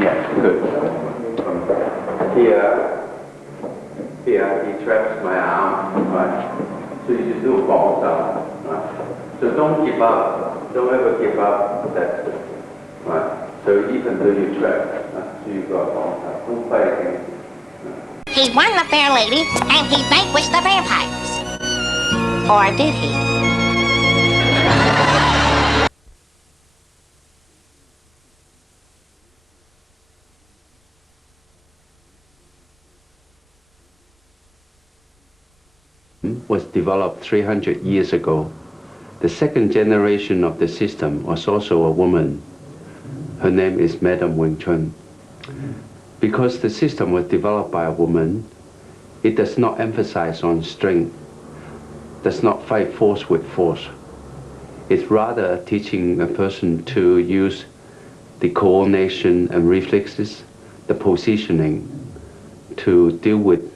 Yes, good. Here he traps my arm, right? So you just do a ball down, right? So don't give up. Don't ever give up that, right? So even though you trap, so you got a ball down. Don't fight against it. He won the fair lady, and he vanquished the vampires. Or did he? Was developed 300 years ago. The second generation of the system was also a woman. Her name is Madame Wing Chun. Because the system was developed by a woman, it does not emphasize on strength, does not fight force with force. It's rather teaching a person to use the coordination and reflexes, the positioning to deal with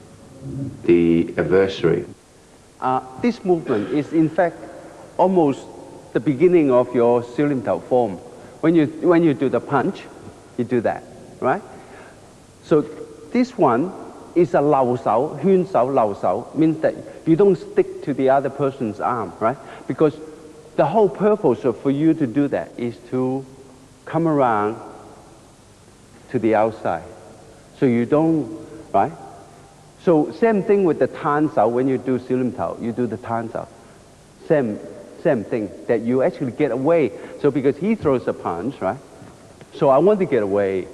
the adversary. This movement is in fact almost the beginning of your Silim Tao form. When you do the punch, you do that, right? So this one is a lao sao, hyun sao, lao sao, means that you don't stick to the other person's arm, right? Because the whole purpose for you to do that is to come around to the outside. So you don't, right? So same thing with the tan sao. When you do Silim Tao, you do the tan sao. Same thing, that you actually get away. So because he throws a punch, right? So I want to get away,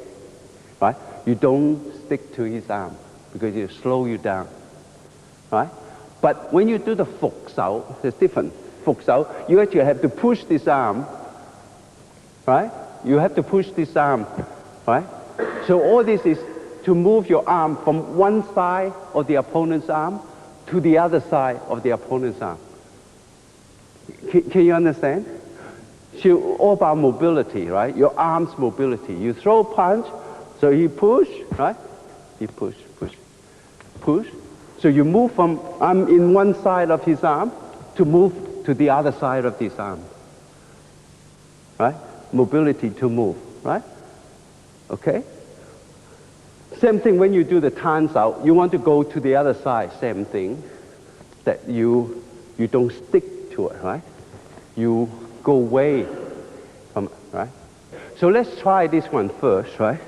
right? You don't stick to his arm because it slow you down, right? But when you do the fuk sao, it's different. Fuk sao, you actually have to push this arm, right? You have to push this arm, right? So all this is to move your arm from one side of the opponent's arm to the other side of the opponent's arm. Can you understand? So all about mobility, right? Your arm's mobility. You throw a punch, so he push, right? He push. So you move from arm in one side of his arm to move to the other side of his arm, right? Mobility to move, right? Okay? Same thing when you do the tan sao, you want to go to the other side, same thing, that you don't stick to it, right? You go away from it, right? So let's try this one first, right?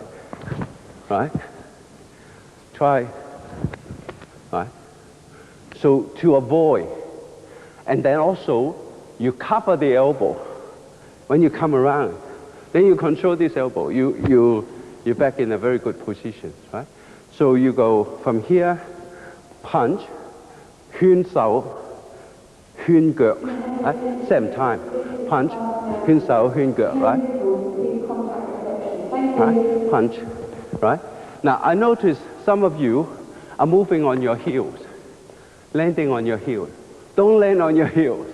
Right? Try, right? So to avoid, and then also you cover the elbow when you come around. Then you control this elbow. You're back in a very good position, right? So you go from here, punch, hyun sao, hyun gyeok, right? Same time, punch, hyun sao, hyun gyeok, right? Right? Punch, right? Now I notice some of you are moving on your heels, landing on your heels. Don't land on your heels.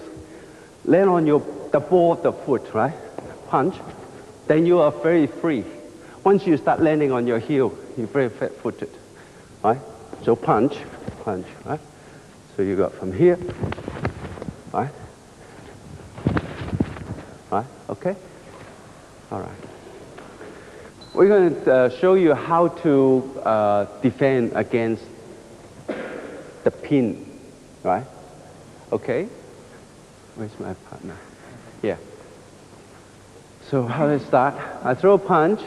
Land on the ball of the foot, right? Punch. Then you are very free. Once you start landing on your heel, you're very flat-footed, right? So punch, right? So you go from here, right? Right, okay? All right. We're going to show you how to defend against the pin, right? Okay? Where's my partner? Yeah. So how do I start? I throw a punch,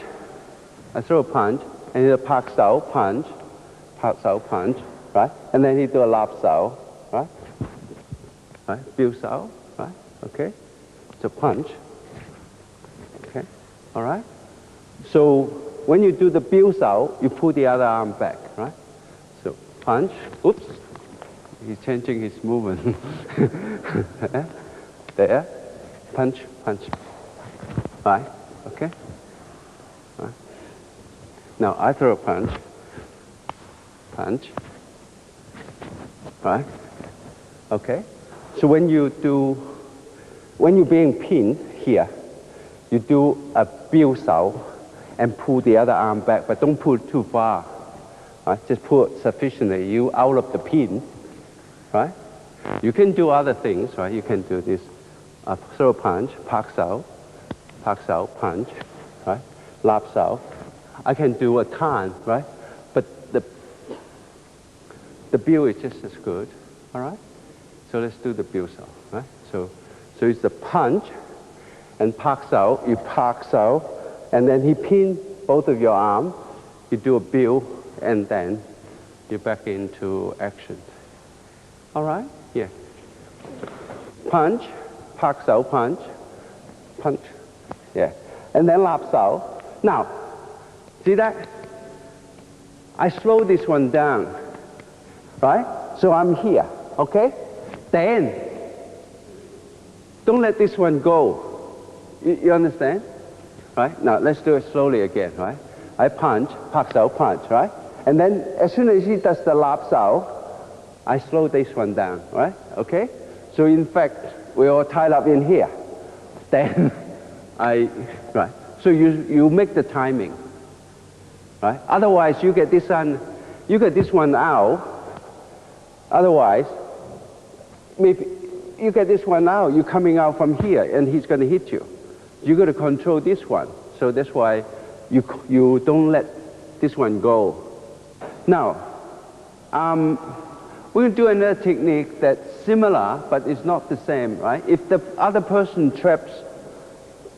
and he'll pak sao, punch, right? And then he do a lap sao, right? Right? Biu sao, right? Okay? So punch. Okay? All right? So when you do the biu sao, you pull the other arm back, right? So punch, oops. He's changing his movement. There, punch. Right? Okay? Right. Now I throw a punch. Right? Okay? So when you're being pinned here, you do a biu sao and pull the other arm back, but don't pull too far. Right? Just pull sufficiently. You out of the pin. Right? You can do other things, right? You can do this. Throw a punch, pak sao, punch, right? Lap sao. I can do a tan, right? But the bill is just as good, all right? So let's do the bill sao, right? So it's the punch and pak sao. You pak sao, and then he pin both of your arms. You do a bill, and then you're back into action. All right? Yeah. Punch, pak sao, punch, punch. Yeah. And then lap sao. Now, see that? I slow this one down, right? So I'm here, okay? Then, don't let this one go. You understand? Right? Now, let's do it slowly again, right? I punch, pak sao, punch, right? And then, as soon as he does the lap sao, I slow this one down, right? Okay? So, in fact, we all tied up in here. Then, right? So, you make the timing, right? Otherwise, you get this one out. Otherwise, maybe you get this one out, you're coming out from here, and he's going to hit you. You're going to control this one. So that's why you don't let this one go. Now, we're going to do another technique that's similar, but it's not the same, right? If the other person traps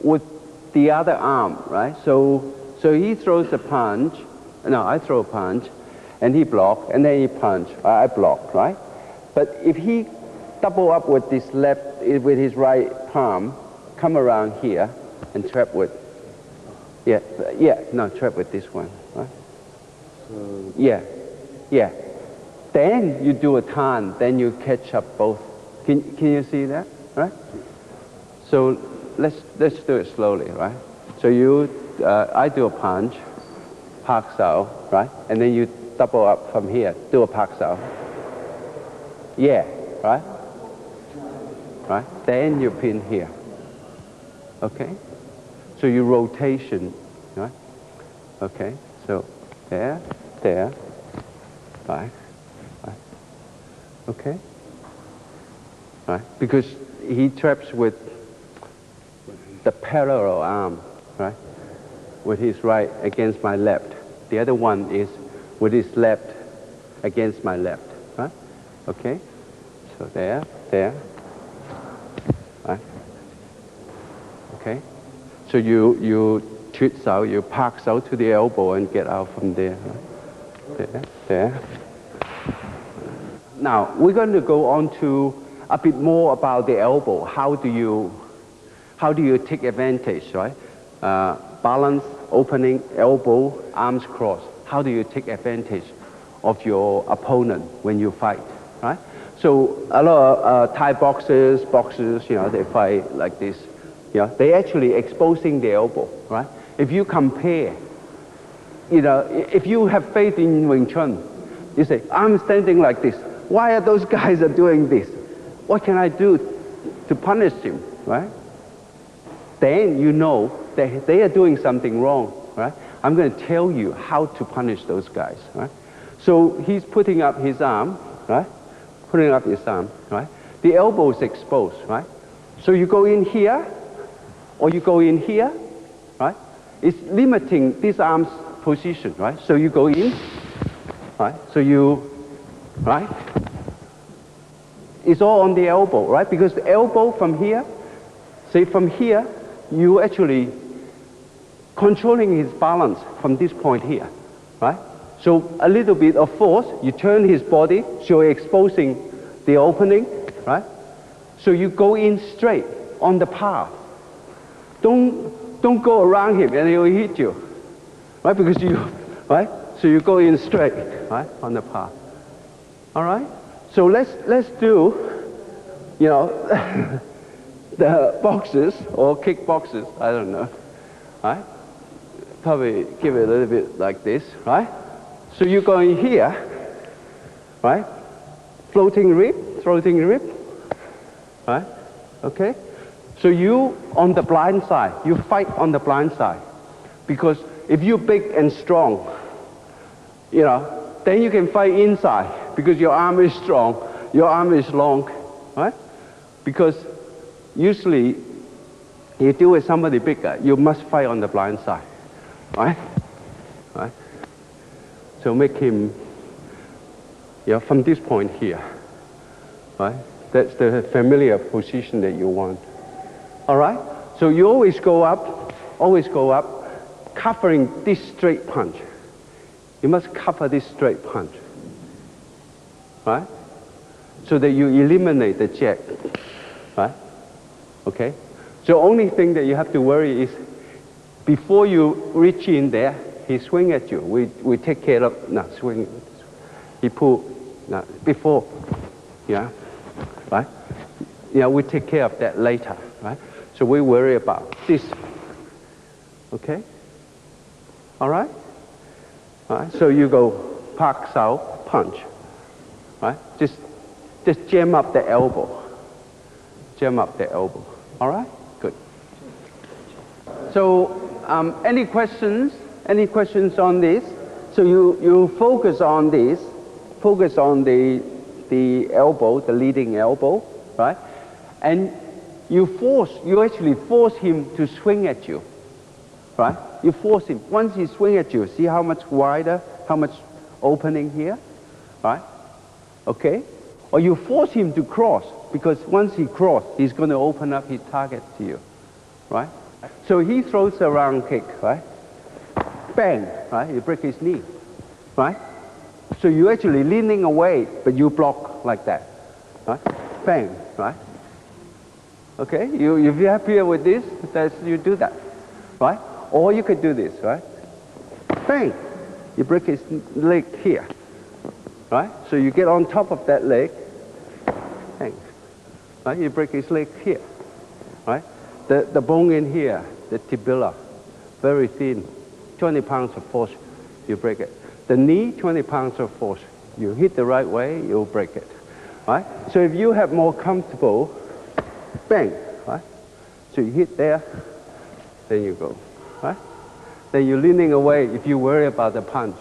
with the other arm, right? So he throws a punch. No, I throw a punch, and he blocks, and then he punch. I block, right? But if he double up with this left, with his right palm, come around here and trap with, trap with this one, right? So, yeah. Then you do a tan, then you catch up both. Can you see that, right? So let's do it slowly, right? So I do a punch, pak sao, right? And then you double up from here, do a pak sao. Yeah, right? Right? Then you pin here. Okay? So you rotation, right? Okay? So there, right? Okay? Right? Because he traps with the parallel arm, right? With his right against my left. The other one is with his left against my left, right? Okay? So there, right? Okay? So you twist out, you park out to the elbow and get out from there, right? There. Now, we're going to go on to a bit more about the elbow. How do you take advantage, right? Balance, opening, elbow, arms crossed. How do you take advantage of your opponent when you fight, right? So a lot of Thai boxers, they fight like this. They actually exposing the elbow, right? If you compare, if you have faith in Wing Chun, you say, I'm standing like this. Why are those guys are doing this? What can I do to punish him, right? Then you know that they are doing something wrong, right? I'm going to tell you how to punish those guys, right? So he's putting up his arm, right? Putting up his arm, right? The elbow is exposed, right? So you go in here, or you go in here, right? It's limiting this arm's position, right? So you go in, right? Right? It's all on the elbow, right? Because the elbow from here, say from here, you actually controlling his balance from this point here, right? So a little bit of force, you turn his body, so you're exposing the opening, right? So you go in straight on the path. Don't go around him and he'll hit you, right? Because right? So you go in straight, right, on the path. All right? So let's do, the boxes or kickboxes, I don't know, right? Probably give it a little bit like this, right? So you go in here, right? Floating rib, right? Okay? So you, on the blind side, you fight on the blind side. Because if you're big and strong, then you can fight inside because your arm is strong, your arm is long, right? Because usually You deal with somebody bigger, you must fight on the blind side, right? Right? So make him, from this point here, right? That's the familiar position that you want. All right? So you always go up, covering this straight punch. You must cover this straight punch, right? So that you eliminate the jab, right? Okay? So only thing that you have to worry is before you reach in there, he swing at you. We take care of, no, swing. He pull, no, before, right? We take care of that later, right? So we worry about this, okay? All right? All right, so you go park south, punch, right? Just jam up the elbow. Jam up the elbow, all right? Good. So any questions? Any questions on this? So you focus on this, focus on the elbow, the leading elbow, right? And you actually force him to swing at you, right? You force him. Once he swing at you, see how much wider, how much opening here, right? Okay? Or you force him to cross, because once he cross, he's going to open up his target to you, right? So he throws a round kick, right? Bang, right? You break his knee, right? So you're actually leaning away, but you block like that, right? Bang, right? Okay, if you're happier with this, you do that, right? Or you could do this, right? Bang, you break his leg here, right? So you get on top of that leg, bang, right? You break his leg here, right? The bone in here, the tibia, very thin, 20 pounds of force, you break it. The knee, 20 pounds of force. You hit the right way, you'll break it, right? So if you have more comfortable, bang, right? So you hit there, then you go, right? Then you're leaning away if you worry about the punch,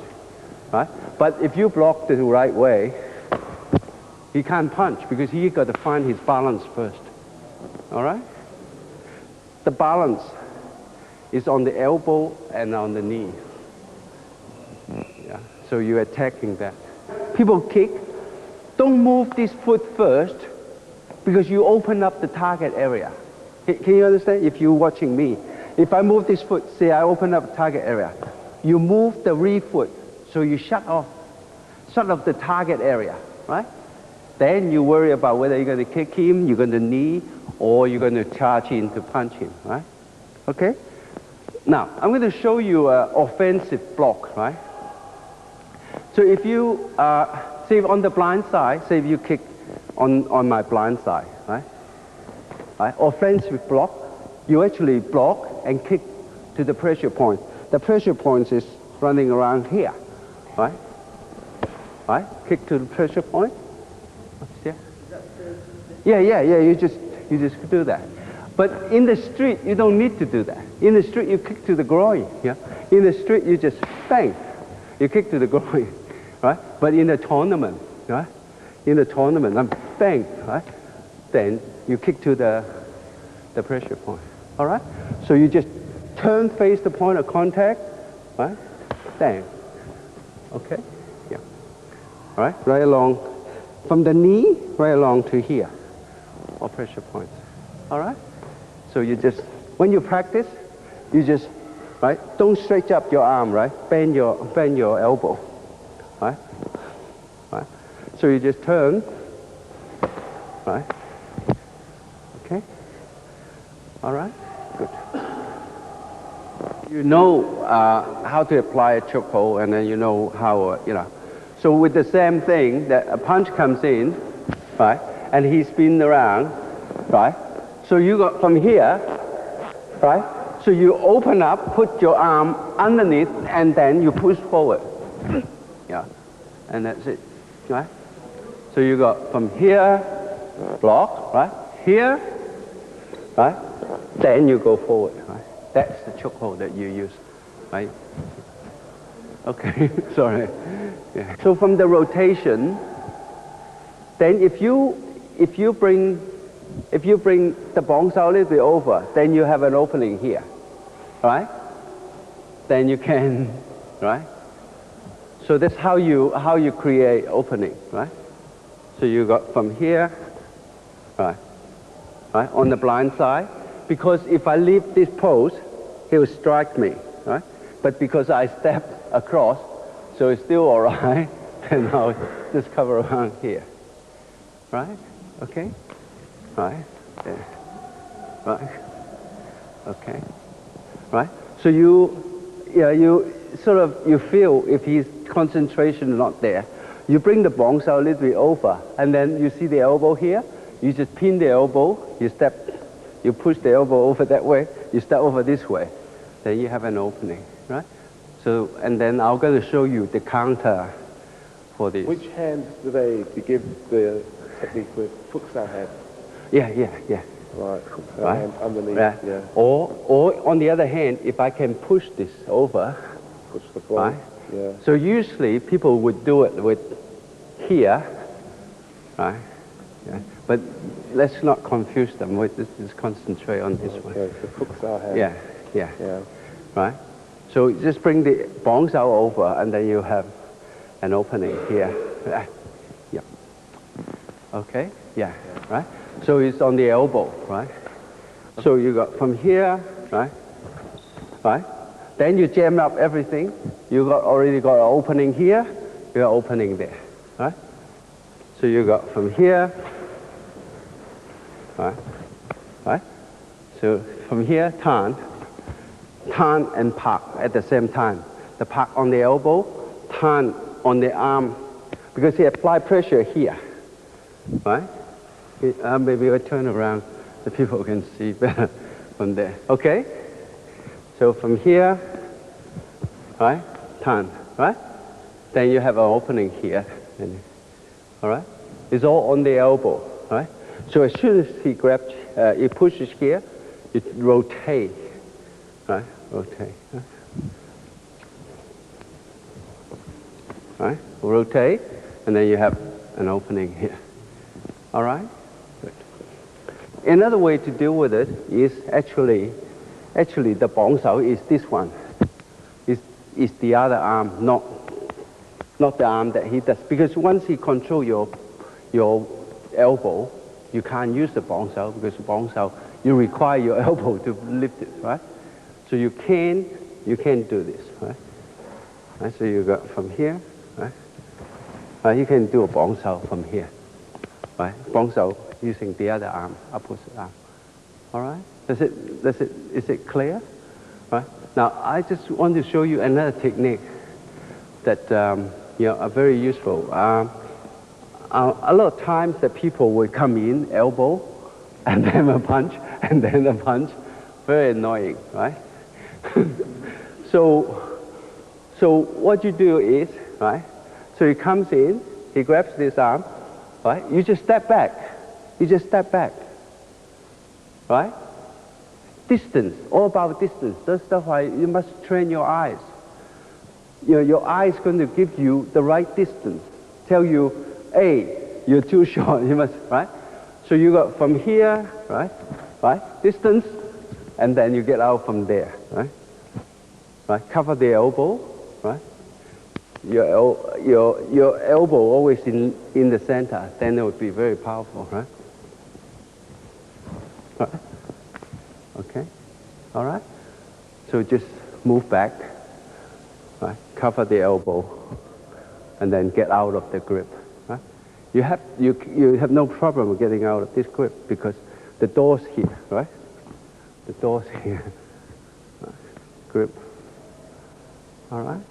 right? But if you block the right way, he can't punch because he got to find his balance first, all right? The balance is on the elbow and on the knee. Yeah. So you're attacking that. People kick, don't move this foot first because you open up the target area. Can you understand? If you're watching me, if I move this foot, say I open up the target area, you move the rear foot, so you shut off the target area, right? Then you worry about whether you're going to kick him, you're going to knee, or you're going to charge in to punch him, right? Okay? Now, I'm going to show you an offensive block, right? So if you, say on the blind side, say if you kick on my blind side, right? Offensive block, you actually block and kick to the pressure point. The pressure point is running around here, right? Right? Kick to the pressure point. Yeah, you just do that. But in the street, you don't need to do that. In the street, you kick to the groin, yeah? In the street, you just bang. You kick to the groin, right? But in the tournament, right? In the tournament, bang, right? Then you kick to the pressure point, all right? So you just turn, face the point of contact, right? Bang, okay? Yeah, all right? Right along, from the knee, right along to here, all pressure points, all right? So you just, when you practice, you just, right? Don't stretch up your arm, right? Bend your elbow, right? Right? So you just turn, right? Okay? All right? Good. You know how to apply a chokehold, and then you know how, So with the same thing, that a punch comes in, right? And he spins around, right? So you got from here, right? So you open up, put your arm underneath, and then you push forward. Yeah, and that's it, right? So you got from here, block, right? Here, right? Then you go forward, right? That's the chokehold that you use, right? Okay, sorry. Yeah. So from the rotation, then if you bring if you bring the bong sao a little bit over, then you have an opening here, right? Then you can, right? So that's how you create opening, right? So you got from here, right, on the blind side, because if I leave this pose, he will strike me, right? But because I step across, so it's still all right, then I'll just cover around here, right? Okay, right, there, right, okay, right. So you sort of, you feel if his concentration is not there. You bring the bong sao a little bit over, and then you see the elbow here, you just pin the elbow, you push the elbow over that way, you step over this way, then you have an opening, right? So, and then I'm going to show you the counter for this. Which hands do they give the technique with? Foot sao hand? Yeah. Right, right. Hand underneath, yeah. Or on the other hand, if I can push this over, push the floor, right? Yeah. So usually people would do it with here, right? Yeah. But let's not confuse them. Let's just concentrate on this one. Okay, the foot sao hand. Yeah. Right? So just bring the bong sao over, and then you have an opening here. Yeah. Okay? Yeah. Right? So it's on the elbow, right? So you got from here, right? Right? Then you jam up everything. You already got an opening here, you got an opening there, right? So you got from here, right? So from here, tan and pak at the same time. The pak on the elbow, tan on the arm, because he apply pressure here, right? Maybe I turn around so people can see better from there. Okay? So from here, right, tan, right? Then you have an opening here, all right? It's all on the elbow, right? So as soon as he grabs, he pushes here, you rotate, right? Rotate, right? Rotate, and then you have an opening here, all right? Good. Another way to deal with it is actually the bong sao is this one. Is the other arm, not the arm that he does. Because once he control your elbow, you can't use the bong sao, because bong sao, you require your elbow to lift it, right? So you can do this, right? So you got from here, right? You can do a bong sao from here, right? Bong sao using the other arm, opposite arm. All right? Is it clear? Right? Now, I just want to show you another technique that are very useful. A lot of times that people will come in, elbow, and then a punch, and then a punch. Very annoying, right? So what you do is, right? So he comes in, he grabs this arm, right? You just step back. Right? Distance, all about distance. That's why you must train your eyes. Your eye is going to give you the right distance. Tell you, hey, you're too short, you must, right? So you go from here, right? Distance, and then you get out from there, right? Cover the elbow, right? Your elbow always in the center, then it would be very powerful, right? Okay, all right? So just move back, right? Cover the elbow, and then get out of the grip, right? You have no problem getting out of this grip because the door's here, right? The door's here. Right. Grip. All right?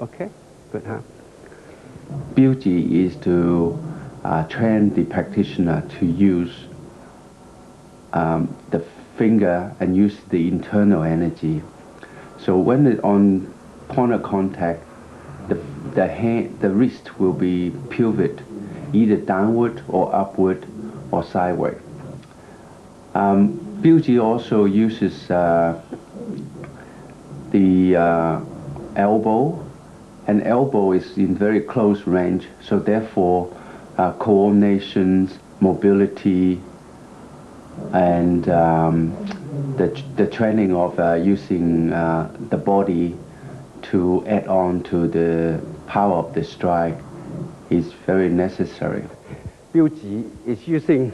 Okay, good, huh? Beauty is to train the practitioner to use the finger and use the internal energy. So when it's on point of contact, the wrist will be pivot, either downward or upward or sideways. Beauty also uses the elbow, and elbow is in very close range, so therefore coordinations, mobility, and the training of using the body to add on to the power of the strike is very necessary. 標指 is using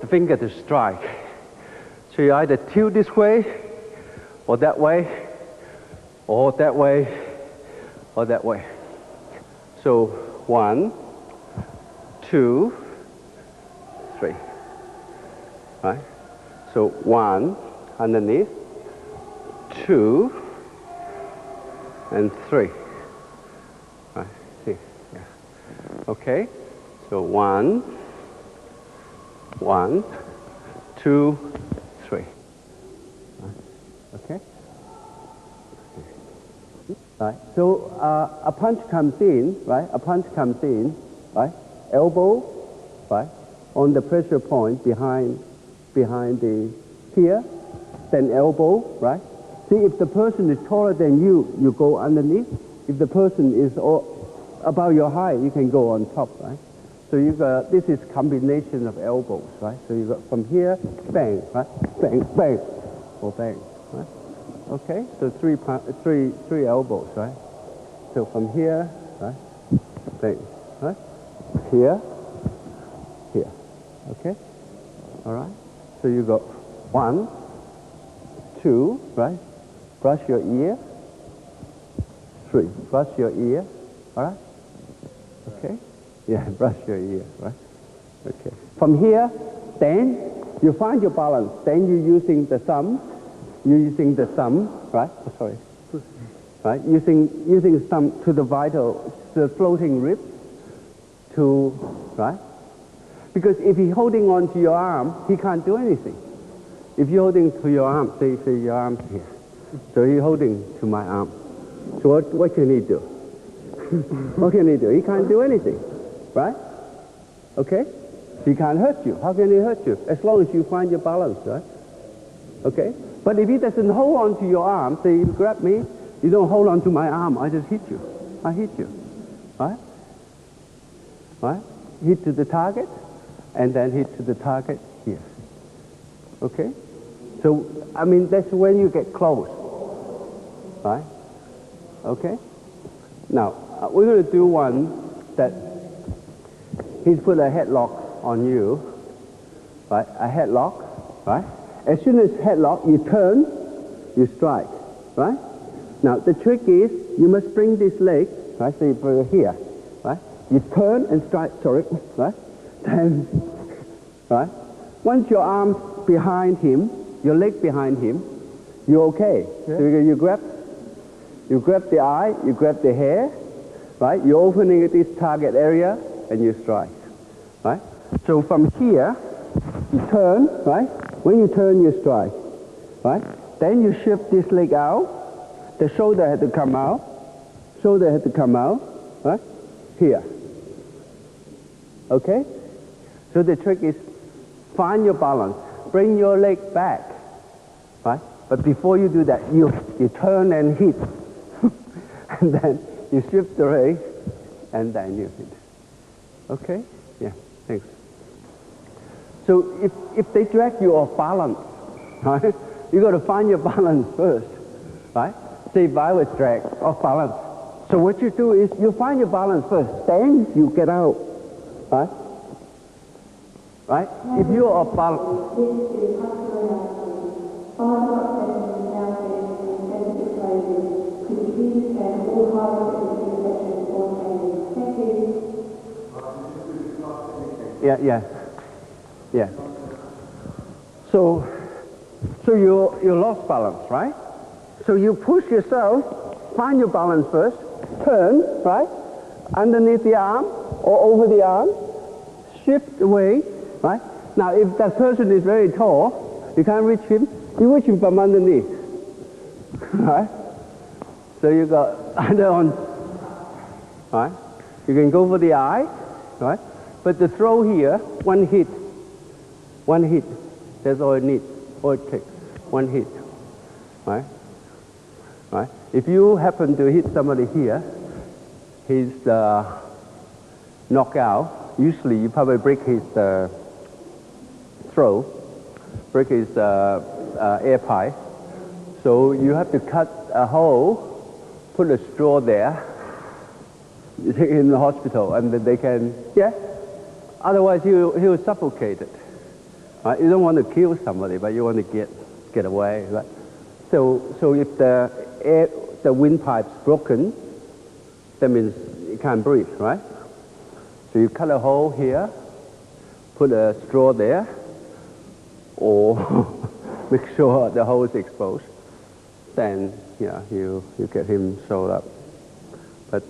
the finger to strike. So you either tilt this way, or that way, or that way, or that way. So 1, 2, 3. Right? So 1 underneath, 2, and 3. Right? See? Yeah. Okay. So 1, 2, 3. Okay. Right. So a punch comes in, right? A punch comes in, right? Elbow, right? On the pressure point behind the here, then elbow, right? See, if the person is taller than you, you go underneath. If the person is about your height, you can go on top, right? So you got, this is combination of elbows, right? So you got from here, bang, right? Bang, bang, or bang, right? Okay, so three elbows, right? So from here, right? Bang, right? Here, here, okay? All right? So you got 1, 2, right? Brush your ear. 3, brush your ear, all right? Okay? Yeah, brush your ear, right? Okay. From here, then you find your balance. Then you're using the thumb. You're using the thumb, right? Oh, sorry. Right? Using thumb to the vital, the floating rib to, right? Because if he's holding on to your arm, he can't do anything. If you're holding to your arm, say your arm's here. So he's holding to my arm. So what can he do? What can he do? He can't do anything, right? Okay? He can't hurt you. How can he hurt you? As long as you find your balance, right? Okay? But if he doesn't hold on to your arm, say you grab me, you don't hold on to my arm, I just hit you. I hit you. Right? Right? Hit to the target, and then hit to the target here. Okay? So, I mean, that's when you get close. Right? Okay? Now, we're going to do one that he's put a headlock on you. Right? A headlock. Right? As soon as headlock, you turn, you strike. Right? Now, the trick is you must bring this leg, right? So you put it here. Right? You turn and strike, sorry. Right? Then, right? Once your arm's behind him, your leg behind him, you're okay. Yeah. So you grab the eye, you grab the hair, right? You're opening this target area and you strike, right? So from here, you turn, right? When you turn, you strike, right? Then you shift this leg out. The shoulder had to come out. Shoulder had to come out, right? Here. Okay? So the trick is find your balance. Bring your leg back, right? But before you do that, you turn and hit. And then you shift the leg, and then you hit. Okay? Yeah, thanks. So if they drag you off balance, right? You got to find your balance first, right? Say if I was dragged off balance. So what you do is you find your balance first, then you get out, right? Right? If you're off balance. Yeah. So you lost balance, right? So you push yourself, find your balance first, turn, right? Underneath the arm or over the arm, shift away, right? Now if that person is very tall, you can't reach him, you reach him from underneath, right? So you got either on, right? You can go for the eye, right? But the throw here, one hit, that's all it needs, all it takes, one hit, right? Right? If you happen to hit somebody here, he's knocked out. Usually you probably break his throat throat. Break is air pipe. So you have to cut a hole, put a straw there in the hospital, and then they can, yeah. Otherwise, he will suffocate it. Right? You don't want to kill somebody, but you want to get away. Right? So if the windpipe's broken, that means you can't breathe, right? So you cut a hole here, put a straw there, or make sure the hole is exposed. Then, yeah, you get him sewed up. But,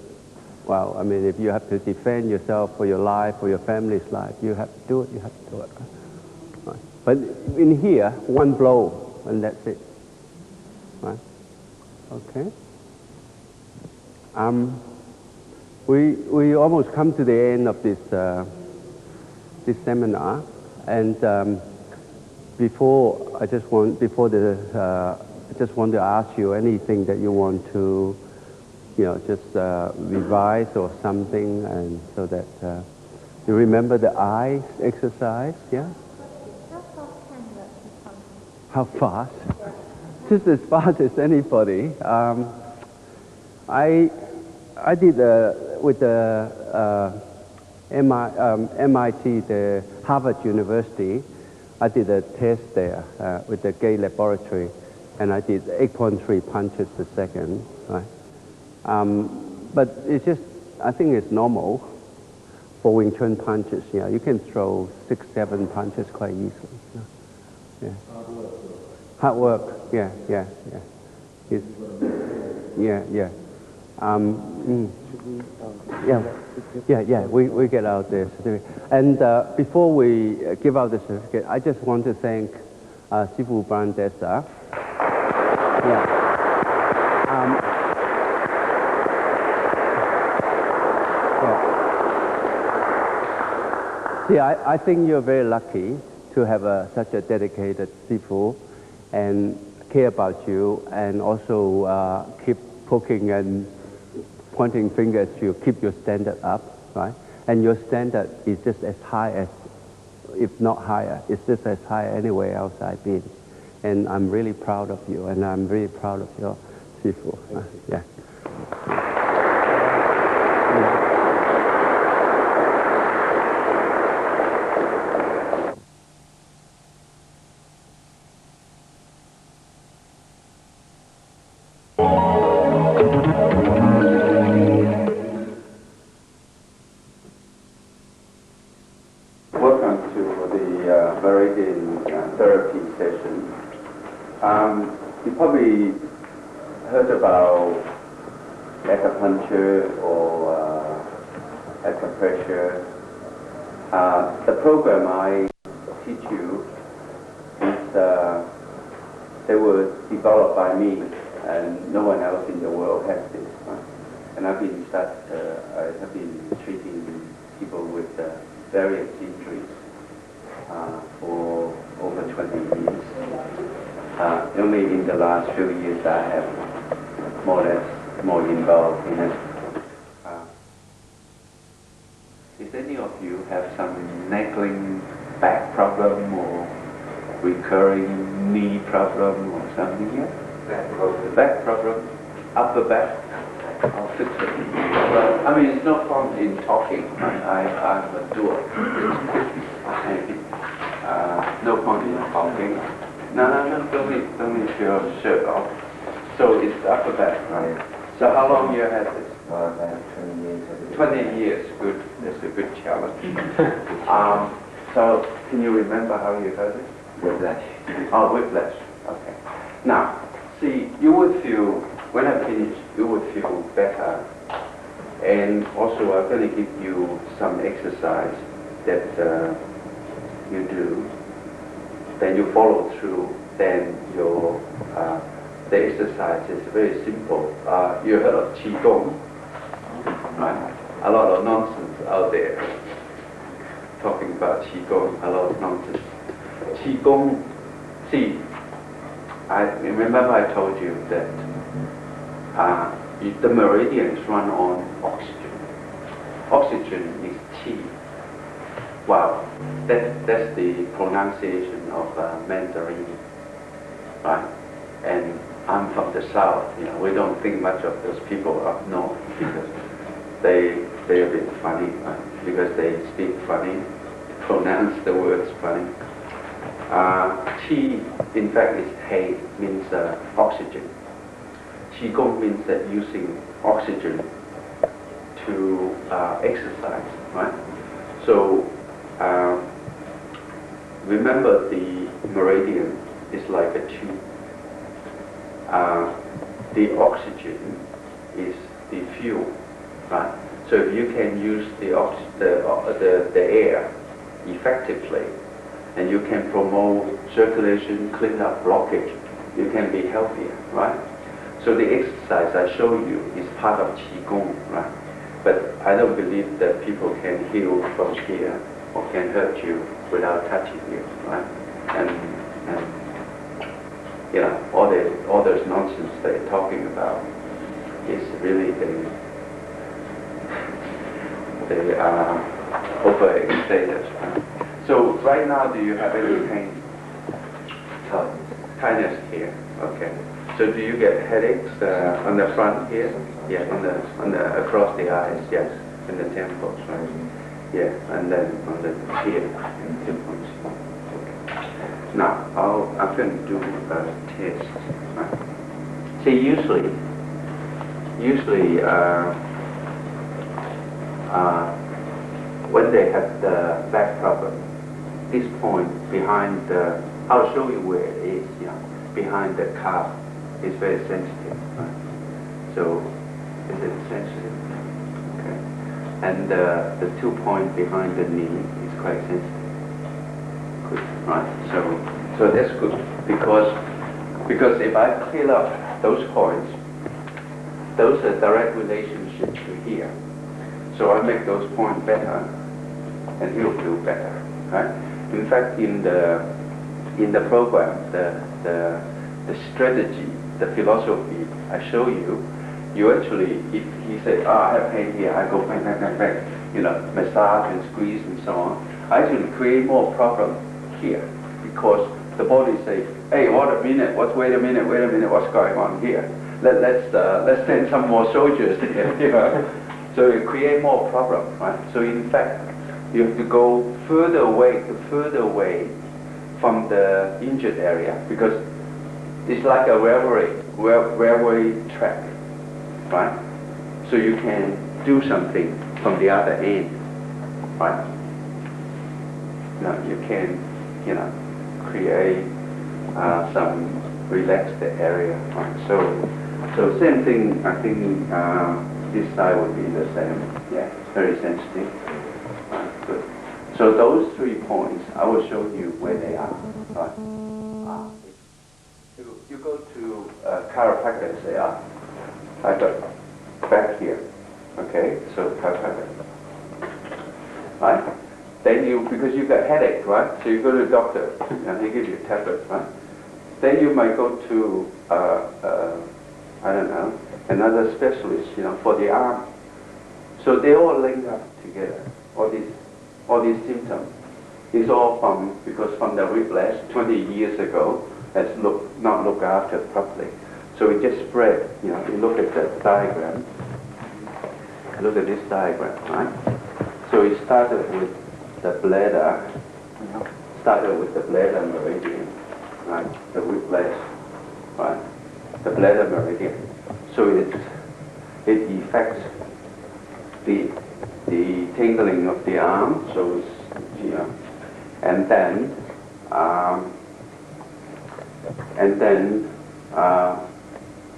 well, I mean, if you have to defend yourself for your life, for your family's life, you have to do it, you have to do it. Right? But in here, one blow, and that's it. Right? Okay. We almost come to the end of this seminar, and I just want to ask you anything that you want to, just revise or something, and so that you remember the eyes exercise, yeah? How fast? Just as fast as anybody. I did with the MIT, the Harvard University. I did a test there with the Gay Laboratory, and I did 8.3 punches per second. Right? But it's just, I think it's normal for Wing Chun punches. Yeah, you can throw 6, 7 punches quite easily. Yeah. Hard work. Yeah. It's, yeah. We get out the certificate. And before we give out the certificate, I just want to thank Sifu Brian Dessa. Yeah. See, I think you're very lucky to have such a dedicated Sifu and care about you, and also keep poking and pointing fingers to you, keep your standard up, right? And your standard is just as high as, if not higher, it's just as high anywhere else I've been. And I'm really proud of you, and I'm really proud of your Sifu. Yeah. You probably heard about acupuncture or acupressure. The program I teach you is they were developed by me, and no one else in the world has this. And I have been treating people with various injuries for over 20 years. Only in the last few years I have more involved in it. If any of you have some nagging back problem or recurring knee problem or something here? Back problem? Upper back? I'll fix it. But, I mean, it's no fun in talking. I'm a doer. No point in talking. No, don't leave your shirt off. So it's upper back, right? So how long you had this? 20 years. 20 years, good. That's a good challenge. So can you remember how you heard it? Whiplash. Oh, whiplash. Okay. Now, see, you would feel, when I finish, you would feel better. And also I'm going to give you some exercise that you do. Then you follow through, then your the exercise is very simple. You heard of qigong, right? A lot of nonsense out there talking about qigong, a lot of nonsense. Qigong, see, I remember I told you that the meridians run on oxygen. Oxygen is qi. Wow, that's the pronunciation of Mandarin, right? And I'm from the south. We don't think much of those people up north because they're a bit funny, right? Because they speak funny, pronounce the words funny. Qi, in fact, is Hei, means oxygen. Qigong means that using oxygen to exercise, right? So remember the meridian is like a tube. The oxygen is the fuel, right? So if you can use the air effectively, and you can promote circulation, clean up blockage, you can be healthier, right? So the exercise I show you is part of Qigong, right? But I don't believe that people can heal from here or can hurt you without touching you, right? And all those nonsense they're talking about is really they are overextended. Right? So right now, do you have any pain? Tightness here. Okay. So do you get headaches on the front here? Yeah, on the across the eyes. Yes, in the temples, right? Yeah, and then on the here in the temples. Okay. Now I'm going to do a test. Right? See, usually, when they have the back problem, this point behind the, I'll show you where it is, behind the calf is very sensitive, right? So, is it sensitive? Okay. And the 2 points behind the knee is quite sensitive. Good, right? So that's good, because if I clear up those points, those are direct relationship to here. So I make those points better, and he'll feel better, right? In fact, in the program, the strategy, the philosophy I show you, you actually, if he says, I have pain here, I go bang, massage and squeeze and so on. I actually create more problem here because the body says, hey, wait a minute, what's going on here? Let's send some more soldiers here, So you create more problem, right? So in fact, you have to go further away from the injured area because it's like a railway track, right? So you can do something from the other end, right? Now you can, create some relaxed area, right? So same thing. I think this side would be the same. Yeah, it's very sensitive. Good. So those 3 points, I will show you where they are. Right. You go to chiropractor and say, I got back here. Okay, so chiropractor. Right? Then because you got headache, right? So you go to the doctor and he gives you a tablet, right? Then you might go to, I don't know, another specialist, for the arm. So they all link up together. All these symptoms. It's all because from the whiplash 20 years ago, that's not looked after properly. So it just spread. You look at the diagram. Look at this diagram, right? So it started with the bladder. Started with the bladder meridian, right? The whiplash, right? The bladder meridian. So it affects the tingling of the arm, so it's, and then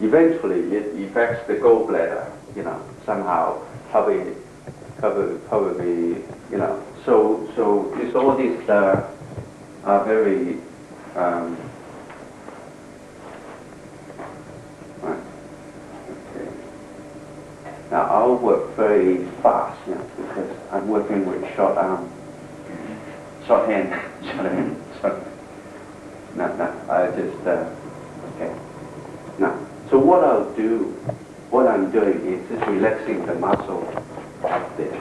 eventually it affects the gallbladder, somehow, probably, so it's all these are very, right. Okay. Now I'll work very fast, because I'm working with short arm, short hand. No, I just, okay. Now, so what I'm doing is just relaxing the muscle up there.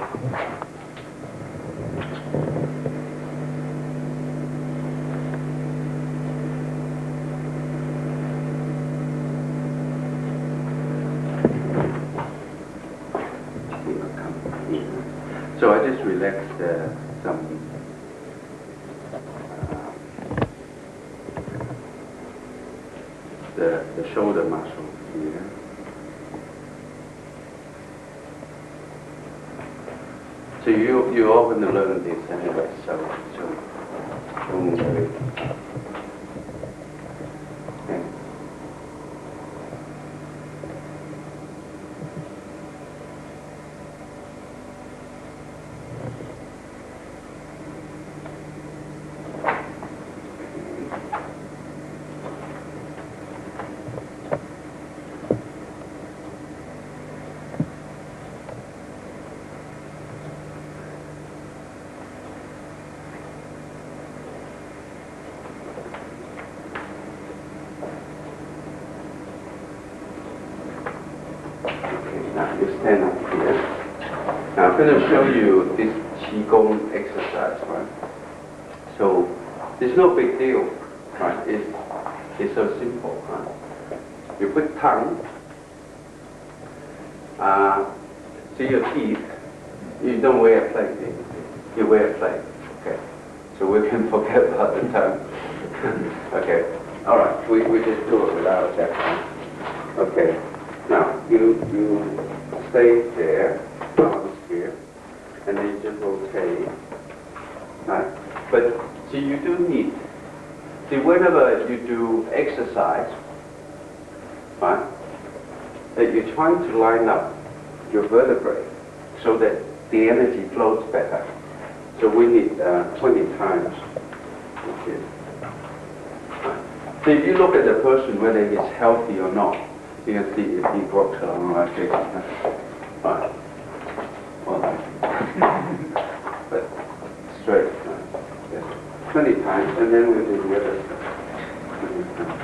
So I just relaxed some the shoulder muscle here. So you all going to learn this anyway. So don't worry. Okay. Now you stand up here. Now I'm going to show you this qigong exercise, right? So it's no big deal, right? It's so simple, right? You put tongue to your teeth. You don't wear a plate, you wear a plate. Okay. So we can forget about the tongue. Okay. All right. We just do it without that. Okay. Now, you stay there, arms here, and then you just rotate, right? But, see, you do need, see, whenever you do exercise, right, that you're trying to line up your vertebrae so that the energy flows better. So we need 20 times. Okay. Right. So if you look at the person, whether he's healthy or not, you can see if he walks along like this. Right. Well, but straight. Right. Yes. 20 times, and then we'll do the other stuff. 20 times.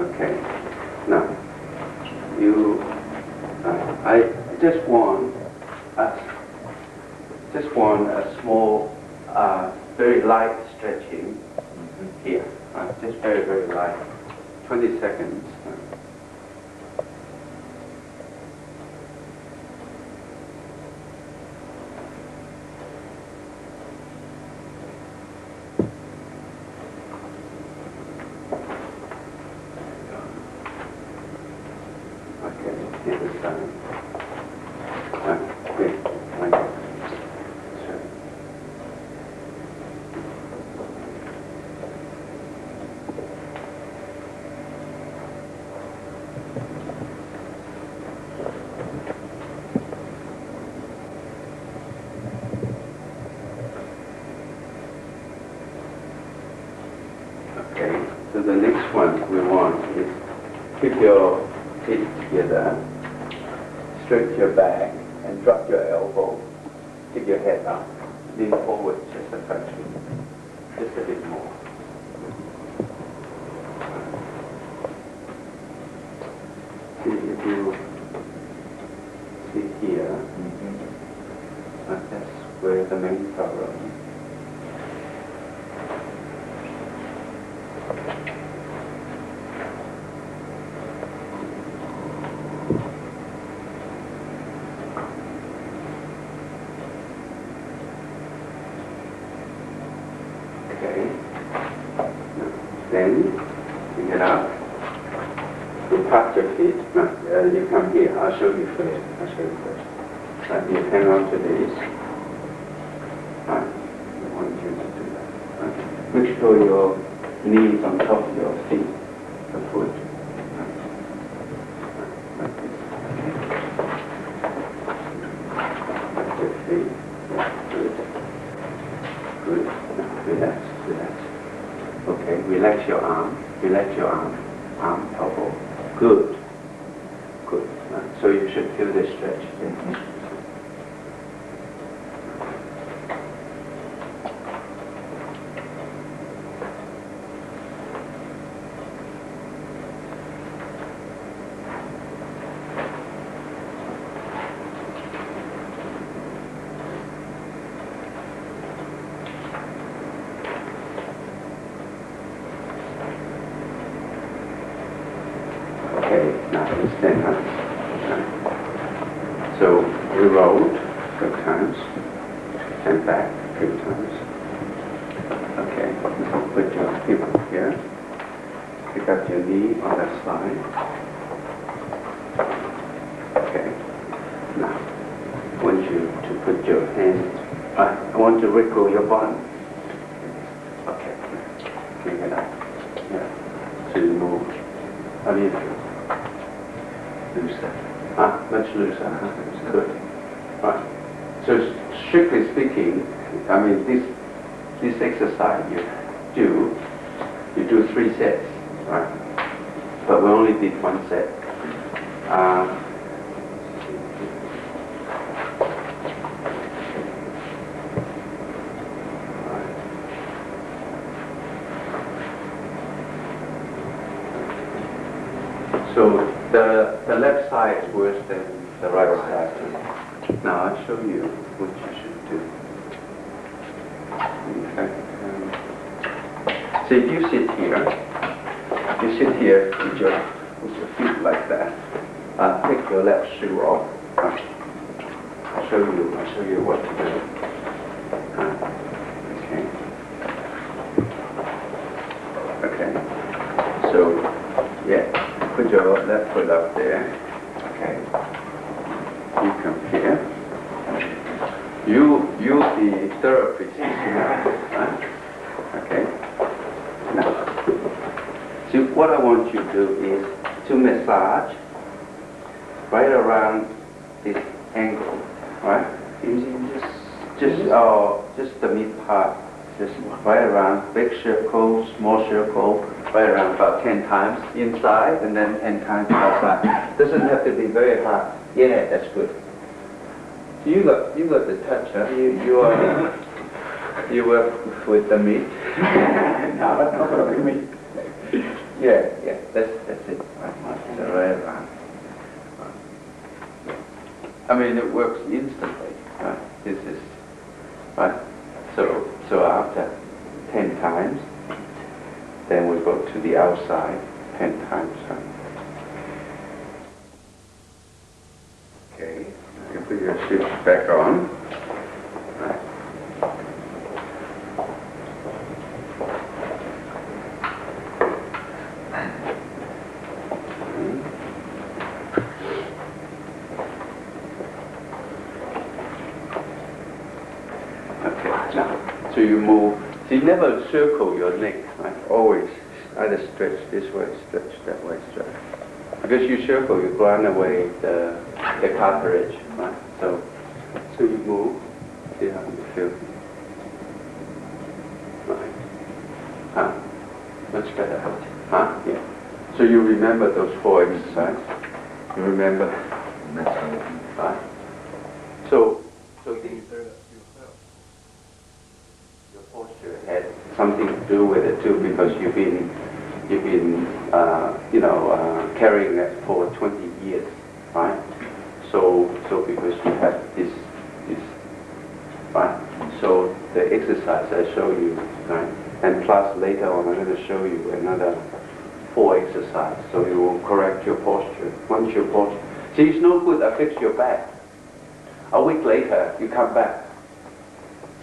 Okay. Now, I just want a small, very light stretching here. Just very, very light. 20 seconds. Okay, here's the sign. Wait, like that. Sure. Okay, so the next one we want is keep your feet together, stretch your back, and drop your elbow, keep your head up, lean forward just a touch, just a bit more. See if you see here, that's where the main problem is. Okay. Then you get up. You pat your feet. You come here. I'll show you first. You hang on to these. I want you to do that. Make sure your knees on top of your feet, the foot. Like this. Like your feet. Good. Good. Now relax. Okay, relax your arm, elbow. Good. So you should feel this stretch. Stand up. So we roll 2 times and back 2 times. Okay, put your hip here. Pick up your knee on that side. Okay. Now, I want you to put your hand. I want to wrinkle your bottom. Okay. Bring it up. Yeah. So you move. How do you feel? Looser. Much looser. Good. Right. So strictly speaking, I mean this exercise you do 3 sets, right? But we only did 1 set. So the left side is worse than the right side. Now I'll show you what you should do. Okay. So if you sit here with your feet like that. Take your left shoe off. I'll show you what to do. Okay. Okay. So yeah. Put your left foot up there. Okay. You come here. You use the therapy. Okay. Now, see what I want you to do is to massage right around this angle, right? Just the mid part. Just right around, big circle, small circle, right around about 10 times inside and then 10 times outside. Doesn't have to be very hard. Yeah, that's good. You got the touch, huh? You work with the meat. No, that's not going to be meat. Yeah, that's it. Right, so right around. I mean, it works instantly. Right? This is right. So after 10 times, then we go to the outside 10 times. Huh? Okay, you put your shoes back on. Right. Okay, now. So you move, so you never circle your neck, right? Always either stretch this way, stretch that way, stretch. Because you circle, you grind away the cartilage, right? So you move, see how you feel. Right. Much better. Yeah. So you remember those 4 exercises? You remember? Right. So your posture had something to do with it too, because you've been carrying it for 20 years, right? So because you have this, right? So the exercise I show you, right? And plus later on I'm going to show you another 4 exercises, so you will correct your posture. Once your posture, see, it's no good I fix your back. A week later you come back.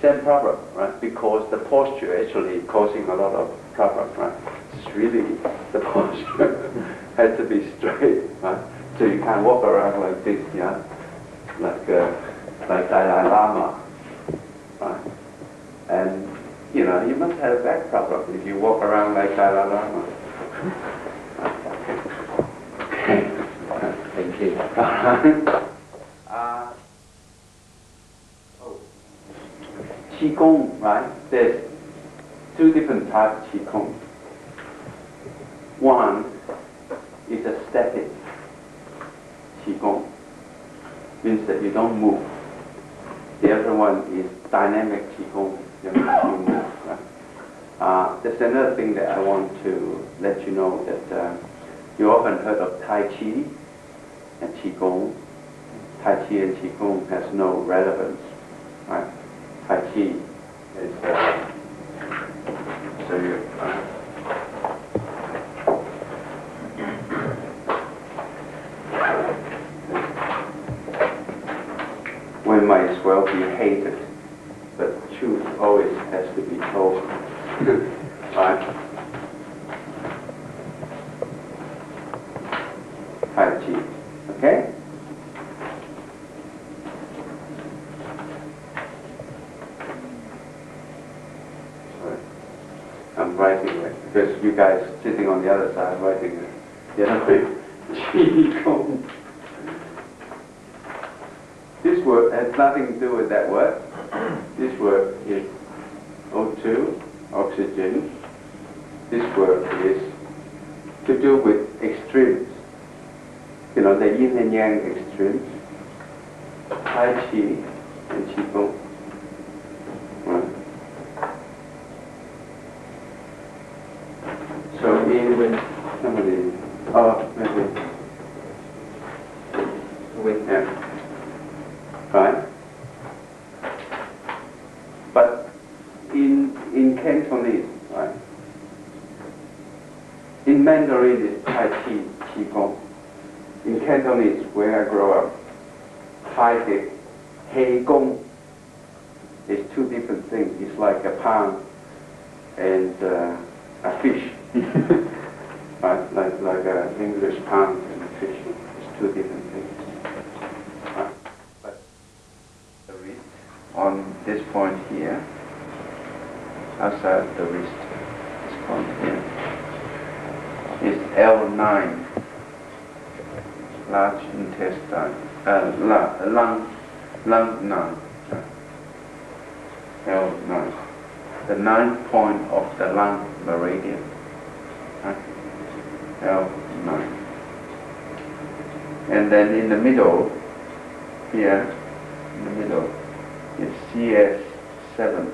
Same problem, right? Because the posture actually causing a lot of problem, right? It's really, the posture has to be straight, right? So you can't walk around like this, yeah? Like Dalai Lama, right? And, you must have a back problem if you walk around like Dalai Lama. Okay. Thank you. Qigong, right? There's 2 different types of Qigong. One is a static Qigong, means that you don't move. The other one is dynamic Qigong, you move. Right? There's another thing that I want to let you know, that you often heard of Tai Chi and Qigong. Tai Chi and Qigong has no relevance, right? Tai Chi is, so always has to be told. Right? Tai Chi. Okay? Sorry. I'm writing it because you guys sitting on the other side writing it. The other way. Qi Gong. This word has nothing to do with that word. This word is O2, oxygen. This word is to do with extremes. You know, the yin and yang extremes. Tai Chi and Qi Gong. Right. So when somebody, maybe. Yeah. Right? But in Cantonese, right? In Mandarin it's Tai Chi, Qi Gong. In Cantonese, where I grew up, Tai He Gong is two different things. It's like a palm and a fish. Right? Like an English palm and a fish. It's two different things. Right? But the wrist on this point here, outside the wrist, this point here, is L9. Large intestine, lung 9, L9, the 9th point of the lung meridian, L9. And then in the middle, here, in the middle, is CS7,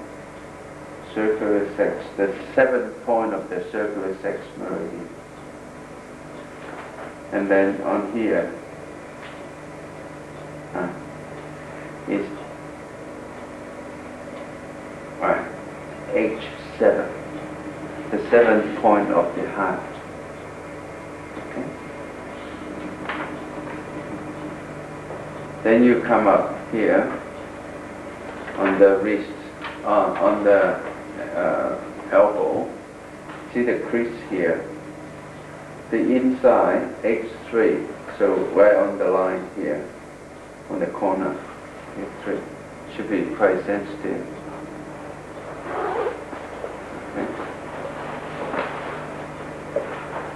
circular sex, the 7th point of the circular sex meridian. And then on here is H7, the 7th point of the heart. Okay. Then you come up here on the wrist, on the elbow. See the crease here. The inside, H3, so right on the line here, on the corner, H3, should be quite sensitive. Okay.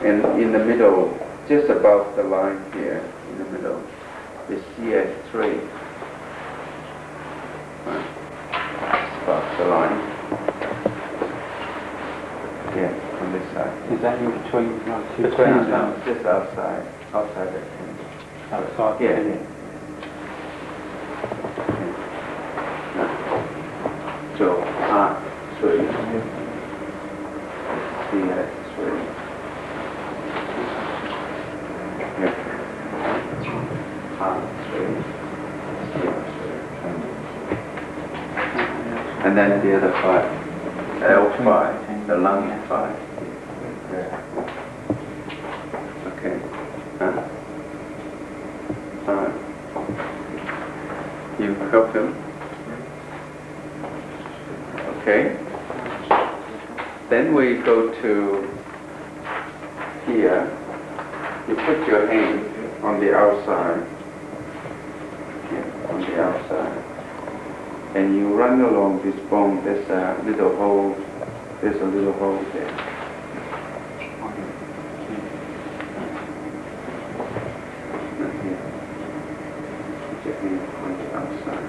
And in the middle, just above the line here, in the middle, is CS3. Right. It's above the line. Yeah, on this side. Is that in between? No, just outside the tent. Outside? Yeah. Yeah. So, R3, CS3. Yeah. R3, CS3. And then the other 5, L5, the lung 5. Okay. Alright. You help him? Okay. Then we go to here. You put your hand on the outside. Yeah, on the outside. And you run along this bone. There's a little hole. There's a little hole there. On the outside.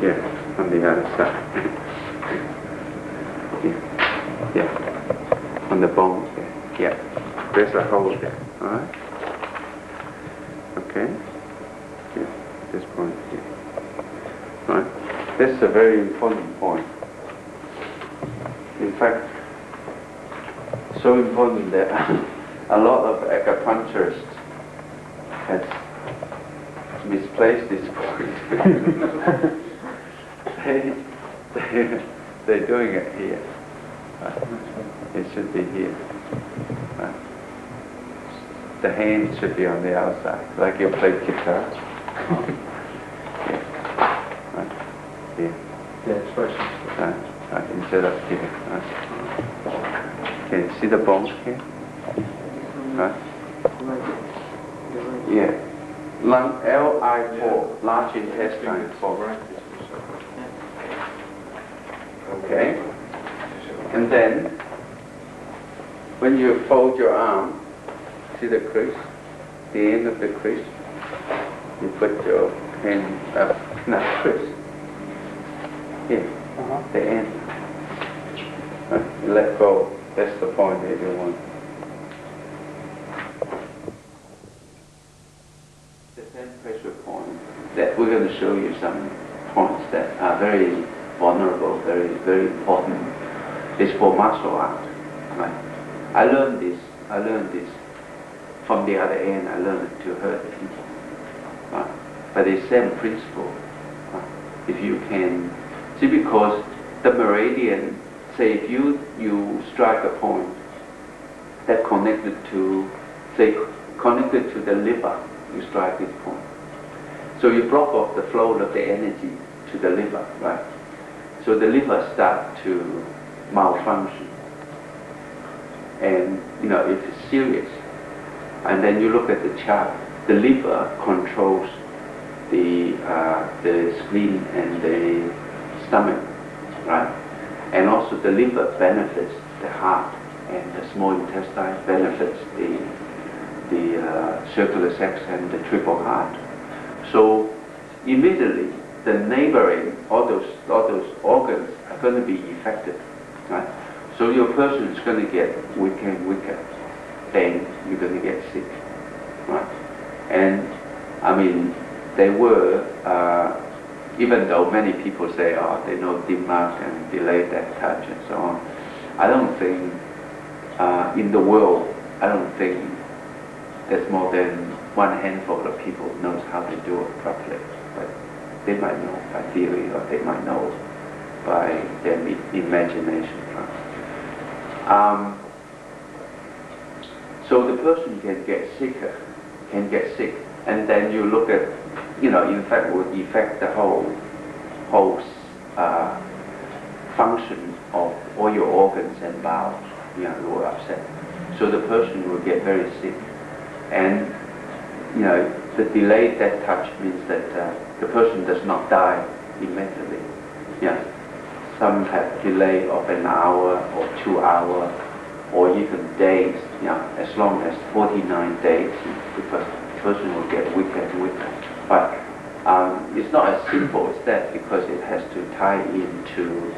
Yeah, on the other side. Yeah, on the bone there. Yeah, there's a hole there. All right. Okay. Yeah, this point here. All right. This is a very important point. In fact, so important that a lot of acupuncturists has misplaced this point. They're doing it here. It should be here. The hand should be on the outside, like you play guitar. Yeah. Right. Yeah. The expression. Right. Instead of here. Right. Okay, see the bones here? Right. Yeah. Lung, LI4, large intestine 4. Okay. And then, when you fold your arm, see the crease? The end of the crease? You put your hand up, not crease. Here, the end. Right. You let go. That's the point that you want. The same pressure point that we're going to show you some points that are very vulnerable, very, very important. It's for martial art. Right? I learned this from the other end. I learned it to hurt people. Right? But the same principle. Right? If you can see, because the meridian, say if you strike a point that connected to the liver, you strike this point. So you block off the flow of the energy to the liver, right? So the liver starts to malfunction. And if it's serious, and then you look at the chart, the liver controls the spleen and the stomach, right? And also the liver benefits the heart, and the small intestine benefits the circular sacs and the triple heart. So immediately the neighboring, all those organs are going to be affected, right? So your person is going to get weaker and weaker, then you're going to get sick, right? And I mean, they were, even though many people say, oh, they know demark and delay that touch and so on, I don't think, in the world, I don't think there's more than one handful of people knows how to do it properly. But they might know by theory, or they might know by their imagination. So the person can get sick, and then you look at, in fact, would affect the whole function of all your organs and bowels. You will upset. So the person will get very sick, and the delayed death touch means that the person does not die immediately. Some have delay of an hour or 2 hours, or even days. As long as 49 days, the person will get weaker and weaker. But it's not as simple as that, because it has to tie into.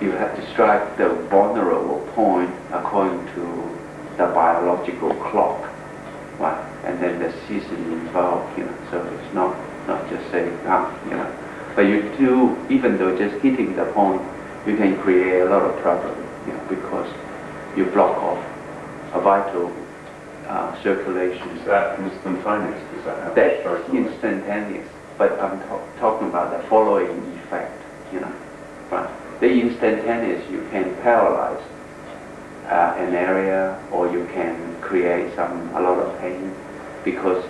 You have to strike the vulnerable point according to the biological clock, right? And then the season involved, so it's not just saying, but you do, even though just hitting the point, you can create a lot of problem, because you block off a vital circulation. Is that instantaneous? Does that happen? That's instantaneous, but I'm talking about the following effect, right? The instantaneous, you can paralyze an area, or you can create a lot of pain, because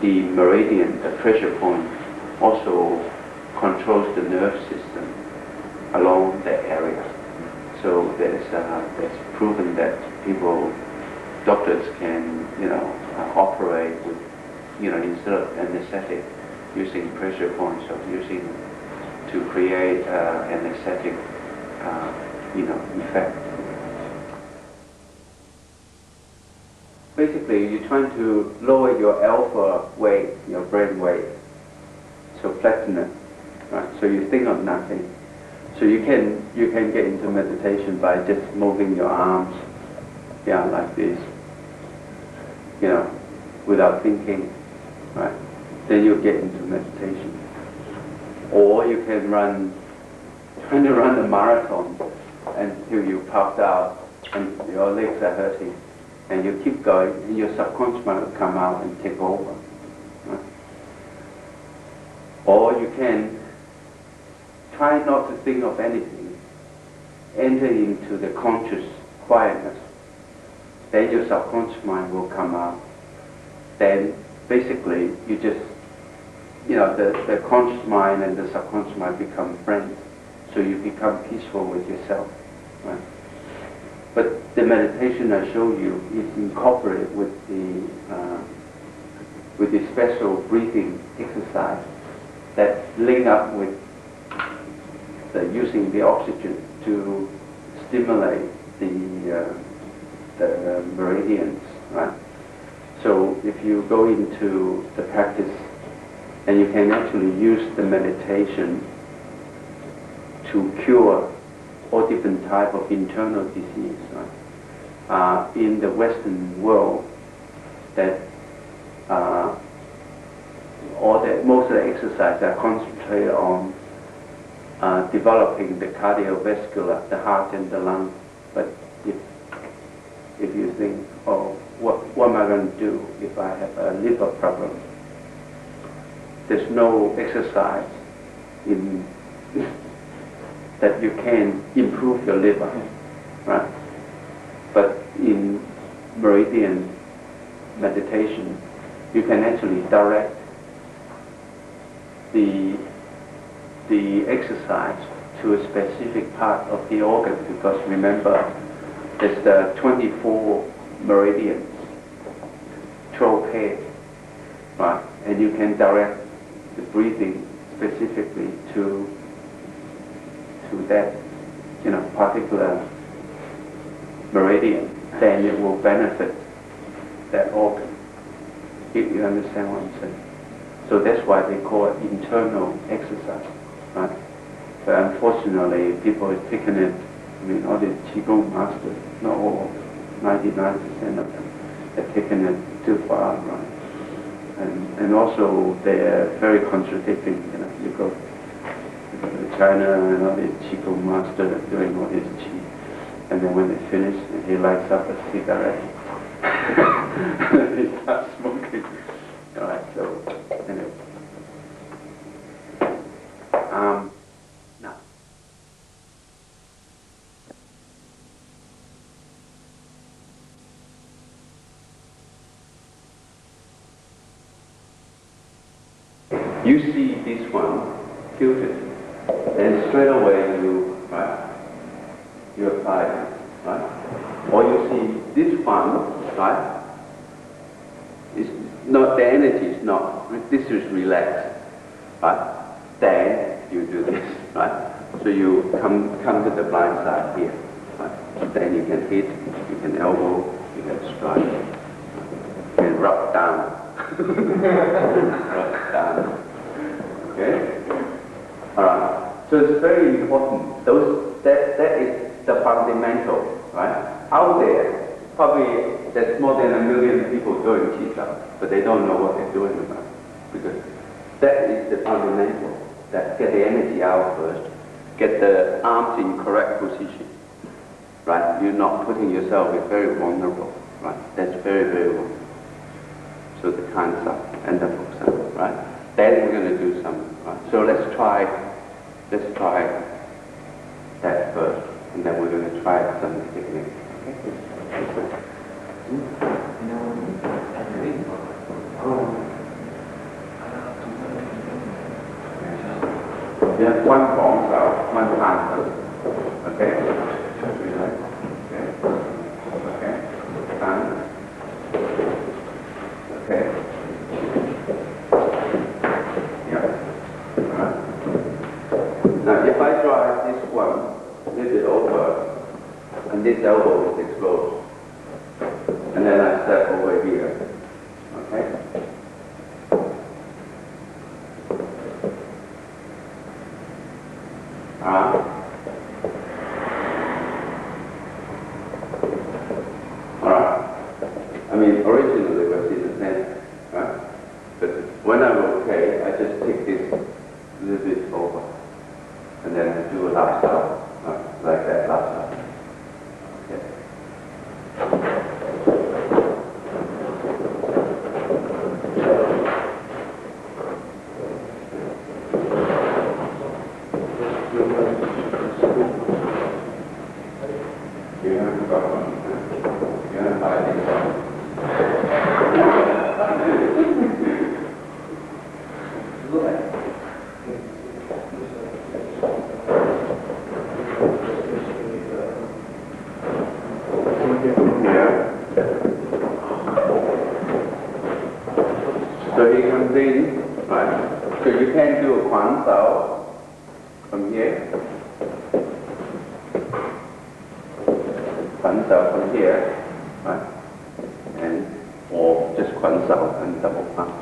the meridian, the pressure point, also controls the nerve system along the area. So there's proven that doctors can, operate with, instead of anesthetic, using pressure points, or using to create anesthetic, effect. Basically, you're trying to lower your alpha weight, your brain weight, so flatten it, right? So you think of nothing. So you can get into meditation by just moving your arms, like this, without thinking, right? Then you get into meditation. Or you can trying to run a marathon until you passed out and your legs are hurting, and you keep going, and your subconscious mind will come out and take over. Right? Or you can try not to think of anything, enter into the conscious quietness, then your subconscious mind will come out. Then basically you just, the conscious mind and the subconscious mind become friends. So you become peaceful with yourself. Right? But the meditation I showed you is incorporated with the special breathing exercise that link up with using the oxygen to stimulate the meridians, right? So if you go into the practice and you can actually use the meditation to cure all different type of internal disease, right? In the Western world, that most of the exercise are concentrated on developing the cardiovascular, the heart and the lung. But if you think, oh, what am I going to do if I have a liver problem? There's no exercise that you can improve your liver, right? But in meridian meditation, you can actually direct the exercise to a specific part of the organ, because remember, there's the 24 meridians, 12 pairs, right? And you can direct the breathing specifically to that, particular meridian, then it will benefit that organ. If you understand what I'm saying. So that's why they call it internal exercise, right? But unfortunately, people have taken it, all the Qigong masters, not all, 99% of them, have taken it too far, right? And also they're very contradicting, you go to China and all the Qigong master doing all this Qi, and then when they finish, he lights up a cigarette. He starts smoking. All right, so anyway. Now. You see this one tilted, then straight away you apply it, right? Or you see this one, right? It's not, the energy is not, this is relaxed, right? Then you do this, right? So you come to the blind side here, right? Then you can hit, you can elbow, you can strike, you can rub down. Rub down. Okay? Alright. So it's very important. That is the fundamental, right? Out there, probably there's more than 1 million people doing Qigong, but they don't know what they're doing about it. Because that is the fundamental. That get the energy out first, get the arms in correct position, right? You're not putting yourself very vulnerable, right? That's very, very vulnerable. So the concept and the focus, right? Then we're going to do some, right? So let's try that first, and then we're going to try some techniques. Okay? Yeah, one form out, one answer. Okay? Okay? Okay? Now, if I drive this one a little bit over, and this elbow is exposed, and then I step over here, okay? Alright. I mean, originally it was in the center, right? But when I'm okay, I just take this a little bit over. And then I do a lap stop, like that lap stop. Okay. You have to go on. You have to So he comes in, right? So you can do a Quan Sao from here. Quan Sao from here, right? And or just Quan Sao and double punch.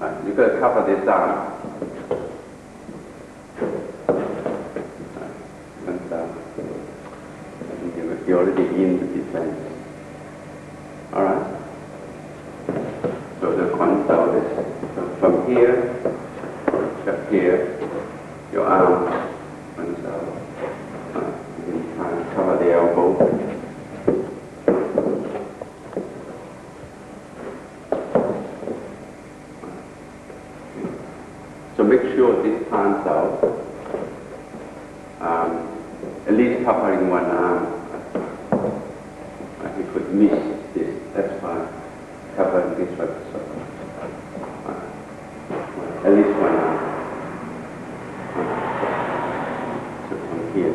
Right, you got to cover this arm. You're already in the defense. Alright? So the Quan Sao is from here, up here, your arm, Quan Sao. You can try and cover the elbow. So make sure this Quan Sao at least covering one arm. You could miss this, that's fine. Covering this one, so at least one arm. So from here.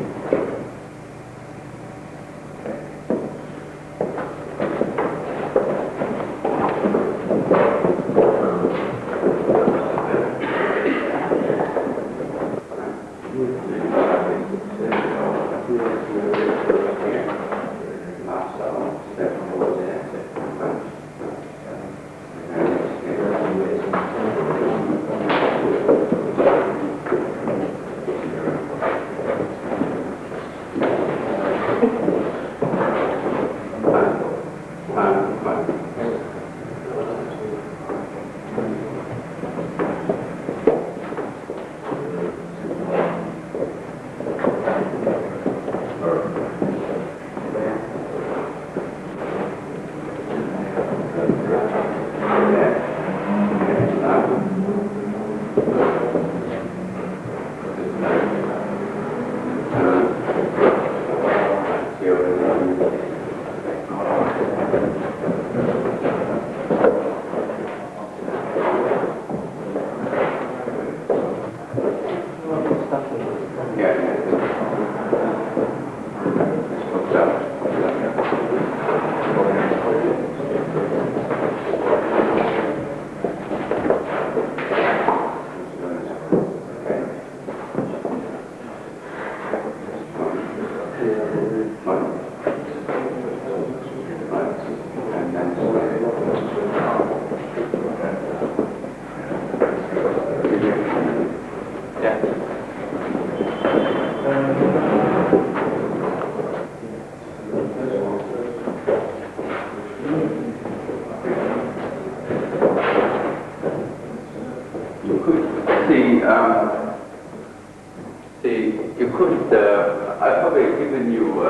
I've probably given you a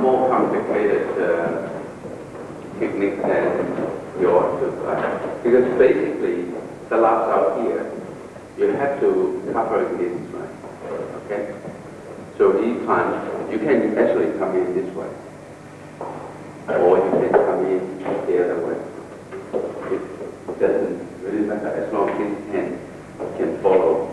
more complicated technique than you ought to, right? Because basically, the laps out here, you have to cover this, right? Okay? So each time, you can actually come in this way, or you can come in the other way. It doesn't really matter as long as this hand can follow.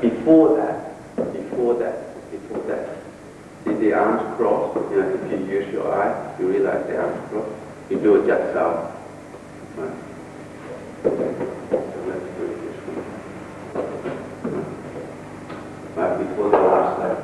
Before that, see the arms crossed, if you use your eye, you realize the arms crossed, you do a jut out. Right. So let's do it this way. Right, before the last step.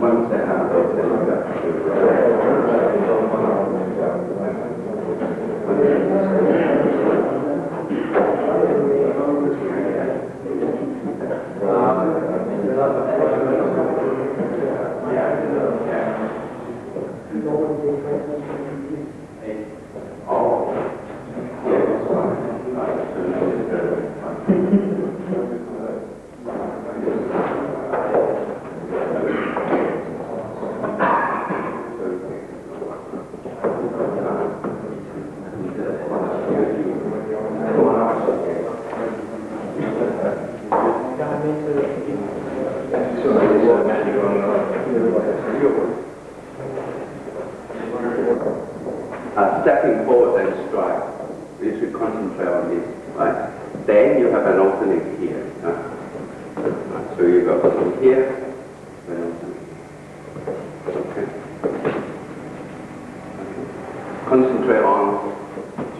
Once they have those, then you got stepping forward and stride. You should concentrate on this, right? Then you have an opening here. Right? So you go from here, an opening. Okay. Concentrate on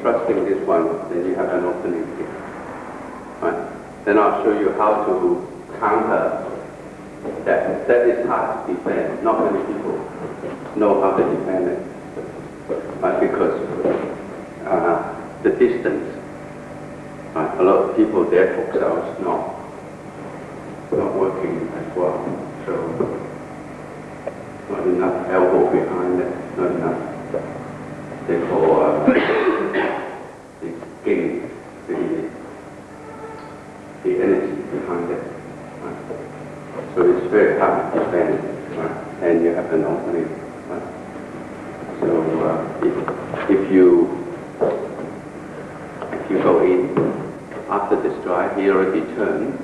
thrusting this one, then you have an opening here. Right? Then I'll show you how to counter that. That is hard to defend. Not many people know how to defend it. Because the distance, a lot of people, their hooks are not working as well. So not enough elbow behind it, not enough. They call the gain, the energy behind it. Right? So it's very hard to defend, right? And you have an opening. Right? So if you go in after the stride, he already turned,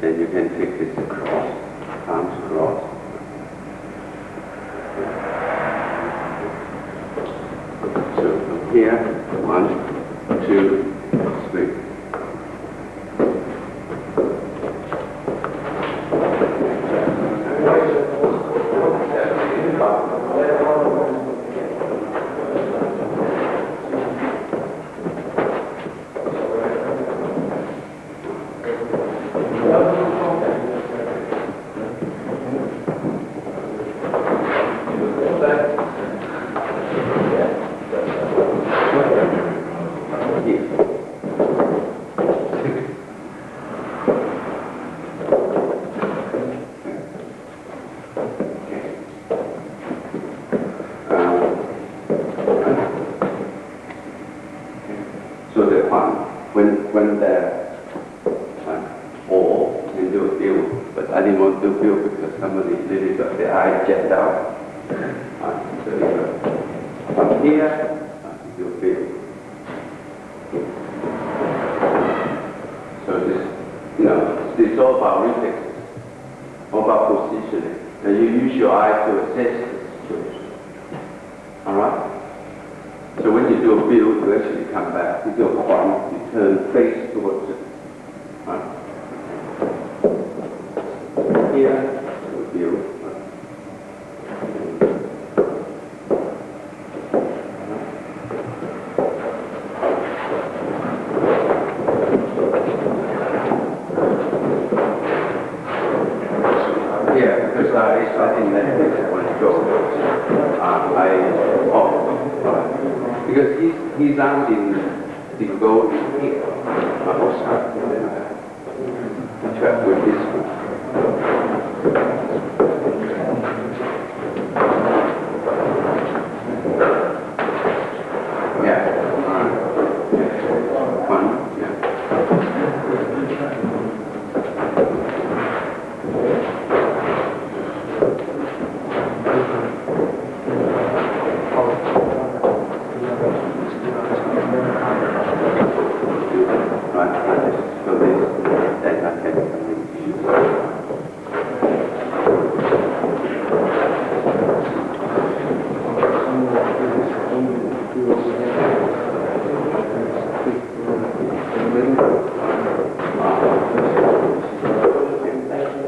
then you can take this across, arms across. So from here, 1, 2, 3. So the when the or can do a field, but I didn't want to do field because somebody really got the eye jetted out. So you go from here, you do a field. So this, it's all about reflexes, all about positioning. And you use your eye to assess the situation. All right? So when you do a field, you actually come back. You do a quant, you turn face towards it. Right? Here, do a field. Yeah, because I didn't let this one go. Because his arm didn't go here. Check with this one. Yeah. Alright. One. Yeah.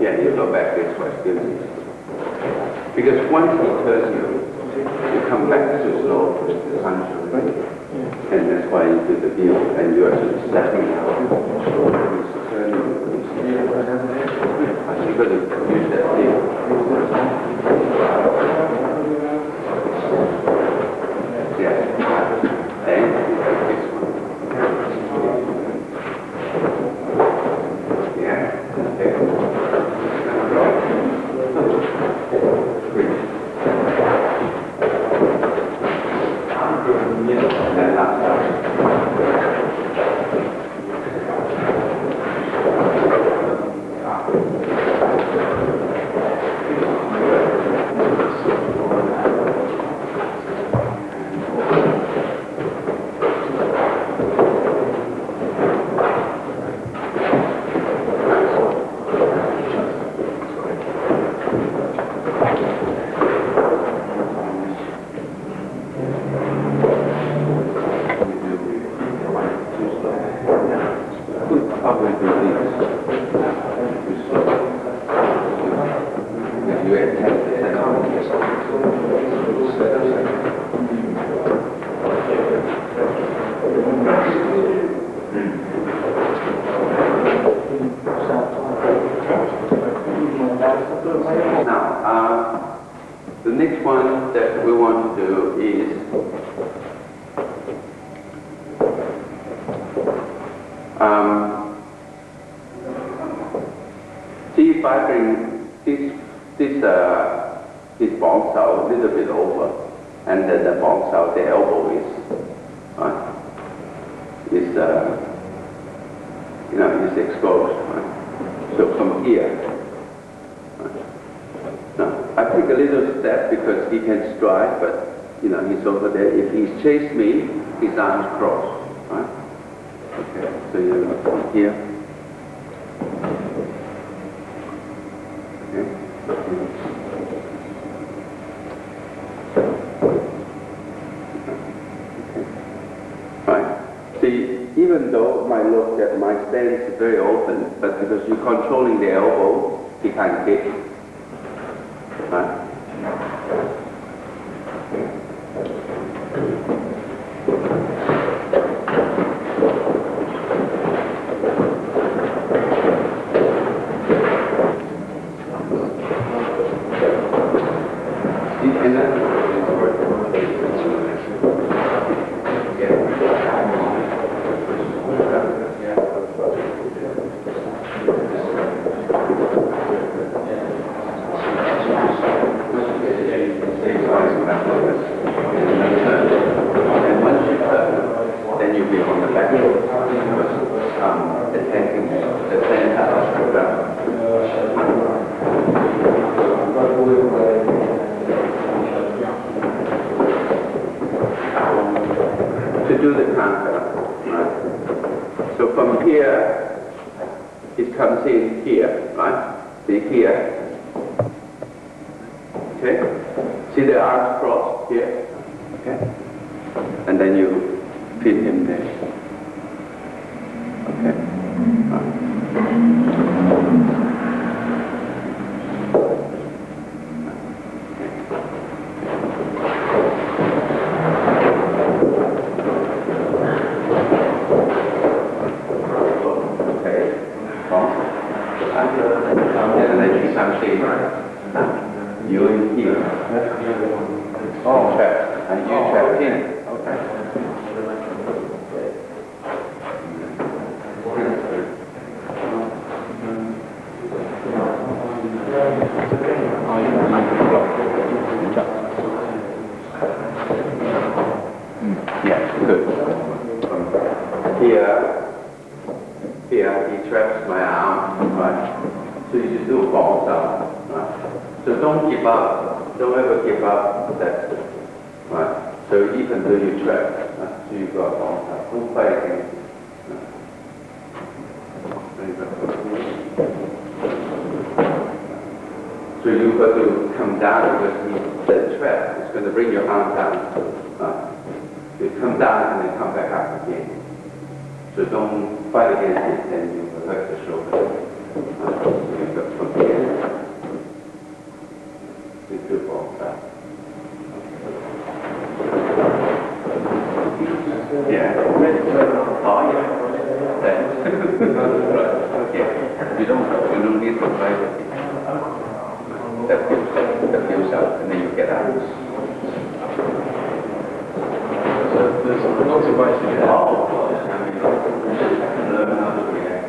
Yeah, you go back this way. Because once he turns you come back too slow to the punch, right? And that's why you do the view, and you're actually stepping out. So he's turning. you've got to use that thing. Yeah. And this one. Yeah. Okay. And last time. Now, the next one that we want to do is see if I bring this box out a little bit over, and then the box out, the elbow is is exposed. Right? So from here. Now, I take a little step because he can strike, but he's over there. If he chased me, his arms crossed. Right? Okay, so you from here. Okay. Right. See, even though my stance is very open, but because you're controlling the elbow, he can't kick. Right. Then you'll be on the back attacking the center of the ground. To do the counter, right? So from here, it comes in here, right? See here. Okay? See the arms crossed here? Okay? And then you pin him there. Okay? And then you something, you in here. Oh, trap. And you trap in. Okay. Yeah, good. Here he traps my arm, right? So you just do a bounce out, right? So don't give up. Don't ever give up that, right? So even though you trap, right? So you got a bounce out. Don't fight against it. So you've got to come down because the trap is going to bring your arm down. You come down and then come back up again. So don't fight against it, then you will hurt the shoulder. So you got from here. You do both sides. Yeah. Oh, yeah. Thanks. Okay. You don't need to fight with it. that feels out, and then you get out. So there's lots of ways to get out. Learn how to react.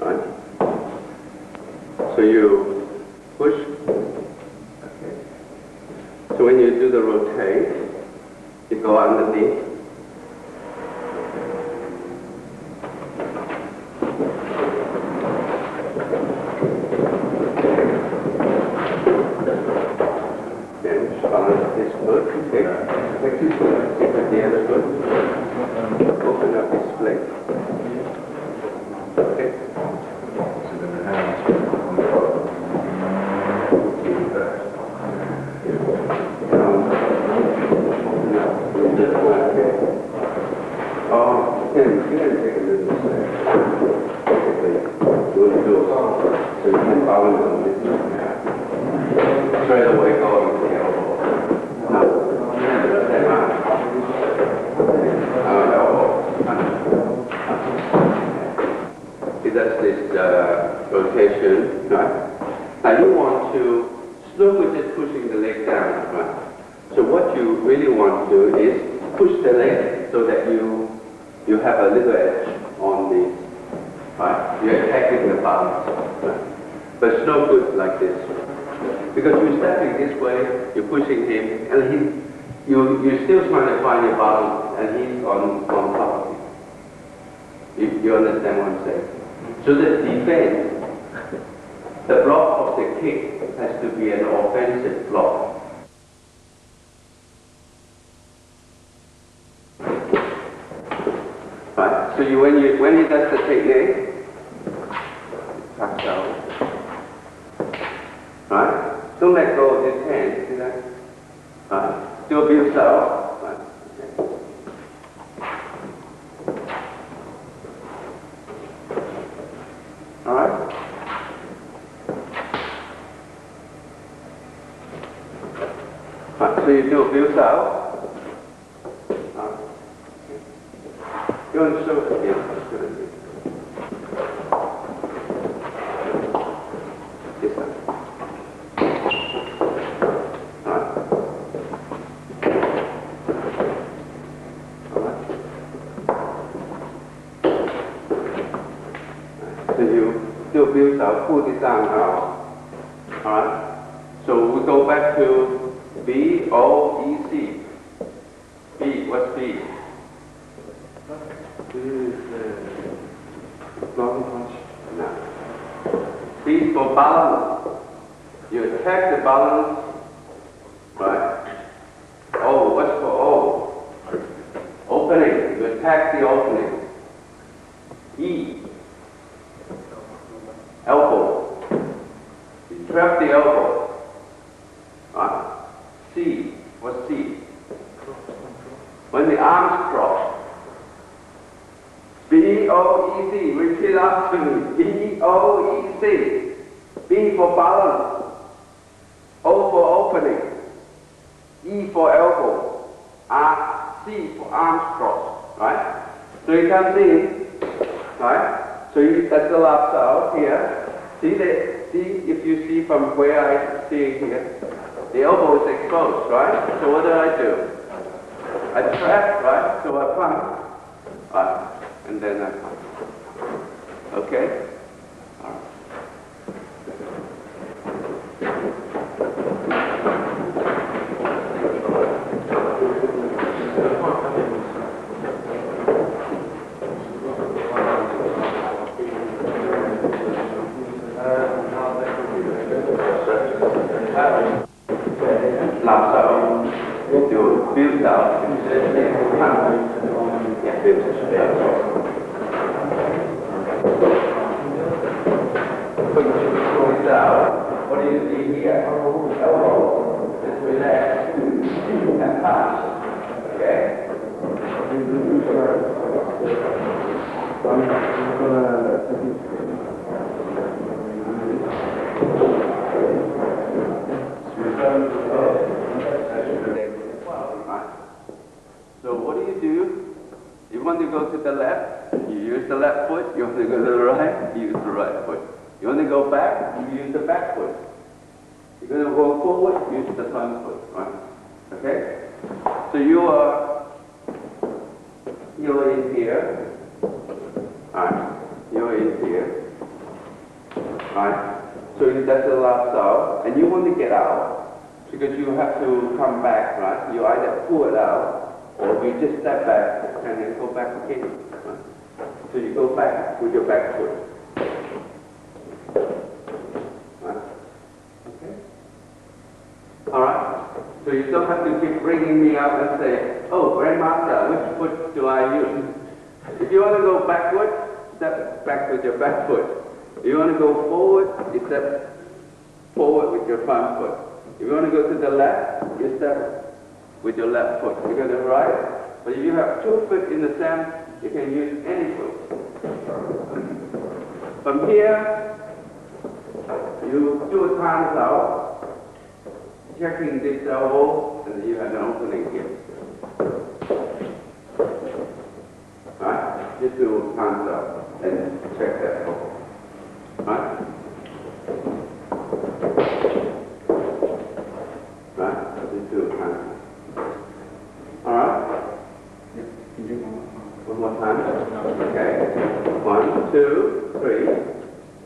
Right. So you push. Okay. So when you do the rotate, you go underneath. Then balance this foot. Okay. The other foot. Open up this plate. Okay. So then the hands on the bottom. Oh, Tim, you can take a little step. Basically, do so you can balance on this. Straight away go into the elbow. Now, step out. Elbow. He does this rotation, right? Now you want to, slowly just pushing the leg down, right? So what you really want to do is push the leg so that you have a little edge on the, right? You're attacking the balance, right? But it's no good like this. Because you're stepping this way, you're pushing him, and you're still trying to find your balance, and he's on top of you. You understand what I'm saying? So the defense, the block of the kick has to be an offensive block. Right. So when he does the technique, tuck down. Right. Don't let go of his hand. See that? Right. Still be yourself. Right. Okay. All right. Right. So you do a build out. You want to show it again? This one. Alright. So you still build out, pull this down out. Alright? So we go back to B-O-E-C. B, what's B? B for balance. You attack the balance, right? O, what's for O? Opening. You attack the opening. E, elbow. You trap the elbow. Right? C, what's C? When the arms cross. B-O-E-C, repeat after me. B-O-E-C. B for balance. O for opening. E for elbow. C for arms cross. Right? So he comes in. Right? So that's the last out here. See if you see from where I see it here. The elbow is exposed, right? So what do? I trap, right? So I punch. Right. And then I come. Okay? All right. Làm sao? You build out. Yeah, build out. What do you see here? Elbow. Just relax and pass. Okay? So what do? You want to go to the left, you use use the left foot, you want to go to the right, use the right foot. You want to go back, you use the back foot. You're going to go forward, use the front foot, right? Okay? So you're in here, right? You're in here, right? So that's the last out, and you want to get out, because you have to come back, right? You either pull it out, or you just step back, and then go back again, right? So you go back with your back foot. Right? Okay? Alright? So you don't have to keep bringing me up and say, oh, Grandmaster, which foot do I use? If you want to go backward, step back with your back foot. If you want to go forward, you step forward with your front foot. If you want to go to the left, you step with your left foot. You go to the right, but if you have 2 foot in the sand, you can use any foot. From here, you do a times out, checking this elbow, and then you have an opening here. Right? Just do times out and check that elbow. Right? Right? Just do times out. Alright? One more time. Okay. 1, 2, 3.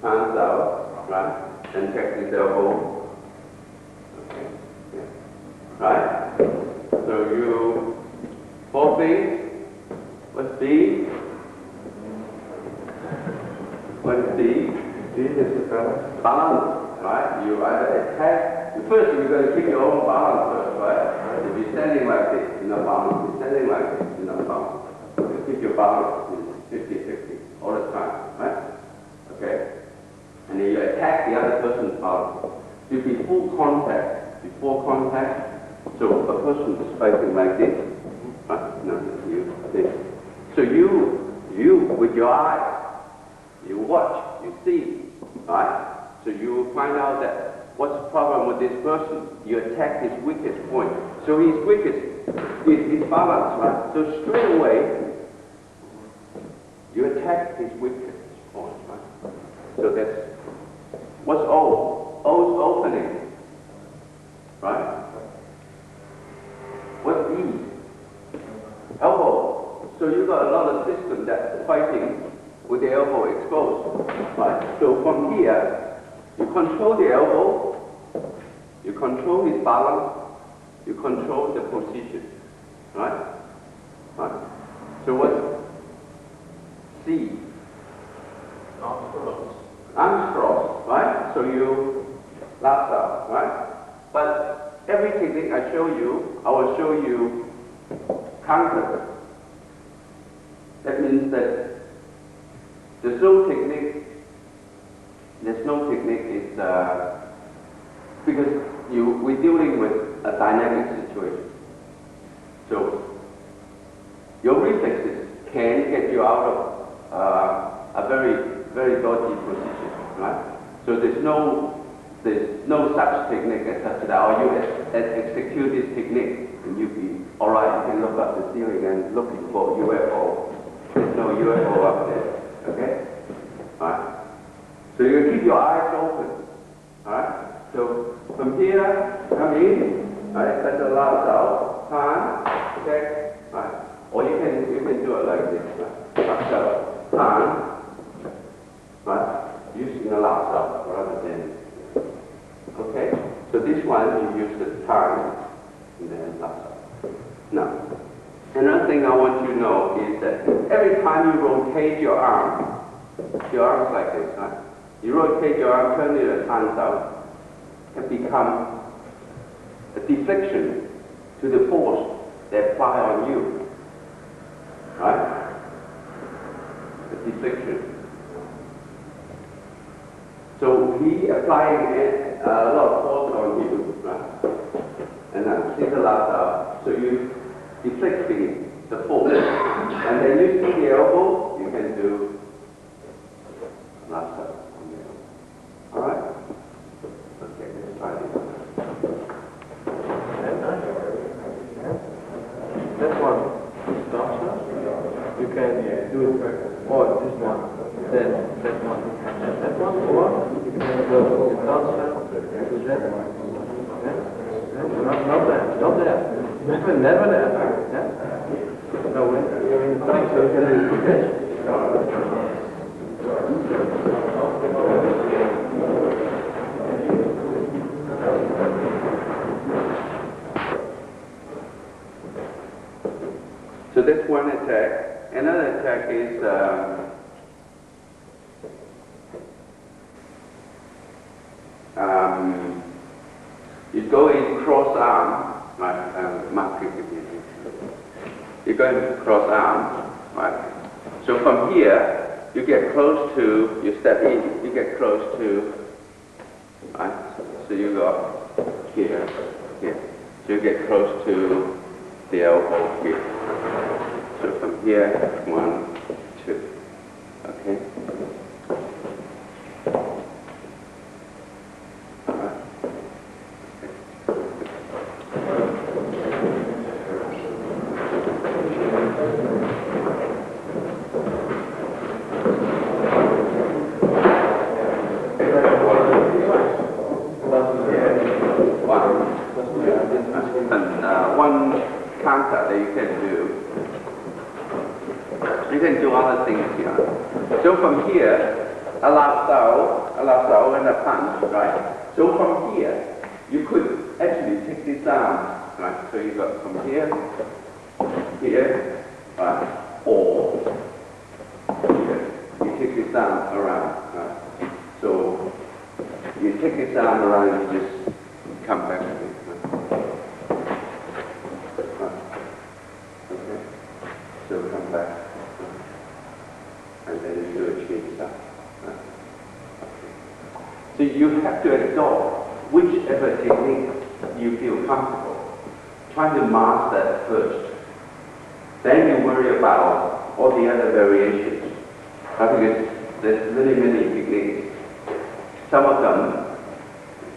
Hands out. Right? And check this elbow. Okay. Yeah. Right? So you 4 things. What's B? What's B? B is balance. Right? You either attack. First, you're going to keep your own balance first, right? If you're standing like this, you're not balanced. You're standing like this, you're not balanced. You keep your balance 50-50 all the time, right? Okay? And then you attack the other person's balance. You be full contact. Before contact, so a person is fighting like this, right? No, you, this. So you, with your eyes, you watch, you see, right? So you find out that what's the problem with this person? You attack his weakest point. So his weakest is his balance, right? So straight away, you attack his weakest point, right? So that's, what's O? O is opening, right? What's E? Elbow. So you got a lot of system that's fighting with the elbow exposed, right? So from here, you control the elbow, you control his balance, you control the position, right? Right? So what's C? Arms crossed, right? So you last out, right? But every technique I show you, I will show you counter. That means that there's no technique is because we're dealing with a dynamic situation. So your reflexes can get you out of a very, very dodgy position, right? So there's no such technique as such that, or you execute this technique and you be, all right, you can look up the ceiling and looking for UFO. There's no UFO up there, okay? All right? So you keep your eyes open, all right? So from here, come in, all right? That's a last out, time, okay? All right? Or you can do it like this, right? So, time, right? Using the last out rather than, okay? So this one you use the time and then last out. Now, another thing I want you to know is that every time you rotate your arms like this, right? You rotate your arm, turn it hands out, can become a deflection to the force that apply on you, right? A deflection. So he applying a lot of force on you, right? And then see the last out. So you deflecting the force. And then using the elbow, you can do last out. Alright? Okay, let's try this. This one starts. You can do it or Not there. Never there. Yeah? No, you're in place, so you can do it. So that's one attack. Another attack is you go in cross arm, right? You go in cross arm, right? So from here, you get close to, you step in, you get close to, right? So you go here. So you get close to the elbow here. So from here, 1, 2, okay? One counter that you can do. You can do other things here. So from here, a lao and a punch, right? So from here, you could actually take this down, right? So you got from here, right? Or here, you take this down around, right? So you take this down around, you just come back to it. So come back, and then you do a change up. So you have to adopt whichever technique you feel comfortable. Try to master that first. Then you worry about all the other variations. Because there's many techniques. Some of them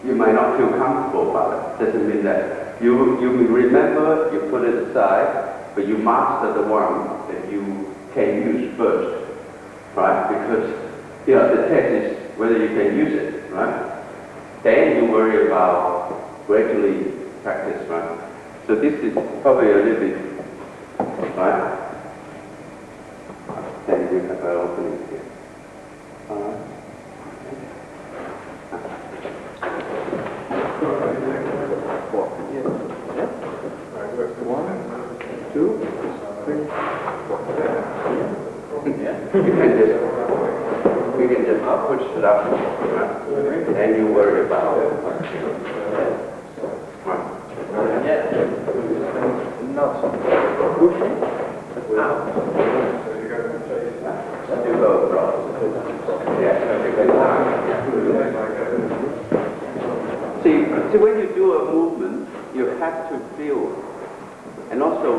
you might not feel comfortable about it. Doesn't mean that you remember, you put it aside. But you master the one that you can use first, right? Because the test is whether you can use it, right? Then you worry about gradually practice, right? So this is probably a little bit, right? Then you have an opening here. Two, three, four. You can just push it up, right? And you worry about it. Not pushing out. You go across. See, when you do a movement, you have to feel. And also,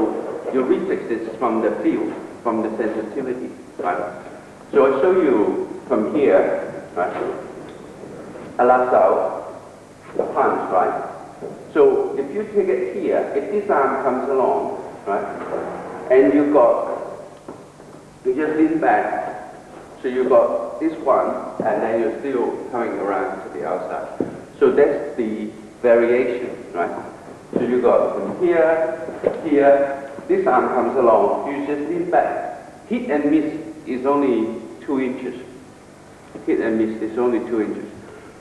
your reflexes from the feel, from the sensitivity, right? So I'll show you from here, right? A lao, the punch, right? So if you take it here, if this arm comes along, right? And you just lean back. So you got this one, and then you're still coming around to the outside. So that's the variation, right? So you got from here, this arm comes along, you just lean back. Hit and miss is only 2 inches. Hit and miss is only 2 inches.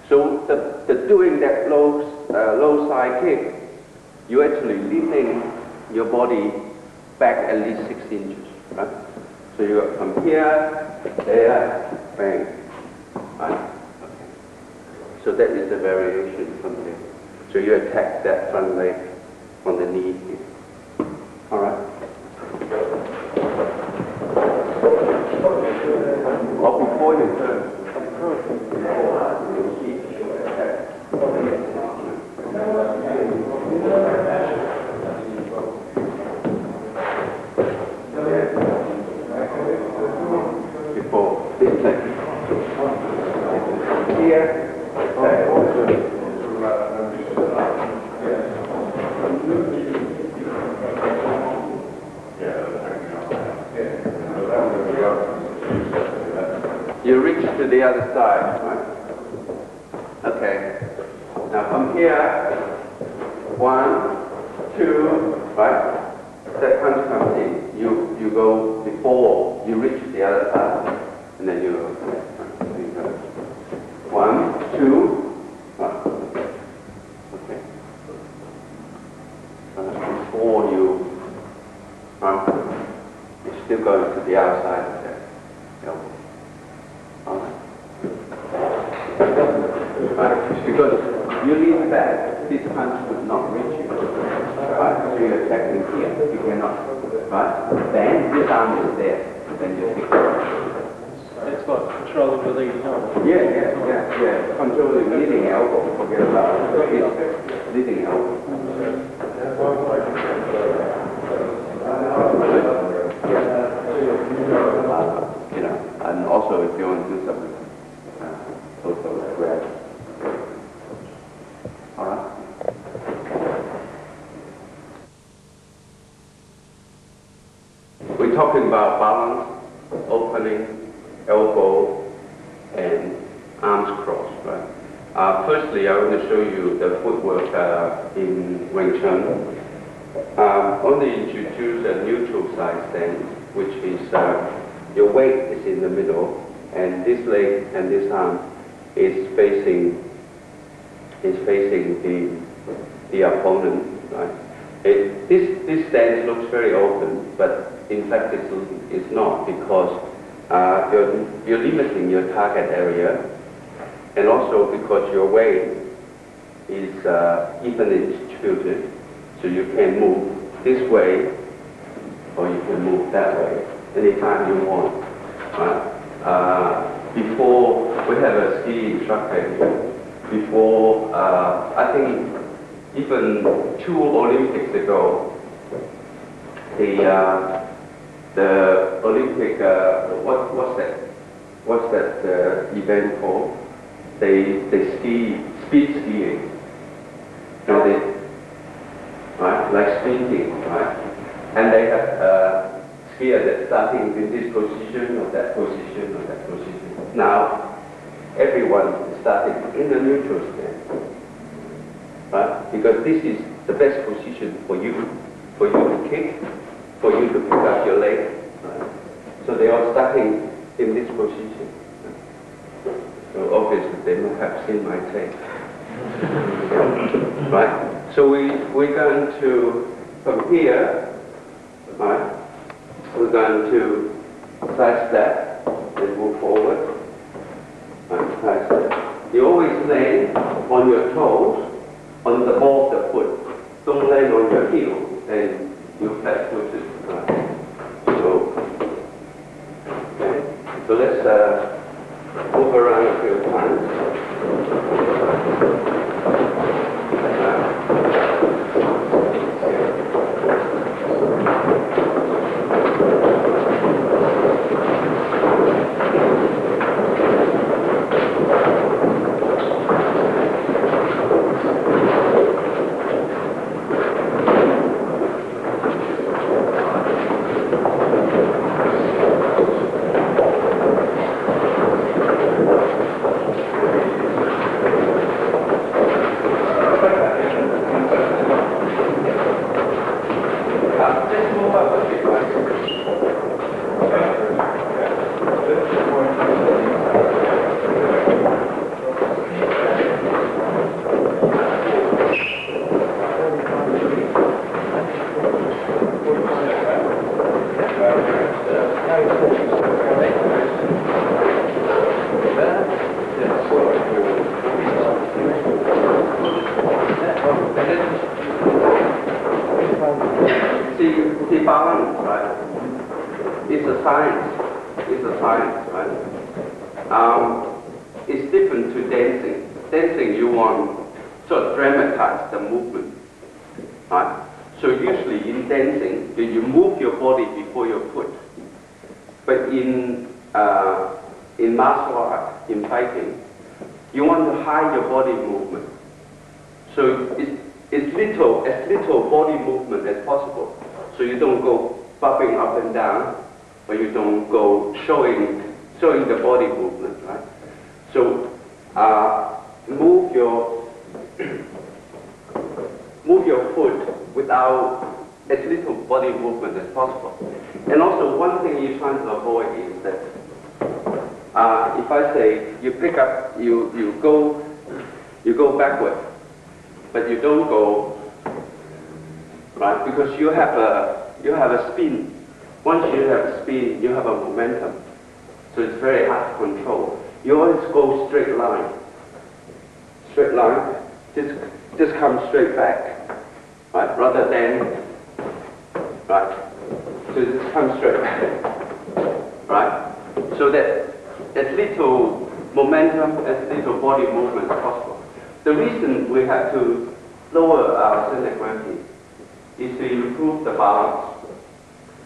So the doing that low side kick, you actually leaning your body back at least 6 inches, right? So you got from here, there, bang, right? Okay. So that is the variation from there. So you attack that front leg on the knee here. All right? Or before you turn. Before this leg. Here. You reach to the other side, right? Okay. Now from here, 1, 2, right? That punch comes in. You go before you reach the other side, and then you 1, 2, okay. Before you, you're still going to the outside of that elbow. All right. Because you lean back, this punch would not reach you. Right? So you're attacking here, you cannot. Right? Then this arm is there, then you pick it. It's what? Controlling the leading elbow? Yeah. Controlling the leading elbow, forget about it. Leading elbow. You know, and also if you want to do some also grab. All right. We're talking about balance, opening, elbow, and arms crossed, right? Firstly, I want to show you the footwork in Wing Chun. Only introduce a neutral side stance, which is your weight is in the middle, and this leg and this arm is facing the opponent, right? This stance looks very open, but in fact it's not, because you're limiting your target area, and also because your weight is evenly distributed, so you can move this way or you can move that way anytime you want. Right? Before, we have a ski instructor here. Before, I think even 2 Olympics ago, the Olympic, what's that event called? They ski, speed skiing. And they, right, like sprinting, right? And they have skier that's starting in this position or that position or that position. Now, everyone is starting in the neutral stance, right? Because this is the best position for you to kick, for you to pick up your leg. Right? So they are starting in this position. So obviously they must have seen my tape. Right? So we're going to, from here, right, we're going to side step and move forward. Right, side step. You always land on your toes, on the ball of the foot. Don't land on your heel, and you flat footed. Right? So let's move around a few times. See, balance, right? It's a science. It's a science, right? It's different to dancing. Dancing, you want to dramatize the movement, right? So usually in dancing, you move your body before your foot. But in martial art, in fighting, you want to hide your body movement. So it's as little body movement as possible. So you don't go bobbing up and down, or you don't go showing showing the body movement, right? So move your move your foot without as little body movement as possible. And also one thing you're trying to avoid is that if I say you pick up, you go backward, but you don't go right, because you have a spin. Once you have a spin, you have a momentum, so it's very hard to control. You always go straight line, just come straight back, right, rather than right. So just come straight back, right, so that as little momentum, as little body movement as possible. The reason we have to lower our center of gravity is to improve the balance,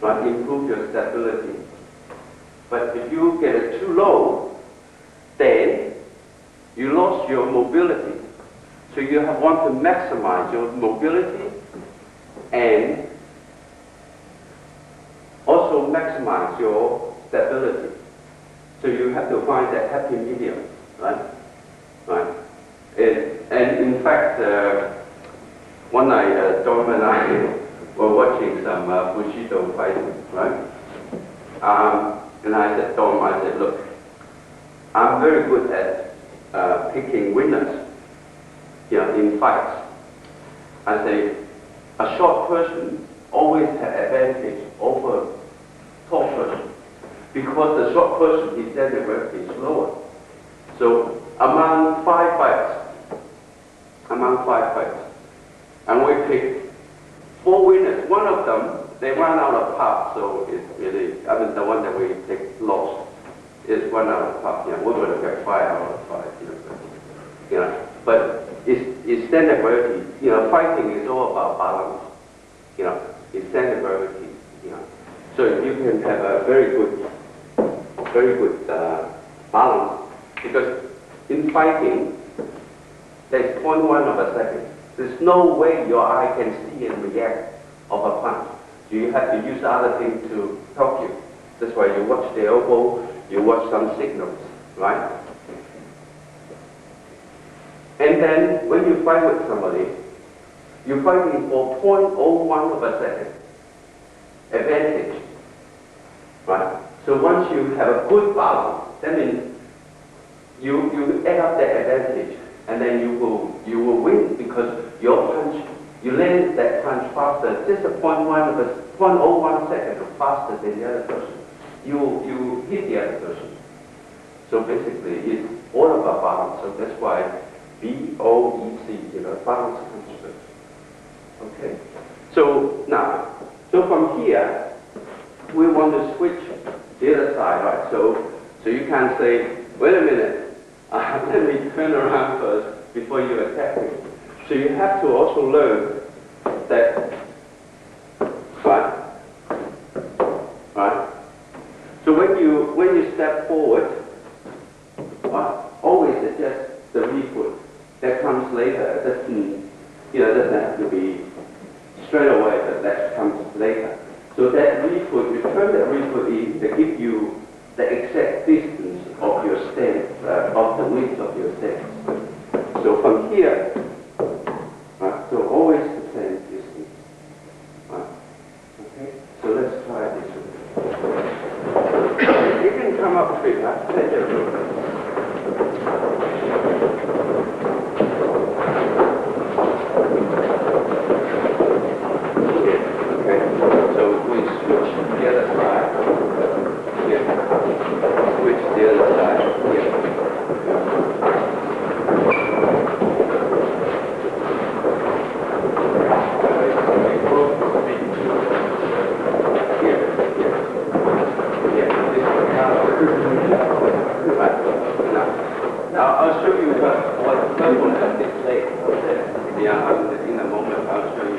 right? Improve your stability. But if you get it too low, then you lost your mobility. So you want to maximize your mobility and also maximize your stability. So you have to find that happy medium, right? Right. And in fact, one night, Dom and I were watching some Bushido fighting, right? And I said, Dom, I said, look, I'm very good at picking winners, in fights. I say, a short person always has advantage over a tall person, because the short person, his center of gravity is lower. So among five fights, and we picked 4 winners. One of them, they ran out of park, so it's really, the one that we take lost is 1 out of park. We would have got 5 out of 5. But it's center of gravity. Fighting is all about balance. It's center of gravity. So if you can have a very good balance, because in fighting, there's 0.1 of a second. There's no way your eye can see and react of a punch. So you have to use other things to help you. That's why you watch the elbow, you watch some signals, right? And then when you fight with somebody, you're fighting for 0.01 of a second advantage, right? So once you have a good balance, that means you add up that advantage, and then you will win, because your punch, you land that punch faster, just a 0.01 second faster than the other person. You hit the other person. So basically, it's all about balance. So that's why BOEC, balance punch first. Okay. So now, from here, we want to switch the other side, right? So you can't say, wait a minute. Let me turn around first before you attack me. So you have to also learn that, right? So when you step forward, always adjust the rear foot. That comes later. It doesn't have to be straight away, but that comes later. So that rear foot, you turn that rear foot in to give you the exact distance of your stance, of the width of your stance. So from here, so always the same distance. Okay, so let's try this one. You can come up straight, take a look. Okay, so we switch the other side. Switch the other side. Now I'll show you what purple has displayed. In a moment I'll show you.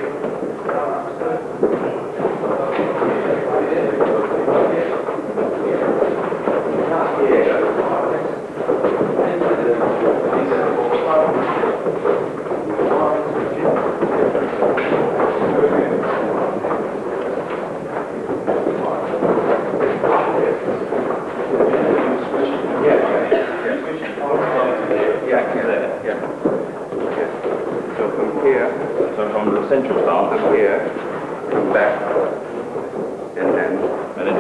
from the central stance. Up here, come back, and then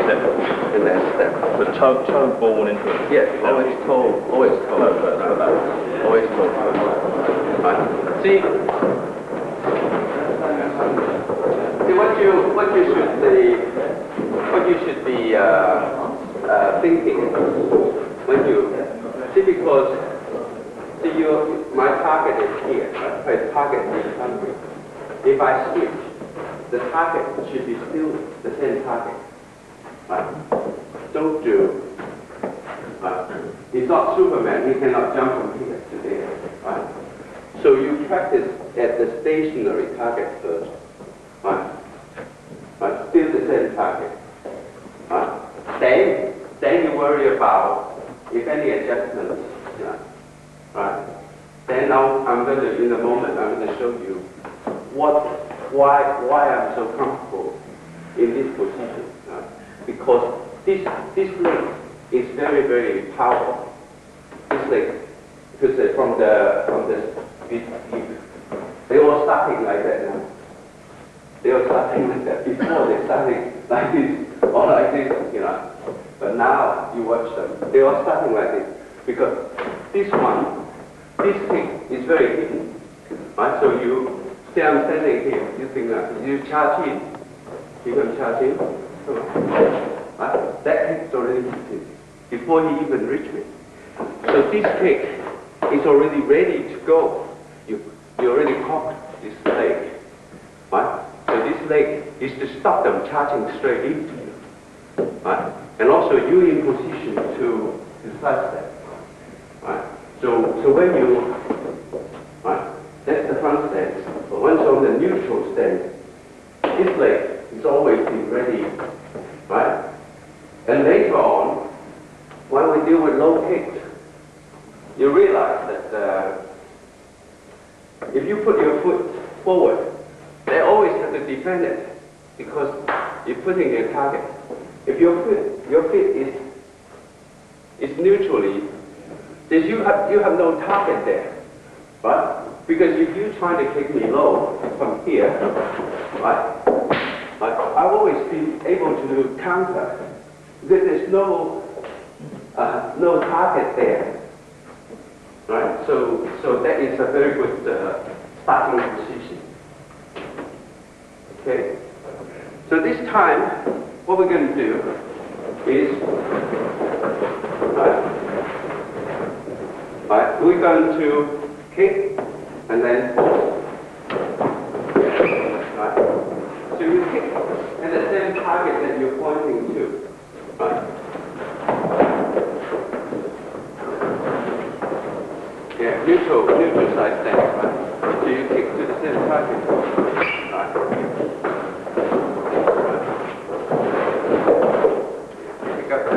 step. and then step. The toe born into it. Yes, always toe Toe first. like that. Always toe first. Right. See, what you should be thinking when you see, because see my target is here. Right? My target is hungry. If I switch, the target should be still the same target. Right? Don't do. He's not Superman. He cannot jump from here to there. Right? So you practice at the stationary target first. Right? Right? Still the same target. Right? Then you worry about if any adjustments. Yeah. Right? Then I'm going to, in a moment, I'm going to show you why I'm so comfortable in this position. Right? Because this leg is very, very powerful. This leg, because from the they all starting like that now. They were starting like that. Before they started like this or like this, you know. But now you watch them, they are starting like this because this thing is very hidden, right? So you see, I'm standing here. You think that you charge in, you can charge in, right? That kick is already hidden before he even reached me. So this kick is already ready to go. You already cocked this leg, right? So this leg is to stop them charging straight into you, right? And also you in position to sidestep, right? So when you, right? That's the front stance. But once on the neutral stance, this leg is always been ready, right? And later on, when we deal with low kicks, you realize that if you put your foot forward, they always have to defend it because you're putting a target. If your feet is neutrally, then you have no target there, right? Because if you try to kick me low from here, right? I've always been able to counter. There's no target there, right? So that is a very good starting position. Okay. So this time, what we're going to do is, we're going to kick and then pull. Right? So you kick at the same target that you're pointing to. Right? Yeah, neutral side stance. Right? So you kick to the same target. Right? Pick up that.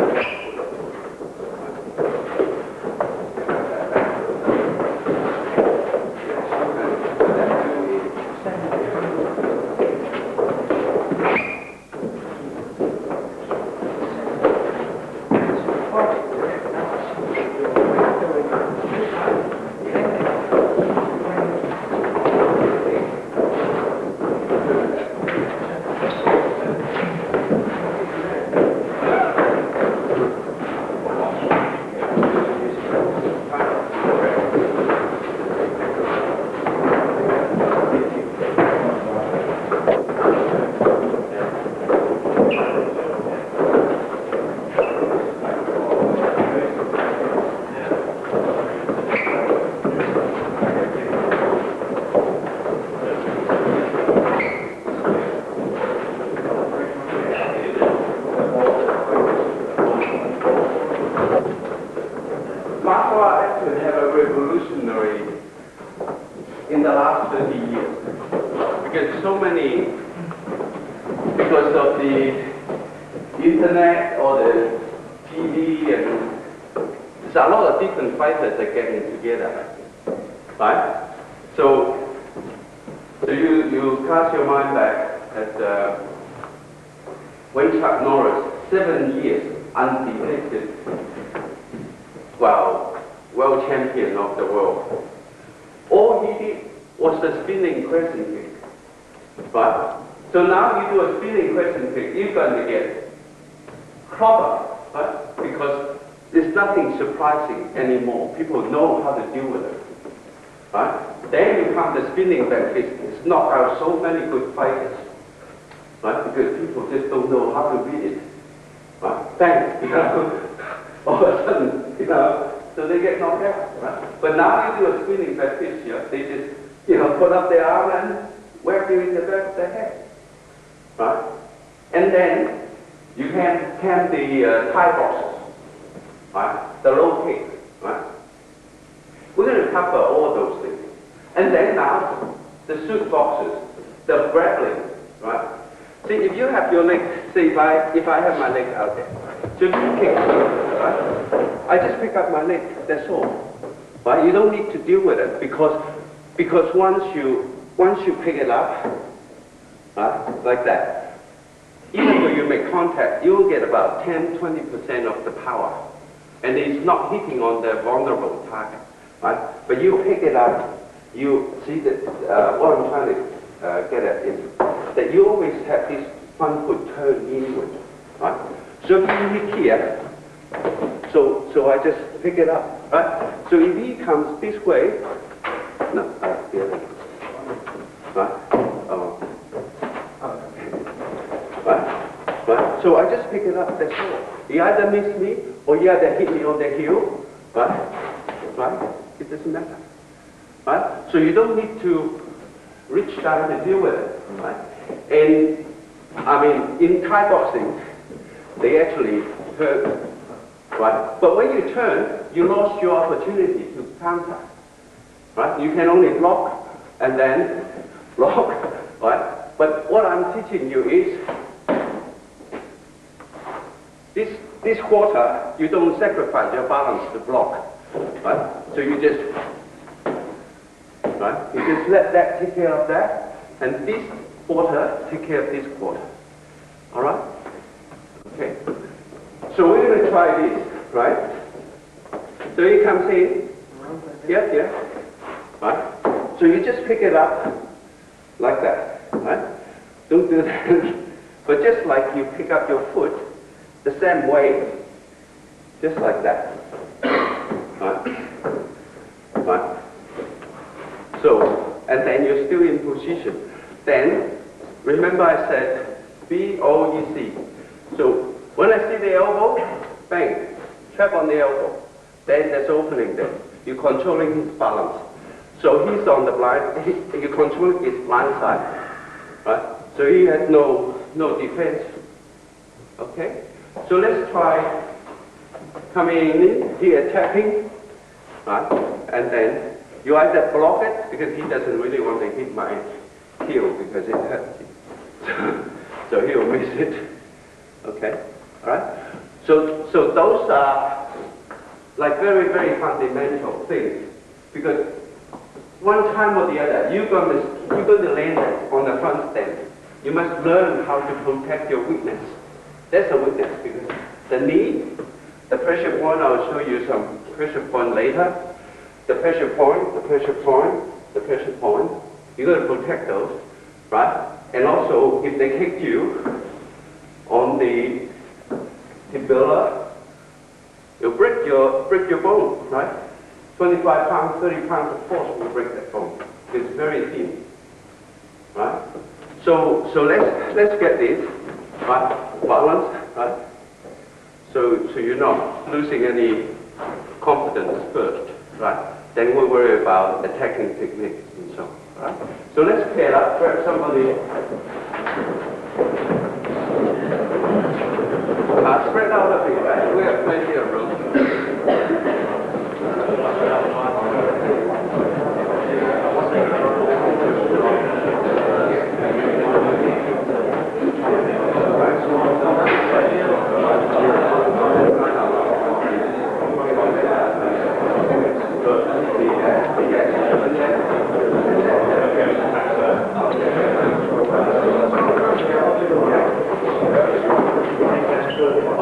In the last 30 years, because of the internet or the TV, and there's a lot of different fighters that are getting together, right? So you cast your mind back at when Chuck Norris, 7 years undefeated, world champion of the world. All he did was the spinning crescent kick. Right? So now you do a spinning question trick, you're going to get clobber, right? Because there's nothing surprising anymore. People know how to deal with it. Right? Then you come to spinning back fist. It's knocked out so many good fighters. Right? Because people just don't know how to read it. Right? Bang, you know, all of a sudden, you know, so they get knocked out. Right? But now you do a spinning back fist here, they just, you know, put up their arm and whack you in the back of the head. Right? And then you can the Thai boxes. Right? The low kick. Right? We're going to cover all those things. And then now, the suit boxes, the grappling, right? See, if you have your leg, see, if I have my leg out there, so if you kick, right? I just pick up my leg, that's all. Right? You don't need to deal with it because once you pick it up, right, like that, even though you make contact, you'll get about 10-20% of the power. And it's not hitting on the vulnerable target. Right? But you pick it up, you see that what I'm trying to get at is that you always have this front foot turned inward. Right? So if you hit here, so I just pick it up. Right? So if he comes this way, no, the other way. Right? Right? So I just pick it up, that's all. He either miss me or he either hit me on the heel. Right? Right? It doesn't matter. Right? So you don't need to reach down to deal with it. Right? And I mean, in Thai boxing, they actually turn. Right? But when you turn, you lost your opportunity to counter. Right? You can only block and then block. Right? But what I'm teaching you is this quarter, you don't sacrifice your balance to block. Right? So you just let that take care of that, and this quarter take care of this quarter. All right? Okay. So we're going to try this, right? So he comes in. Yeah. Right? So you just pick it up like that, right? Don't do that. But just like you pick up your foot, the same way, just like that. Right? Right? So, and then you're still in position. Then, remember I said B-O-E-C. So, when I see the elbow, bang, trap on the elbow. Then there's opening there. You're controlling his balance. So he's on the blind, you're controlling his blind side. Right? So he has no defense. Okay? So let's try coming in, here tapping, right? And then you either block it, because he doesn't really want to hit my heel because it hurts him. So he'll miss it. Okay? Alright? So those are like very, very fundamental things. Because one time or the other, you're going to land on the front stand. You must learn how to protect your weakness. That's a weakness, because the knee, the pressure point, I'll show you some pressure point later. The pressure point, the pressure point, the pressure point. You're going to protect those, right? And also, if they kick you on the tibia, you'll break your bone, right? 25 pounds, 30 pounds of force will break that bone. It's very thin, right? So let's get this, right? Balance, right? So you're not losing any confidence first, right? Then we'll worry about attacking technique and so on, right? So let's pair up, grab somebody. Spread out a bit, right? We have plenty of room.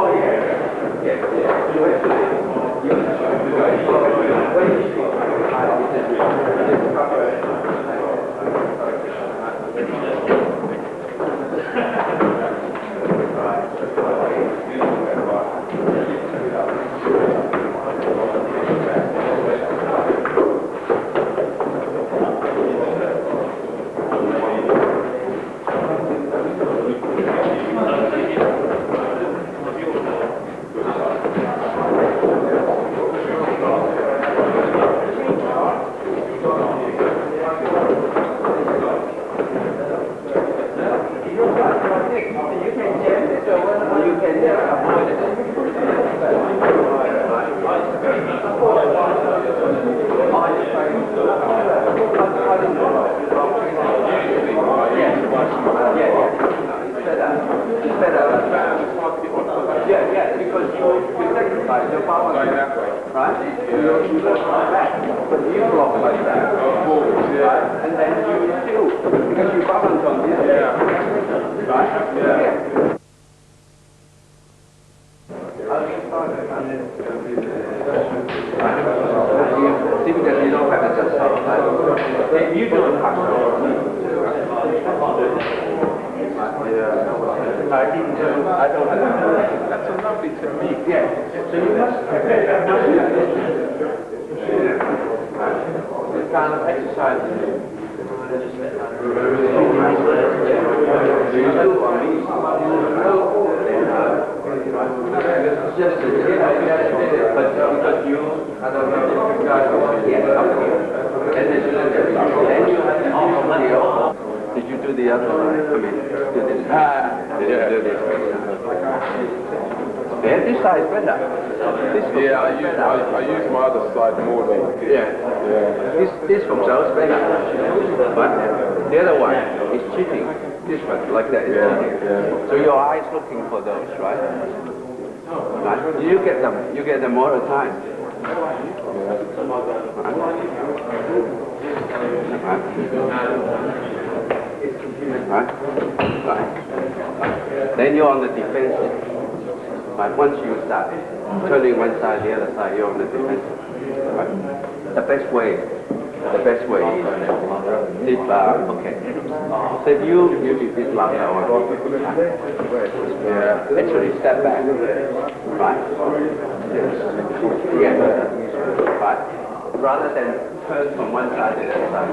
Oh, yeah. Yeah, because you sacrifice your power, right? You go back, but you block like that, right? And then you still, because you balance on this, right? Yeah. See, because you don't have a just right? You don't have I don't have that's a lovely technique. Yeah. So you must this kind of exercise. Just but because you, I don't know, you guys are and then you have to did you do the other side? I mean, do this. Did you do this? Yeah, this side is better. I use my other side more than. This comes out better. But the other one is cheating. This one, like that, is cheating. So your eyes looking for those, right? Right? You get them all the time. Right? Then you're on the defensive. Right? Once you start turning one side, the other side, you're on the defensive. Right? The best way is if, okay. So if you do this last hour, actually step back. Right? Yeah. Right? Rather than turn from one side to the other side.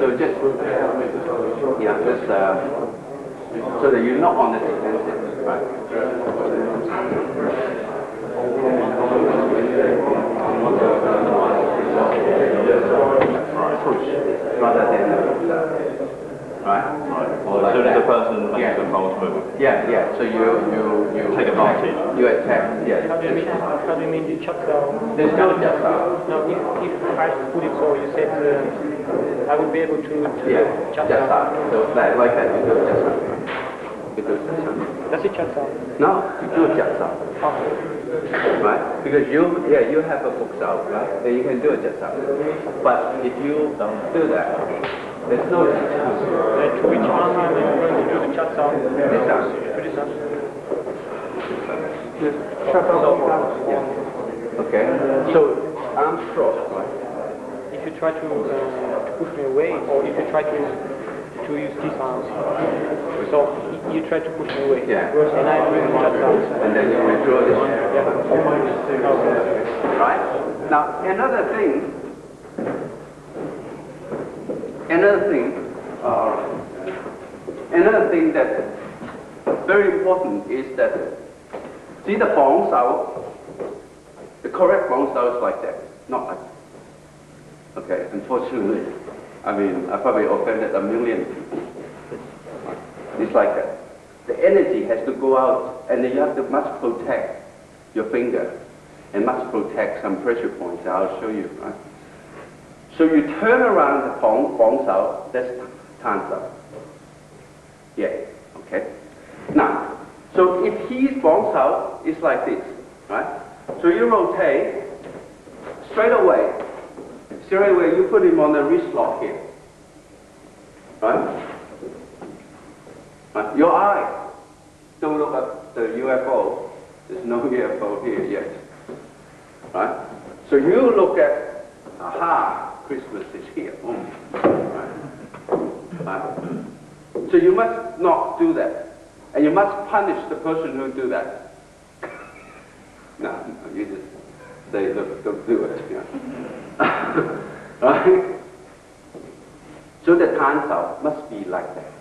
So just, so that you're not on the defensive, right? Push, rather than right? So the person makes the false move. So you Take advantage. You attack. Yeah. How do you mean you shut down? There's no just down. No, if I put it so, you said I would be able to shut just down. So like that, you do just down. You do just down. Does it shut down? No, you do just down. Oh. Right? Because you have a book out, right? Then you can do it just down. But if you don't do that, there's no just down. To which arm are you going to do the shut down? This down. This down. Shut down. Yeah. Okay. So arms crossed, right? If you try to push me away, or if you try to use these arms, so you try to push me away. Yeah. And I bring shut down. And then you withdraw this. Right? Now another thing that's very important is that, see the bounce out, the correct bounce out is like that, not like that. Okay, unfortunately, I mean, I probably offended a million people. It's like that. The energy has to go out, and then you have to must protect your finger, and must protect some pressure points. I'll show you, right? So you turn around the palm, bounce out, that's time's up. Yeah, okay. Now, so if he's bounce out, it's like this, right? So you rotate, straight away, you put him on the wrist lock here, right? Right? Your eye, don't look at the UFO, there's no UFO here yet, right? So you look at, aha, Christmas is here, boom, right? Right? So you must not do that. And you must punish the person who do that. No, you just say, look, don't do it. Yeah. Right? So the time out must be like that.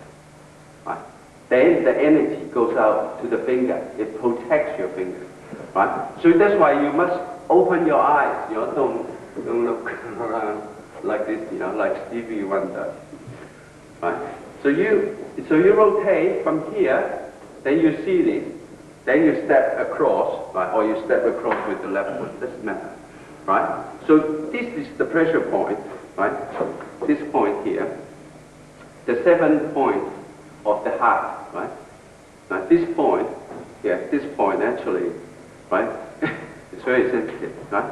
Right? Then the energy goes out to the finger. It protects your finger. Right? So that's why you must open your eyes. You know, don't look around like this. You know, like Stevie Wonder. Right? So you rotate from here. Then you see this. Then you step across, right? Or you step across with the left foot. Doesn't matter. right? So this is the pressure point, right? This point here, the 7th point of the heart, right? Now this point, this point actually, right? It's very sensitive, right?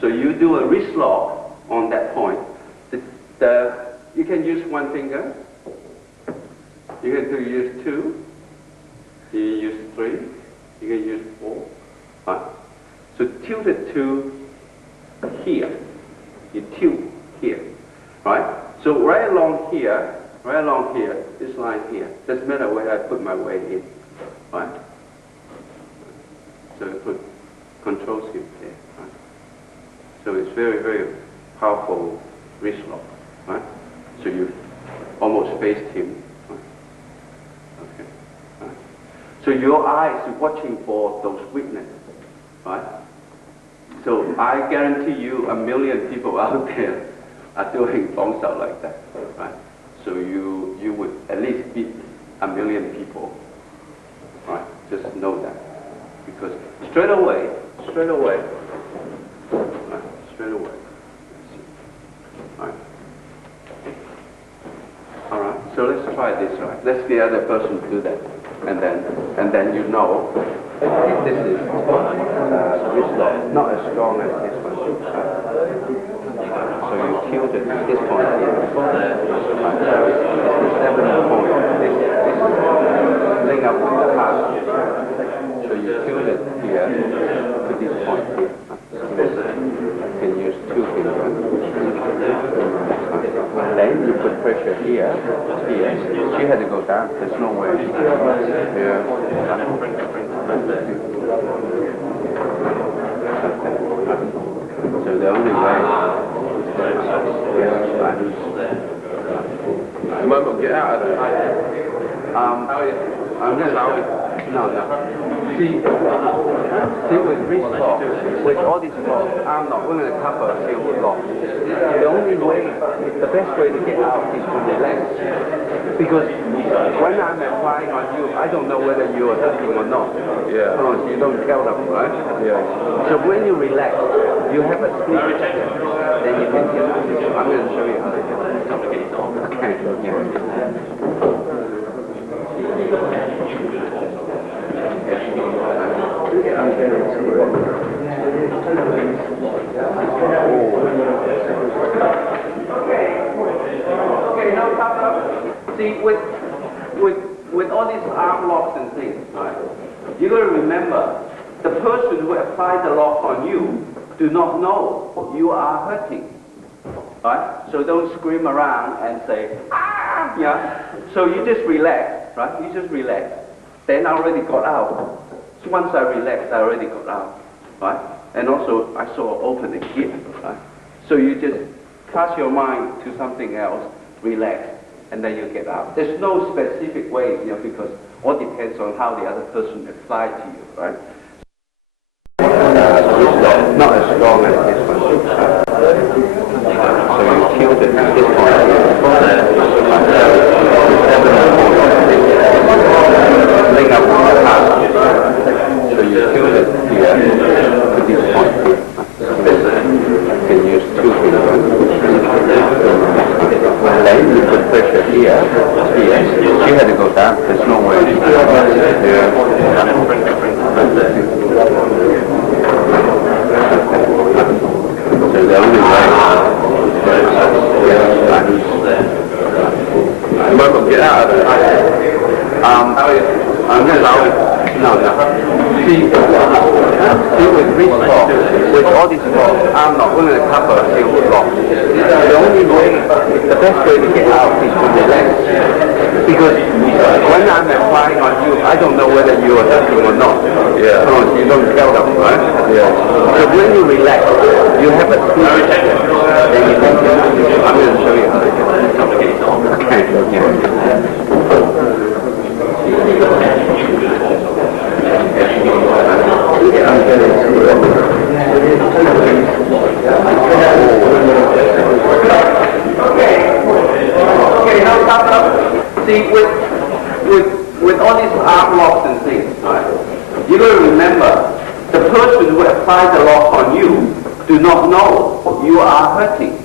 So you do a wrist lock on that point. You can use one finger. You can use 2. You can use 3. You can use 4. Right? So tilt it to here. You tilt here, right? So right along here, this line here, doesn't matter where I put my weight in, right? So you put control shift there, right? So it's very, very powerful wrist lock, right? So you almost faced him, right? Okay, right? So your eyes are watching for those weaknesses, right? So I guarantee you 1 million people out there are doing bongsao like that, right? So you would at least beat 1 million people, right? Just know that, because straight away, right? Straight away. Right. All right. So let's try this, right? Let's the other person do that, and then you know this is wrist lock, not as strong as this one. So you tilt it this point here. Right. So it's the 7th point. This link up with the heart. So you tilt it here to this point here. You can use 2 fingers. Then you put pressure here. She had to go down. There's no way. Here. So the only way. You might not get out of there. I'm going to no. See with wrist lock, with all these locks, I'm not going to cover with lock. The only way, the best way to get out is to relax. Because when I'm applying on you, I don't know whether you are touching or not. Yeah. No, you don't tell them, right? Yeah. So when you relax, you have a split second, then you can get out. I'm going to show you how to get out. Okay. Yeah. Okay, now come. See, with all these arm locks and things, right? You got to remember, the person who applied the lock on you do not know you are hurting, right? So don't scream around and say, ah, yeah. So you just relax, right? You just relax. Then I already got out. So once I relaxed, I already got out, right? And also, I saw an opening here, right? So you just cast your mind to something else, relax, and then you get out. There's no specific way, because all depends on how the other person applied to you, right? Not as strong as this one. So you tilt it this point here. Link up with the heart. So you tilt it here to this point here. You can use 2 fingers. Then you put pressure here. She had to go down. There's no way. Here. So the only way. You might not get out of there. I'm going to no. See with wrist lock, with all these locks, I'm not going to cover with lock. The only way, the best way to get out is to relax. Because when I'm applying on you, I don't know whether you are touching or not. Yeah. No, you don't tell them, right? Yeah. So when you relax, you have a split second, then you can get out. I'm going to show you how to get out. Okay. Yeah. Okay, now stop up. See, with all these arm locks and things, right? You got to remember, the person who applied the lock on you do not know you are hurting.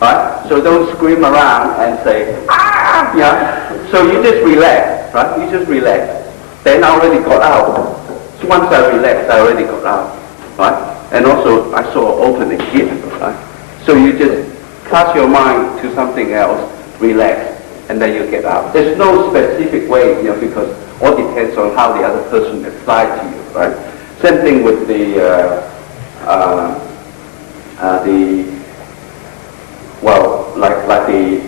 Right? So don't scream around and say, ah, yeah. So you just relax, right? You just relax. Then I already got out. So once I relaxed, I already got out, right? And also I saw an opening here, right? So you just cast your mind to something else, relax, and then you get out. There's no specific way, you know, because all depends on how the other person applies to you, right? Same thing with like the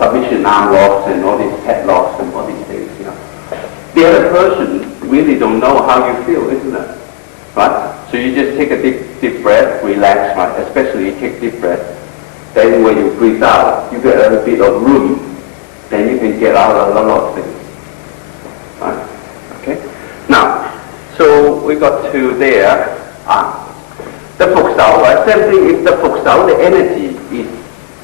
submission arm locks and all these head locks and all these things, you know. The other person really don't know how you feel, isn't it? Right? So you just take a deep breath, relax, right? Especially you take deep breath. Then when you breathe out, you get a little bit of room. Then you can get out a lot of things. Right? Okay? Now, so we got to there. The phục sầu, right? Same thing if the phục sầu, the energy is,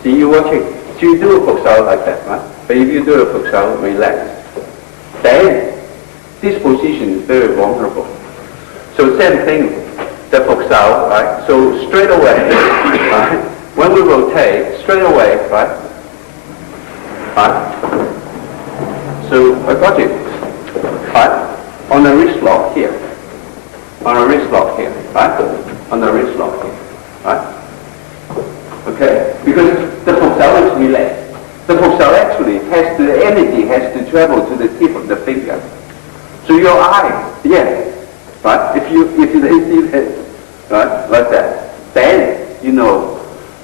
see you watching. So you do a phục sầu like that, right? But if you do a phục sầu, relax. Then this position is very vulnerable. So same thing, the phục sầu, right? So straight away, right? When we rotate, straight away, right? Right? So I got it, right? On the wrist lock here. On a wrist lock here, right? On the wrist lock here, right? Okay? Because the phục sầu is relaxed. The phục sầu actually has to, the energy has to travel to the tip of the finger. So your eye, yes, right? If you see that, right, like that, then you know,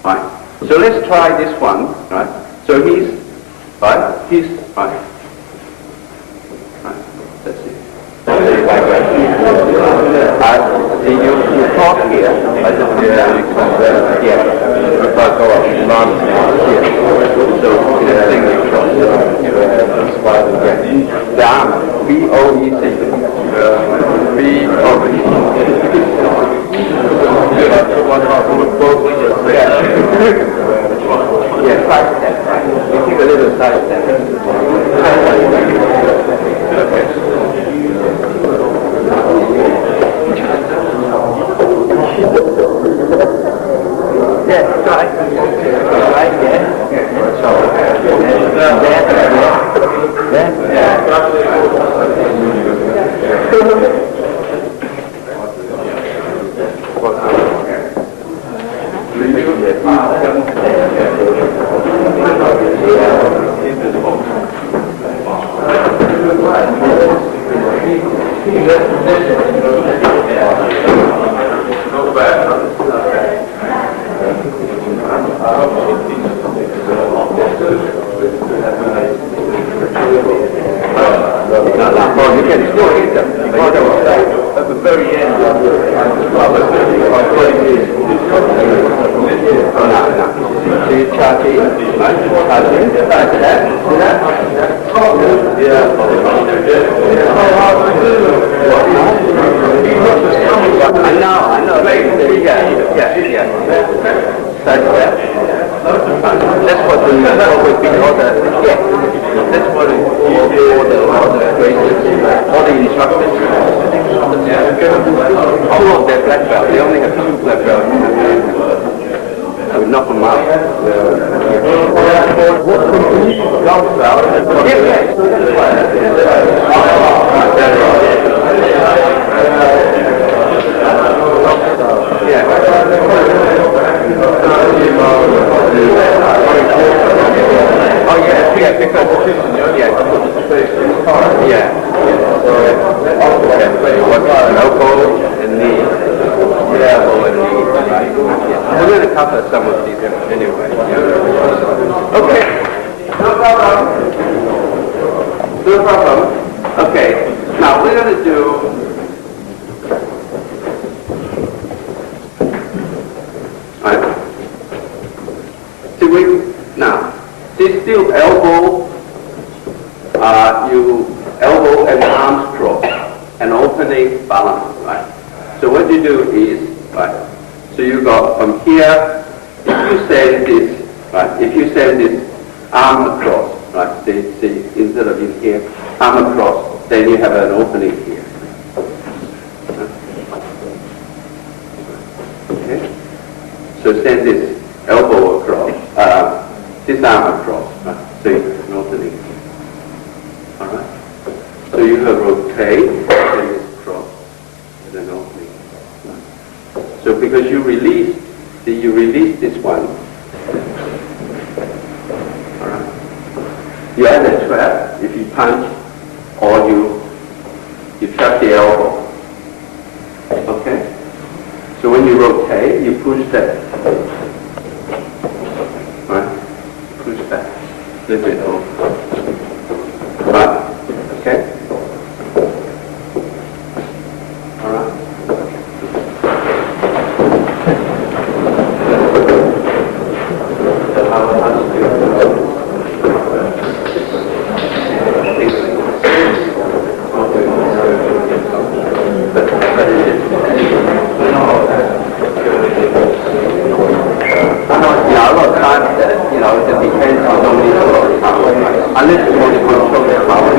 right? So let's try this one, right? So he's right. That's it. See you talk here. Yeah. If I go up and run here. So this thing you cross. The arm, B-O-E-C. B-O-E-C. Yeah, side step, right? You take a little side step. Okay. Yeah, right. Right, yeah. You can still hit them. At the very end. See, charging, right? Charging, like that. See that? Yeah. I know. Yeah. Like that. That's what would be all the, yeah. That's what all the instructors. Two of their black belts. They only have 2 black belts. I would knock them out. Oh yeah, because elbow and knee, elbow and knee. We're going to cover some of these anyway. Okay, no problem. Okay, now we're going to do. Right. Now, this still elbow. You elbow and arms cross, and opening balance, right? So what you do is, right, so you go from here, if you send this, right, if you send this arm across, right, see, instead of in here, arm across, then you have an opening here. Okay? So send this elbow across, this arm across, right? So you have an opening. Alright? So you have rotate, send this across, and an opening. Right? So because you release this one, alright? You either trap if you punch, or you trap the elbow. Okay? So when you rotate, you push that. Right? Push back. A little bit over. Right? Okay? Alright? So how to do it? It depends on only a lot of power. Unless you want to control the power.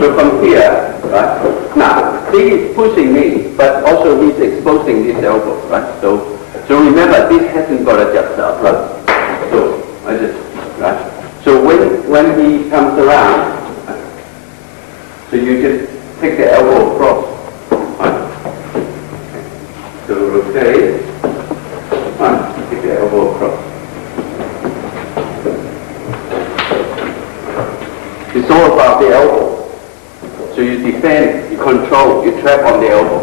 So from here, right? Now, he is pushing me, but also he's exposing this elbow, right? So remember, this hasn't got to adjust up, right? So I just, right? So when he comes around, so you just take the elbow across. So rotate, take the elbow across. It's all about the elbow. So you defend, you control, you trap on the elbow.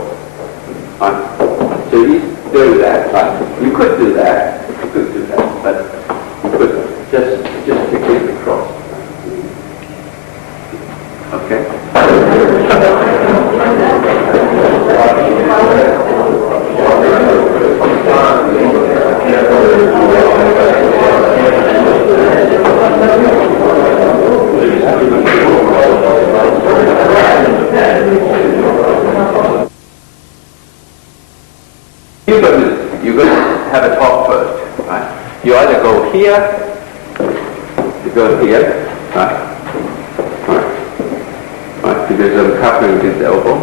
So he's doing that, right? You could do that, but you could just take it across. Okay? You're going to have a talk first, right? You either go here, you go here, right? Right, because I'm covering this elbow.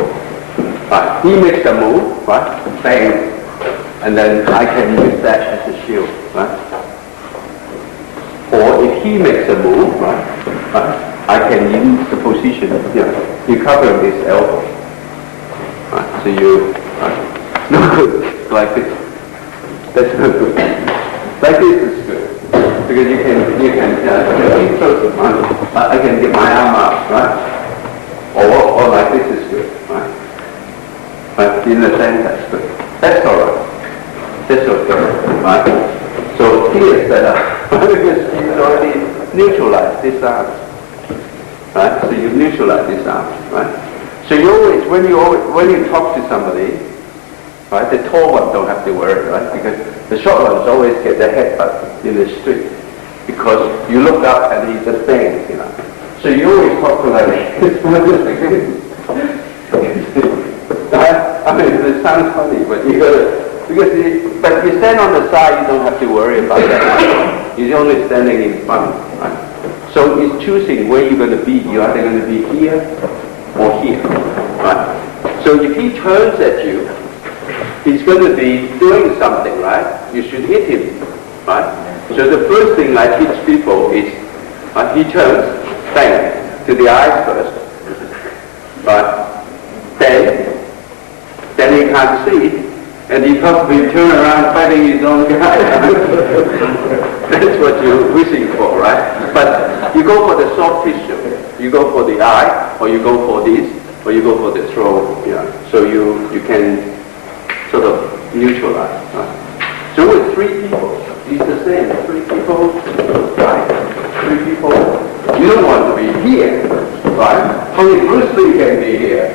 Right, he makes a move, right? Bang, and then I can use that as a shield, right? Or if he makes a move, right? I can use the position here. You cover this elbow, right? So you, right? No good, like this. That's not good. Like this is good. Because you can keep close to front. I can get my arm up, right? Or like this is good, right? But in the center, that's good. That's alright. That's okay, right? So here is better. Because you already neutralized this arm. Right? So you neutralize this arm, right? So you always, when you talk to somebody, right, the tall one don't have to worry, right? Because the short ones always get their head up in the street. Because you look up and he just bangs, you know. So you always talk to like this. I mean, it sounds funny, but you gotta, but you stand on the side, you don't have to worry about that. He's only standing in front, right? So he's choosing where you're going to be. You're either going to be here or here, right? So if he turns at you, he's going to be doing something, right? You should hit him, right? So the first thing I teach people is, he turns, bang, to the eyes first, right? Then he can't see, and he possibly turn around fighting his own guy. That's what you're wishing for, right? But you go for the soft tissue. You go for the eye, or you go for this, or you go for the throat. Yeah. So you can sort of neutralize. Right? So with three people, it's the same. Three people, right? Three people. You don't want to be here, right? Only Bruce Lee can be here.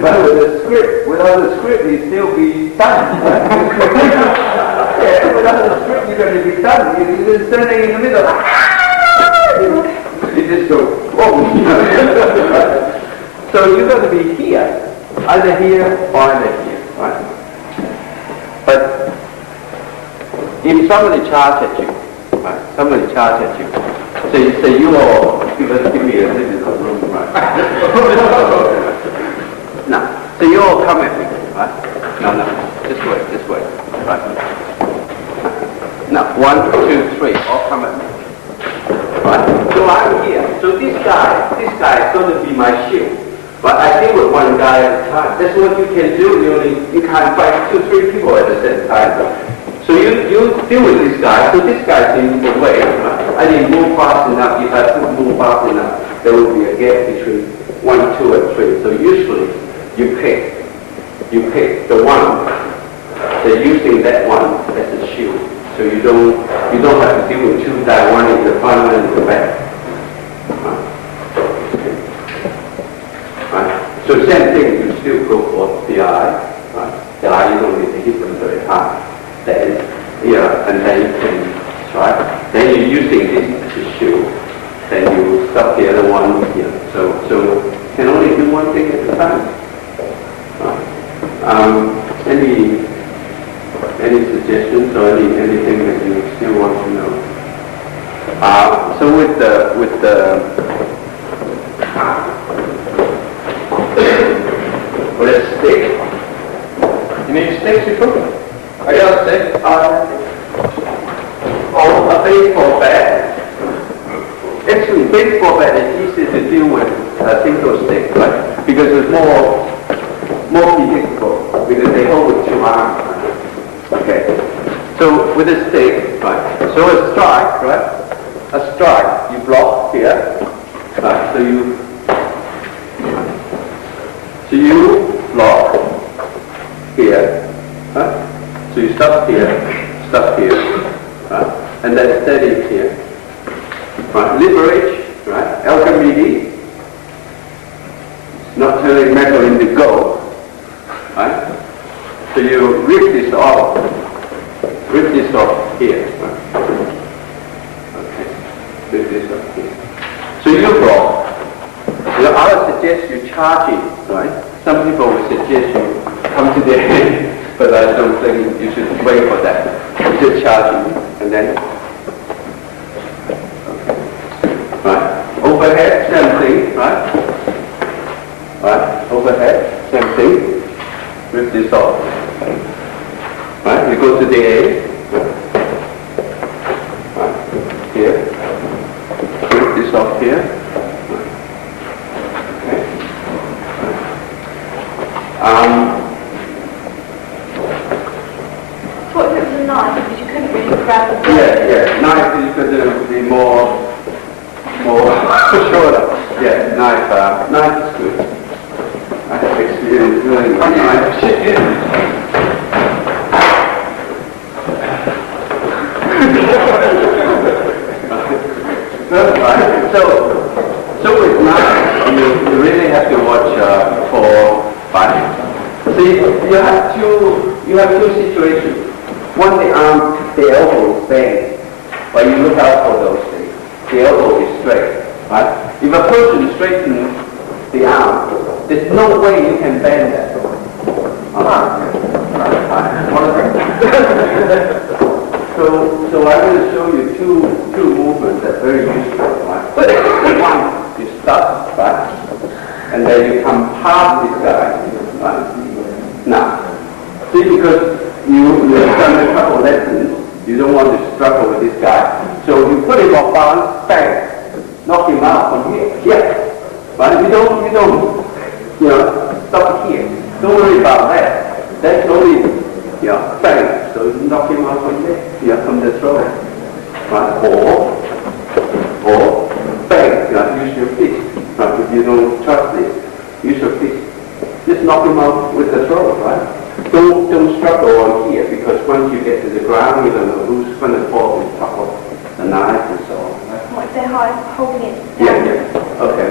But with the script, without the script, he'd still be done. Yeah, without the script, you're going to be done. You're just standing in the middle. You just go, whoa. So you're going to be here, either here or either here, right? But if somebody charges at you, right? Somebody charges at you. So you say, you all, give me a little room, right? come at me, right? No, this way, right? Now, 1, 2, 3, all come at me. Right? So I'm here. So this guy is going to be my shield. But I deal with one guy at a time. That's what you can do. You can't fight 2, 3 people at the same time. So you deal with this guy. So this guy's in the way. Right? I didn't move fast enough. If I could move fast enough, there would be a gap between 1, 2, and 3. So usually you pick the one. They're using that one as a shield. So you don't have to deal with 2 guys, one in the front, one in the back. Right? So same thing, you still go for the eye. Right? The eye, you don't need to hit them very hard. Then, and then you can try. Then you're using this to shoot. Then you stop the other one here. So can only do one thing at a time. Right? Any suggestions or anything that you still want to know? So with the stick. You need sticks to cook? I got a stick. A baseball bat. Actually, baseball bat is easier to deal with a single stick, right? Because it's more predictable. Because they hold with 2 arms. Okay. So with a stick, right? So a strike, right? A strike, you block here, right? So you block here, right? So you stop here, right? And then steady here, right? Leverage, right? Alchemy, not turning metal into gold, right? So you rip this off here, right? Okay, rip this off here. So you block. I would suggest you charge it, right? Some people would suggest you come to the end, but I don't think you should wait for that. You just charge it, and then, okay. Right? Overhead, same thing, right? Right? Overhead, same thing. Rip this off. Right? You go to the A. Right? Here. Rip this off here. What if it was a knife, because you couldn't really grab the blade? Yeah. Knife is going to be more shorter. Yeah, knife is good. I have experience doing knife. Right. So with knife, you really have to watch for fighting. See, you have two situations. One, the elbow is bent, but you look out for those things. The elbow is straight, right? If a person straightens the arm, there's no way you can bend that. So I'm going to show you two movements that are very useful. Right? One, you stop, right? And then you come past this guy, right? Now, see, because you've done a couple lessons, you don't want to struggle with this guy. So you put him off balance, bang, knock him out from here. Yeah. Right? You don't, stop here. Don't worry about that. That's only, bang. So you knock him out from there, from the throat. Right? Or bang, use your fist. Right? If you don't trust this, use your fist. Just knock him out with the throat, right? Don't struggle on here, because once you get to the ground, you don't know who's going to fall on top of the knife and so on. Right? What if they're holding it Yeah. Okay.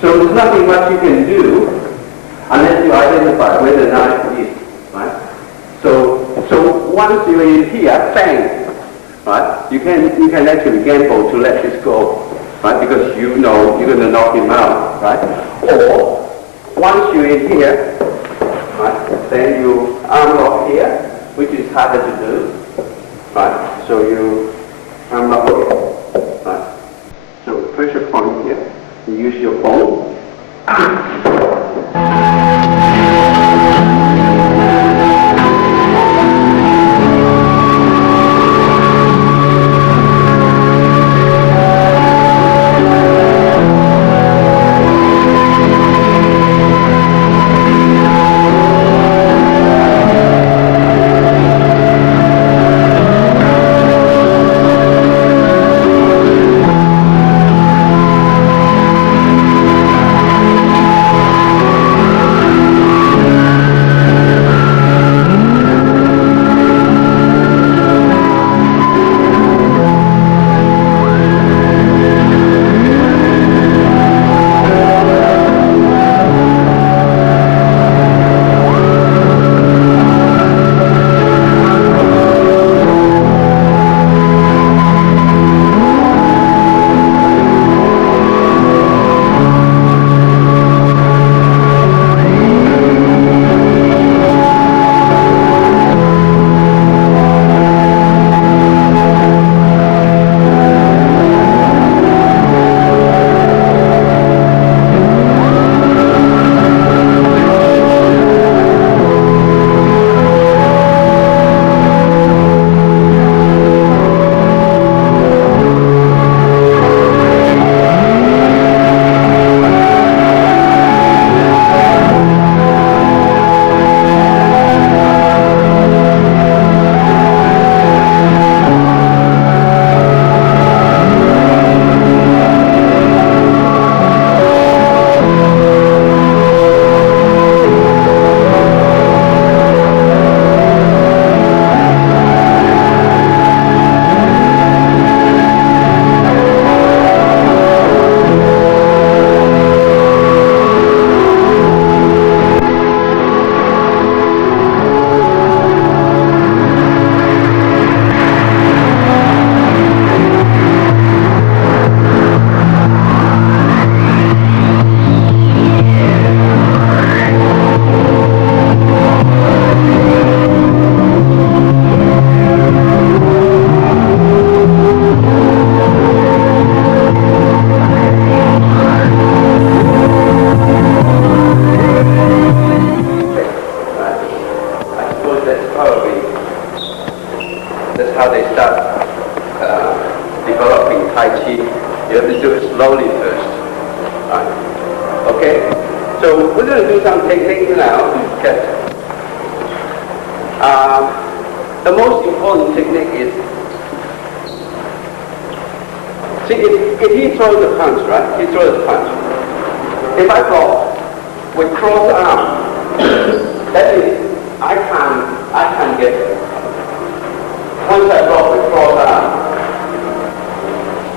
So there's nothing much you can do unless you identify where the knife is, right? So once you're in here, bang, right? You can actually gamble to let this go, right? Because you know you're going to knock him out, right? Or once you're in here, right, then you arm lock here, which is harder to do, right? So you arm lock here, right? So pressure point here, you use your bone. we're going to do some techniques now. Okay. The most important technique is, see, if he throws the punch, right? He throws the punch. If I block with cross arm, that means I can't get it. Once I block with cross arm,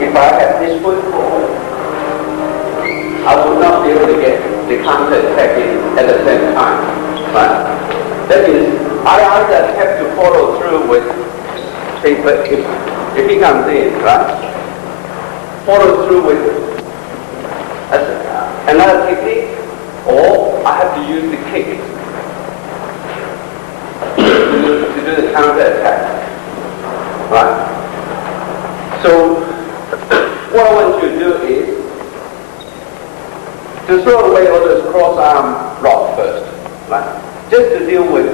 if I have this foot forward, I will not be able to get the counter attack in at the same time. Right? That means I either have to follow through with, if he comes in, right? Follow through with another technique, or I have to use the kick to do the counter attack. Right? So what I want you to do is to throw away all those cross arm blocks first. Right? Just to deal with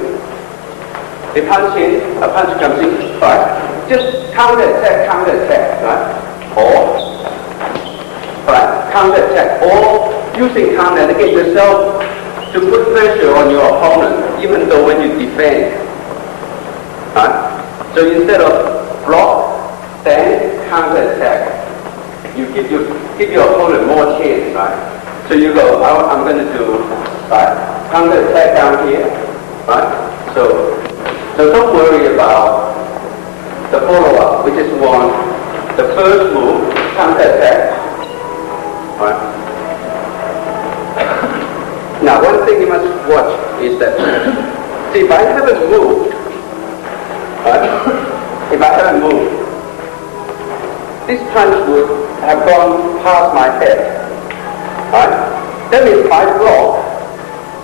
the punch in, a punch comes in, right? Just counter attack, right? Or counter attack, or using counter to get yourself to put pressure on your opponent, even though when you defend. Right? So instead of block, then counter attack, you give your opponent more chance, right? So you go, I'm going to do, right, counter attack down here, right? So don't worry about the follow-up. We just want the first move, counter attack. Right. Now, one thing you must watch is that, see, if I haven't moved, right? If I haven't moved, this punch would have gone past my head. Right? That means my block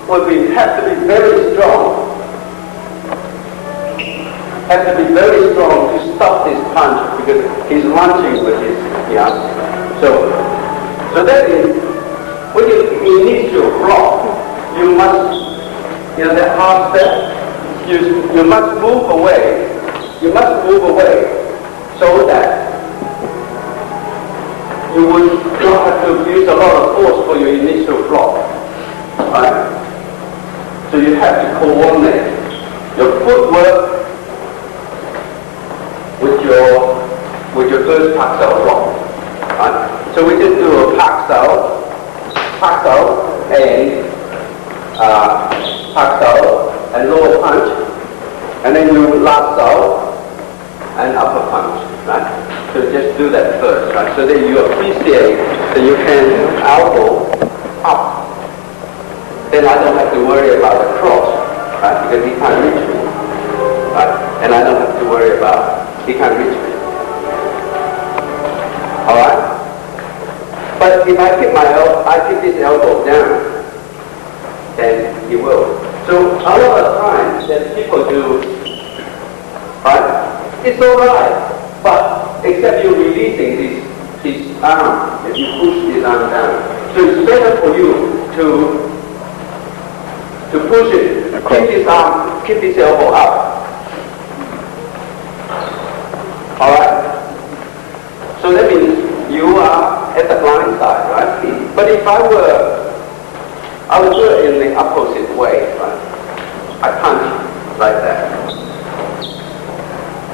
would have to be very strong. Have to be very strong to stop this punch because he's launching with his, yeah. So that is, when you initial block, you must, that half step, you must move away. You must move away so that you will not have to use a lot of force for your initial block. Right? So you have to coordinate your footwork with your first pak sao block. Right? So we just do a pak sao, and lower punch, and then you last sao and upper punch. Right? So just do that first, right? So that you appreciate that you can elbow up. Then I don't have to worry about the cross, right? Because he can't reach me, right? And I don't have to worry about he can't reach me. All right? But if I kick this elbow down, then he will. So a lot of times that people do, right? It's all right, but except you're releasing his arm, if you push his arm down. So it's better for you to push it, keep his elbow up. Alright? So that means you are at the blind side, right? But if I would do it in the opposite way, right? I punch like that.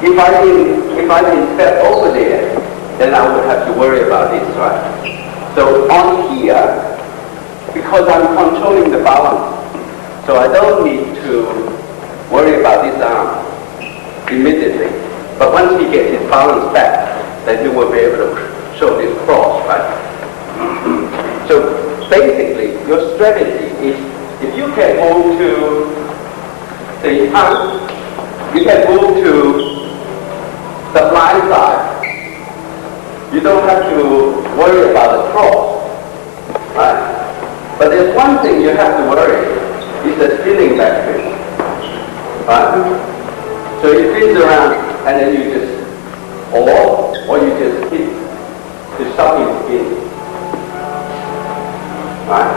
If I didn't step over there, then I would have to worry about this, right? So on here, because I'm controlling the balance, so I don't need to worry about this arm immediately. But once he gets his balance back, then he will be able to show this cross, right? So basically, your strategy is, if you can move to the punch, you can move to the blind side. You don't have to worry about the cross, right? But there's one thing you have to worry, is the spinning back spin, right? So he spins around, and then you just, or you just hit to stop him spin, right?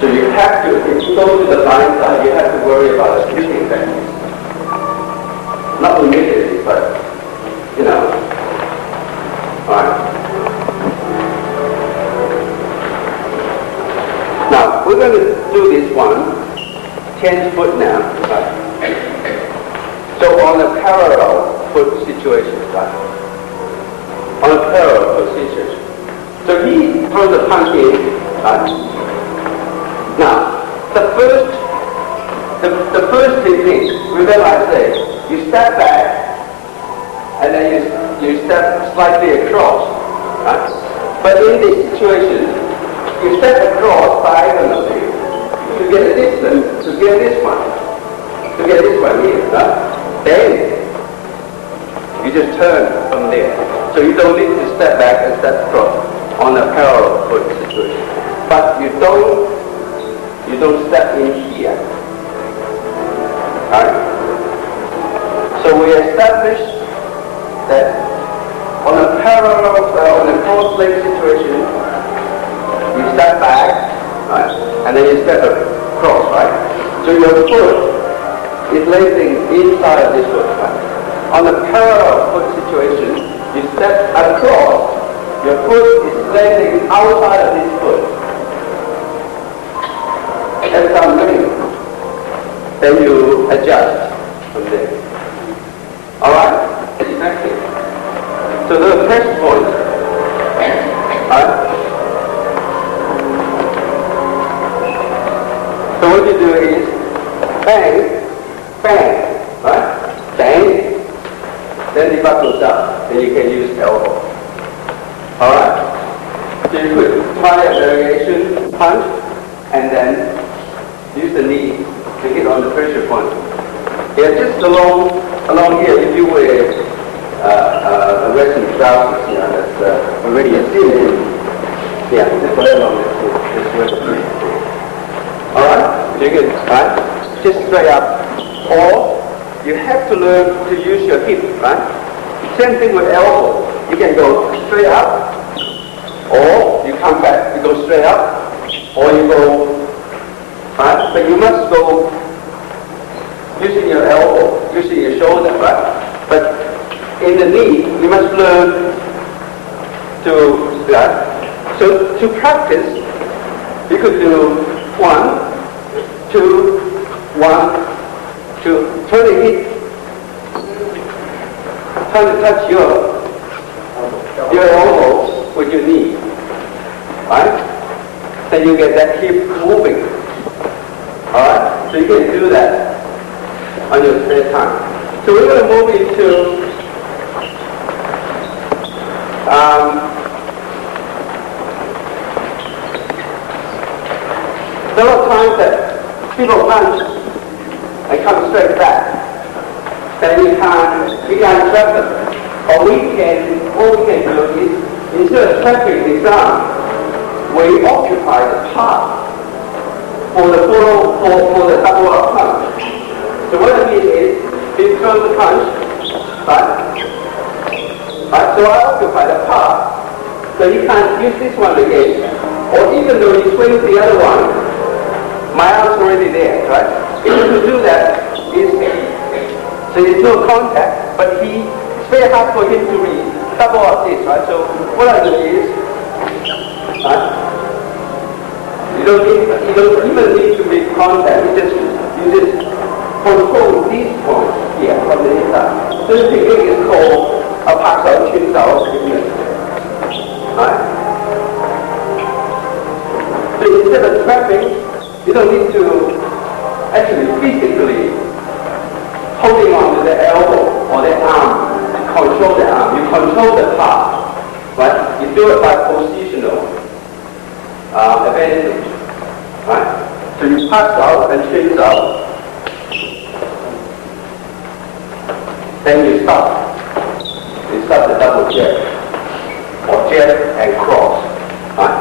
So you have to, if you go to the blind side, you have to worry about the spinning back spin. Not immediately, but, right? Now, we're going to do this one 10 foot now, right? So on a parallel foot situation, right? On a parallel foot situation. So he throws the punch in, right? Now, the first technique, remember I said, you step back and then you step slightly across, right? But in this situation, you step across diagonally to get a distance, to get this one here, right? Then you just turn from there. So you don't need to step back and step across on a parallel foot situation. But you don't step in here. Alright? So we established that on a parallel, on a cross-leg situation, you step back, right? And then you step across, right? So your foot is landing inside of this foot, right? On a parallel foot situation, you step across, your foot is landing outside of this foot. That's how I'm doing. Then you adjust from there. Alright? Exactly. So the press point. Alright? So what you do is bang, bang, right? Bang. Then the butt goes up. Then you can use elbow. Alright? So you could try a variation punch and then use the knee to hit on the pressure point. Yeah, just along here, if you wear a wrestling trousers, you know, that's already a ceiling. Yeah, just right along this where the pressure. Alright? So you can, right? Just straight up. Or you have to learn to use your hip, right? Same thing with elbow. You can go straight up, or you come back, you go straight up, or you go, right? But you must go using your elbow, using your shoulder, right? But in the knee, you must learn to, right? So to practice, you could do 1, 2, 1, 2, turn the hip, turn to touch your elbow with your knee, right? Then you get that hip moving, alright? So you can do that on your spare time. So we're going to move into there are times that people punch and come straight back. Then you can't trap them. Or what we can do is, instead of trapping the arm, we occupy the part for the double up punch. So what I mean is, you throw the punch, right? So I occupy the part, so you can't use this one again. Or even though you swing the other one, my arm's already there, right? If you do that, so there's no contact, but it's very hard for him to double up this, right? So what I do is, you don't even need to make contact. You just control these points here from the inside. So the technique is called a pak sao chin sao technique, right? So instead of trapping, you don't need to actually physically holding on to the elbow or the arm to control the arm. You control the part, right? You do it by positional advantage, right? So you pass out and change out. Then you stop. You start the double jab or jab and cross, right?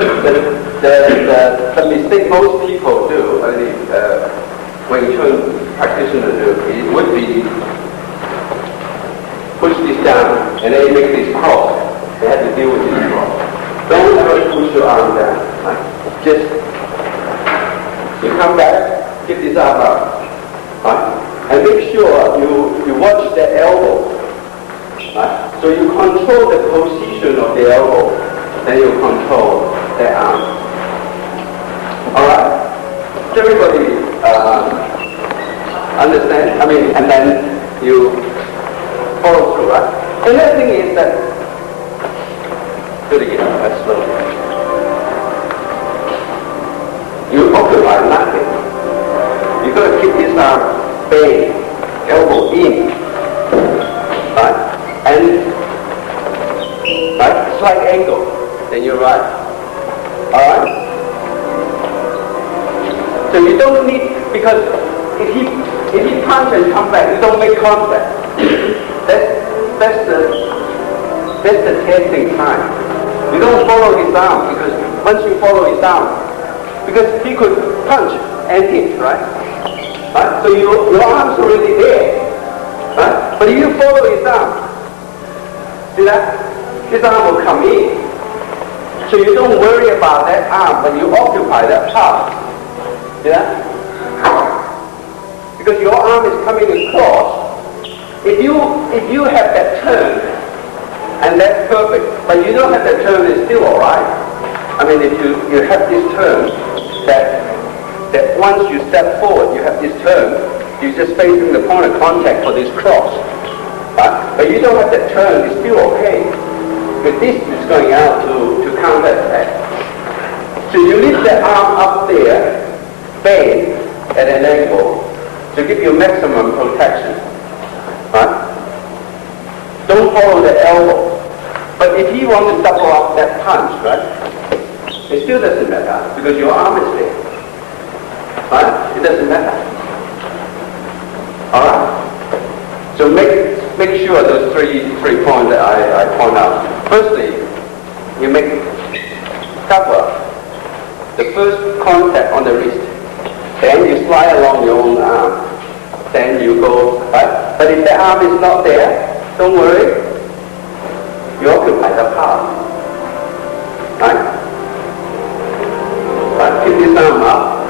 The mistake most people do, Wing Chun practitioners do, it would be push this down and then make this cross. They have to deal with this cross. Don't ever push your arm down. Right? Just you come back, get this arm up, right? And make sure you watch the elbow. Right? So you control the position of the elbow, then you control the arm. Alright? everybody understand? I mean, and then you follow through, right? Another thing is that, do it again, that's slowly. You occupy nothing. You got to keep this arm bent, elbow in, right? And right, slight angle, then you're right. All right. So you don't need, because if he punch and come back, you don't make contact. That's the testing time. You don't follow his arm, because once you follow his arm, because he could punch and hit, right? Right? So your arm's already there, right? But if you follow his arm, see that? His arm will come in. So you don't worry about that arm, but you occupy that part. See that? Because your arm is coming across. If you have that turn, and that's perfect, but you don't have that turn, it's still alright. I mean, if you have this turn, that once you step forward, you have this turn, you're just facing the point of contact for this cross. But you don't have that turn, it's still okay. But this is going out to counter that. So you lift the arm up there, bend at an angle, to give you maximum protection. Right? Don't follow the elbow. But if you want to double up that punch, right? It still doesn't matter, because your arm is there. Right? It doesn't matter. Alright? So make sure those three points that I point out. Firstly, you make cover the first contact on the wrist. Then you slide along your own arm. Then you go, right? But if the arm is not there, don't worry. You occupy the part. Right? Right? Keep this arm up,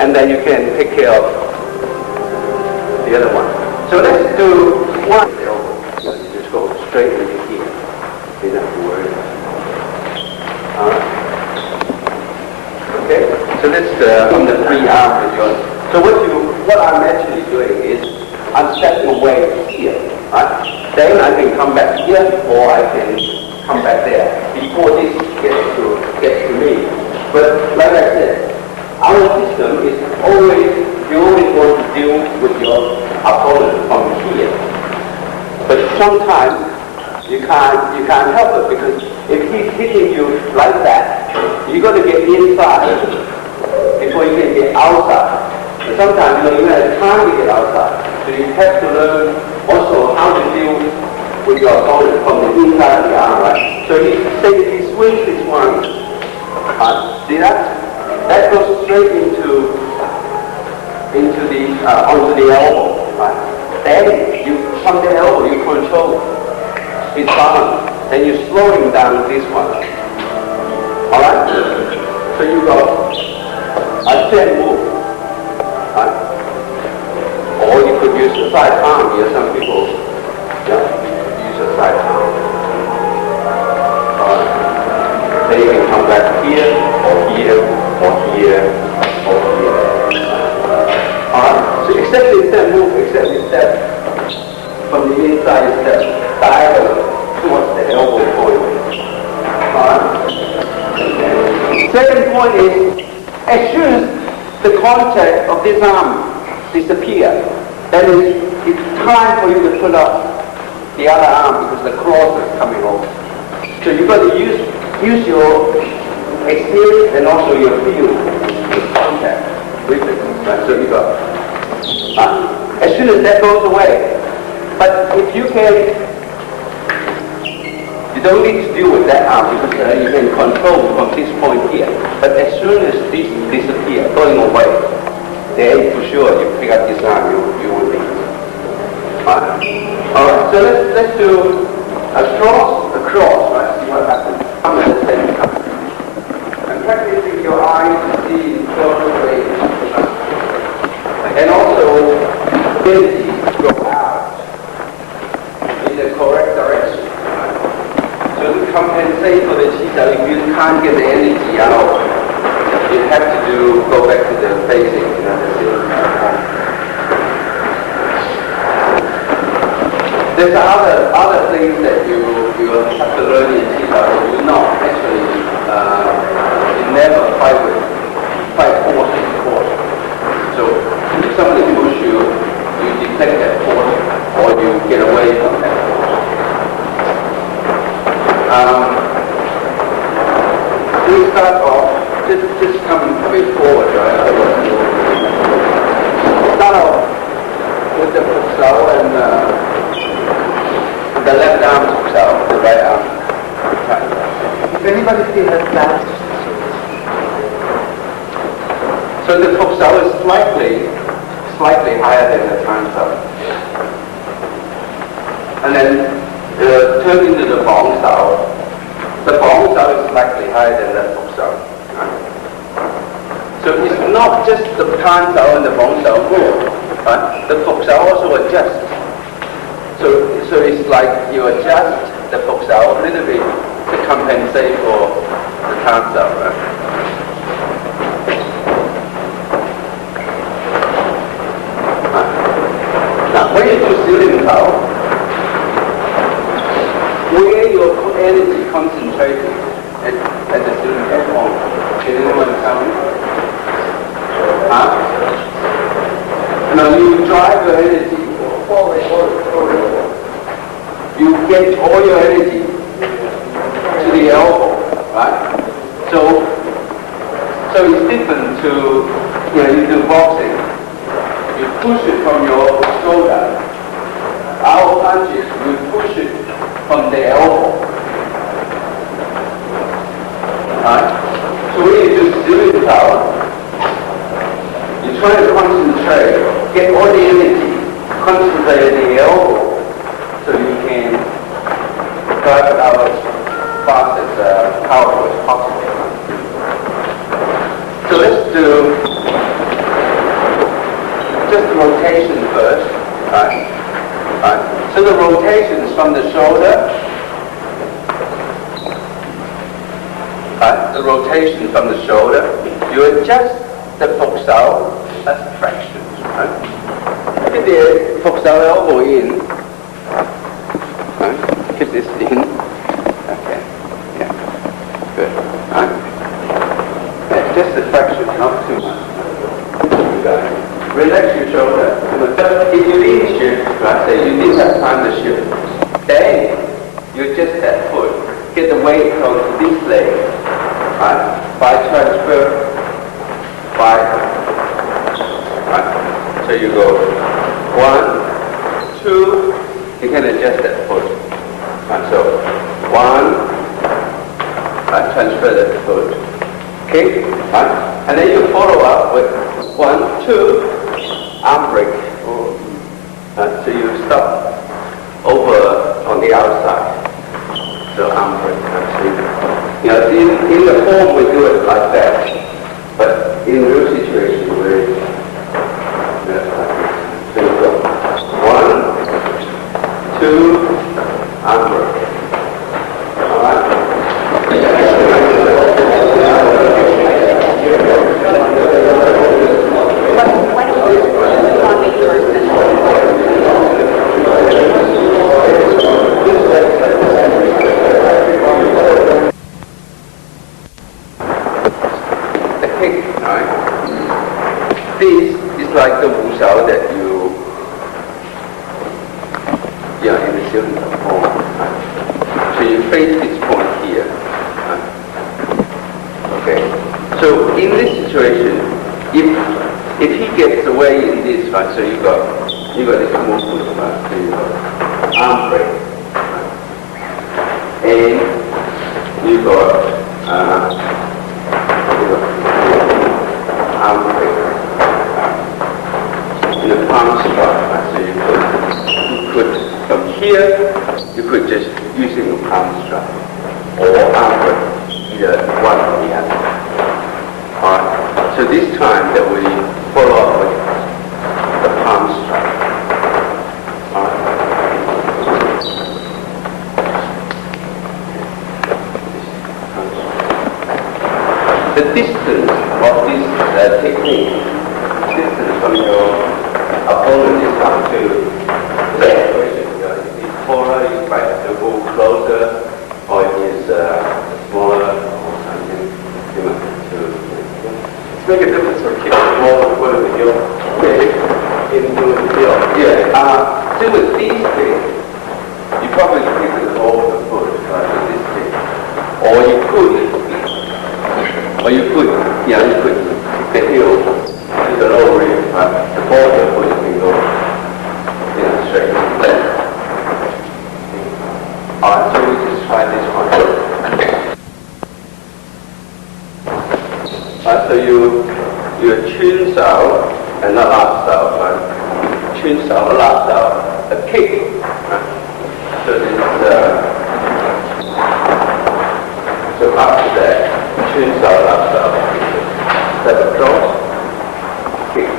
and then you can take care of the other one. So let's do one elbow. You just go straight into here. You don't have to worry. Alright? Okay? So that's from the free arm with yours. So what I'm actually doing is I'm stepping away here. Right? Then I can come back here, or I can come back there before this gets to me. But like I said, our system is always, you always want to deal with your opponent from here. But sometimes you can't help it, because if he's hitting you like that, you got to get inside before you can get outside. And sometimes you have time to get outside, so you have to learn also how to deal with your opponent from the inside of the arm, right? So he swings this one. See that? That goes straight into the onto the elbow. Right? Then you from the elbow you control his balance. Then you slow him down with this one. All right? So you go a 10 move. Right? Or you could use the side arm here. Some people use the side arm. Then you can come back here, or here, or here, or here. Alright? So exactly that move, exactly that from the inside is that diagonal towards the elbow point. Alright? Second point is, as soon as the contact of this arm disappears, then it's time for you to put up the other arm, because the cross is coming over. So you've got to use your experience and also your feel to contact with it. Right? So you got as soon as that goes away. But if you don't need to deal with that arm, because you can control from this point here. But as soon as this disappears, going away, then for sure you pick up this arm, you will be. Alright, so let's do a cross, right? See what happens. Come at the same time. And practicing your eyes to see closer range. And also ability to go out in the correct direction. So to compensate for the cheetah, if you can't get the energy out, you have to go back to the basic There's other things that you have to learn in Tita. You know, actually, you never fight force in force. So if somebody push you, you detect that force, or you get away from that force. We start off just coming forward, right? Start off with the futsal and the left arm futsal, the right arm. Right. If anybody still has that, so the futsal is slightly higher than the transal. And then turn into the bong sao. The bong sao is slightly higher than the futsal. Right? So it's not just the transal and the bong sao move. Right? The futsal also adjusts. So it's like you adjust the futsal a little bit to compensate for the transal. Right? Now, when you do ceiling tao, where your energy concentrated at the ceiling tao, can anyone tell me? Huh? Now you drive your energy forward. You get all your energy to the elbow, right? So it's different to, you do boxing. You push it from your shoulder. Our punches, we push it from the elbow. Right? So when you do ceiling power, you try to concentrate, get all the energy, concentrate at the elbow, so you can drive it out as fast as powerful as possible. So let's do just rotation first, right? So the rotation is from the shoulder, right? The rotation from the shoulder. You adjust the futsal as traction, right? Get the futsal elbow in, right? Get this in. Okay, yeah, good, right? Yeah, just the traction, not too much. You got it. Relax your shoulder. If you didn't shift, right, say you didn't have time to shift, then you just that foot, get the weight onto this leg, right, by transfer, right. So you go 1, 2, you can adjust that foot. Right, so 1, right, transfer that foot. Okay, right, and then you follow up with 1, 2, arm break. So you stop over on the outside. So arm break. In the form we do it like that, but in real situation we so you go 1, 2, arm break. All right. This is like the wusao that you in the ceiling form. Right? So you face this point here. Right? Okay. So in this situation, if he gets away in this, right? So you got this movement, right? So you got arm break, right? And you got arm break. In a palm strike, right? So you could from here, you could just using a palm strike or arm break, either one or the other. Alright. So this time that we follow up with the palm strike. Alright. The distance of this technique, distance from your opponent is up to the situation. style and a last style, right? Cheung style, a last style, a kick. Right? So this so after that, cheung style, last style, step across, kick.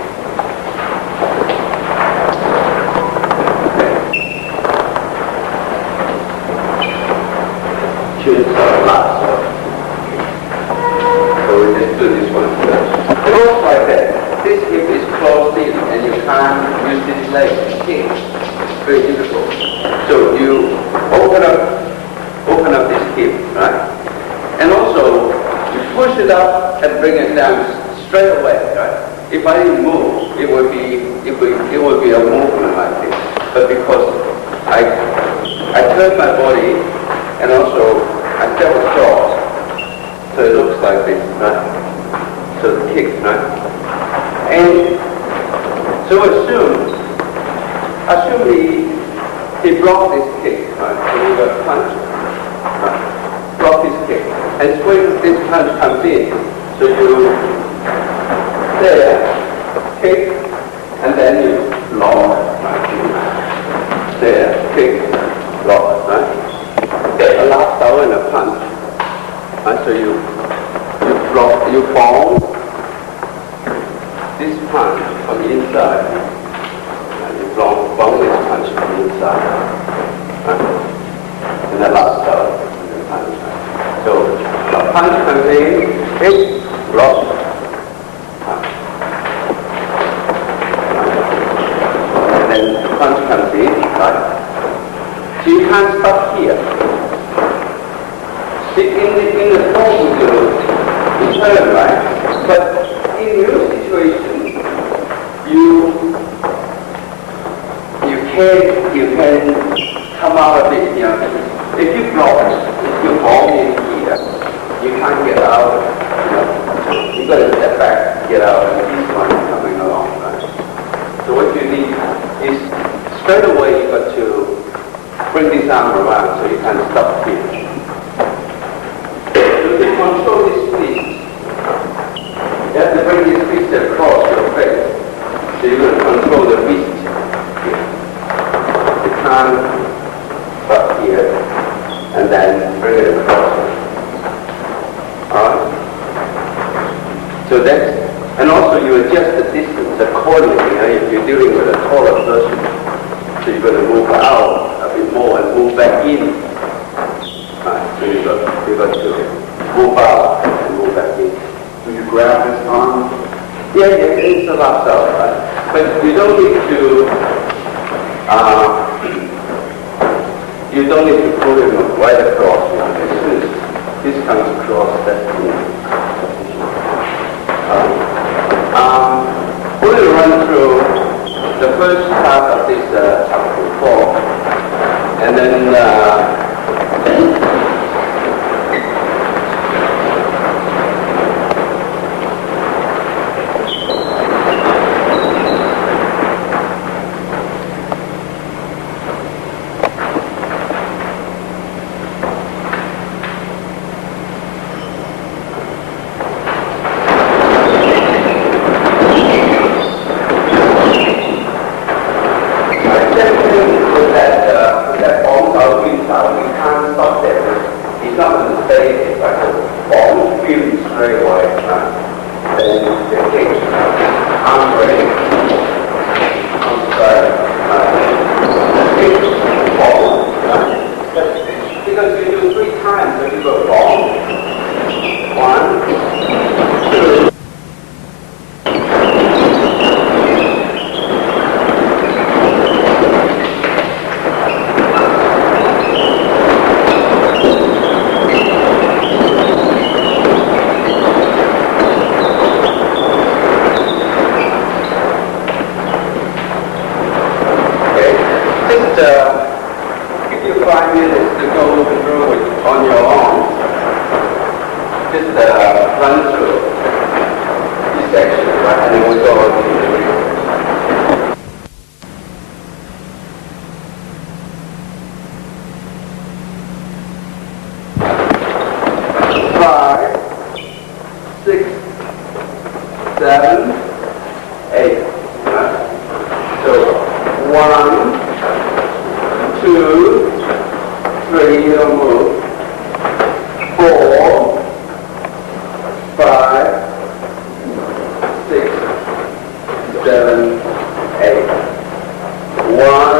Cheung style, last style. So we just do this one first. It looks like that. This hip is closed in and you can't use this leg to kick. It's very difficult. So you open up this hip, right? And also you push it up and bring it down straight away, right? If I didn't move, it would be a movement like this. But because I turn my body and also I step across, so it looks like this, right? So the kick, right? And so assume he blocked this kick, right? So you got punch, right? Block this kick. And when this punch comes in, so you there, kick, and then you block, right? There, kick, block, right? A last style and a punch. Right, so you block, you form this punch from the inside, and you form this punch from the inside, right? And the last style, and the punch. Right? So a punch comes in, hit, block, punch. And then the punch comes in, right? So you can't stop here. In the form you turn, right? But in your situation, you can come out of it, you know. If you block, if you fall in here, you can't get out, you know. You've got to step back, get out, and this one is coming along, right? So what you need is straight away you've got to bring this arm around so you can stop here. Control this fist. You have to bring this fist across your face. So you're going to control the fist here. You can't stop here and then bring it across. Alright? So that's, and also you adjust the distance accordingly. You know, if you're dealing with a taller person, so you're going to move out a bit more and move back in. Right, so you've got to move out and move back in. Do you grab this arm? Yeah, it's the last out, right? But you don't need to pull him right across. You know? As soon as this comes across, that's the we're going to run through the first part of this form, and then with that form, I'll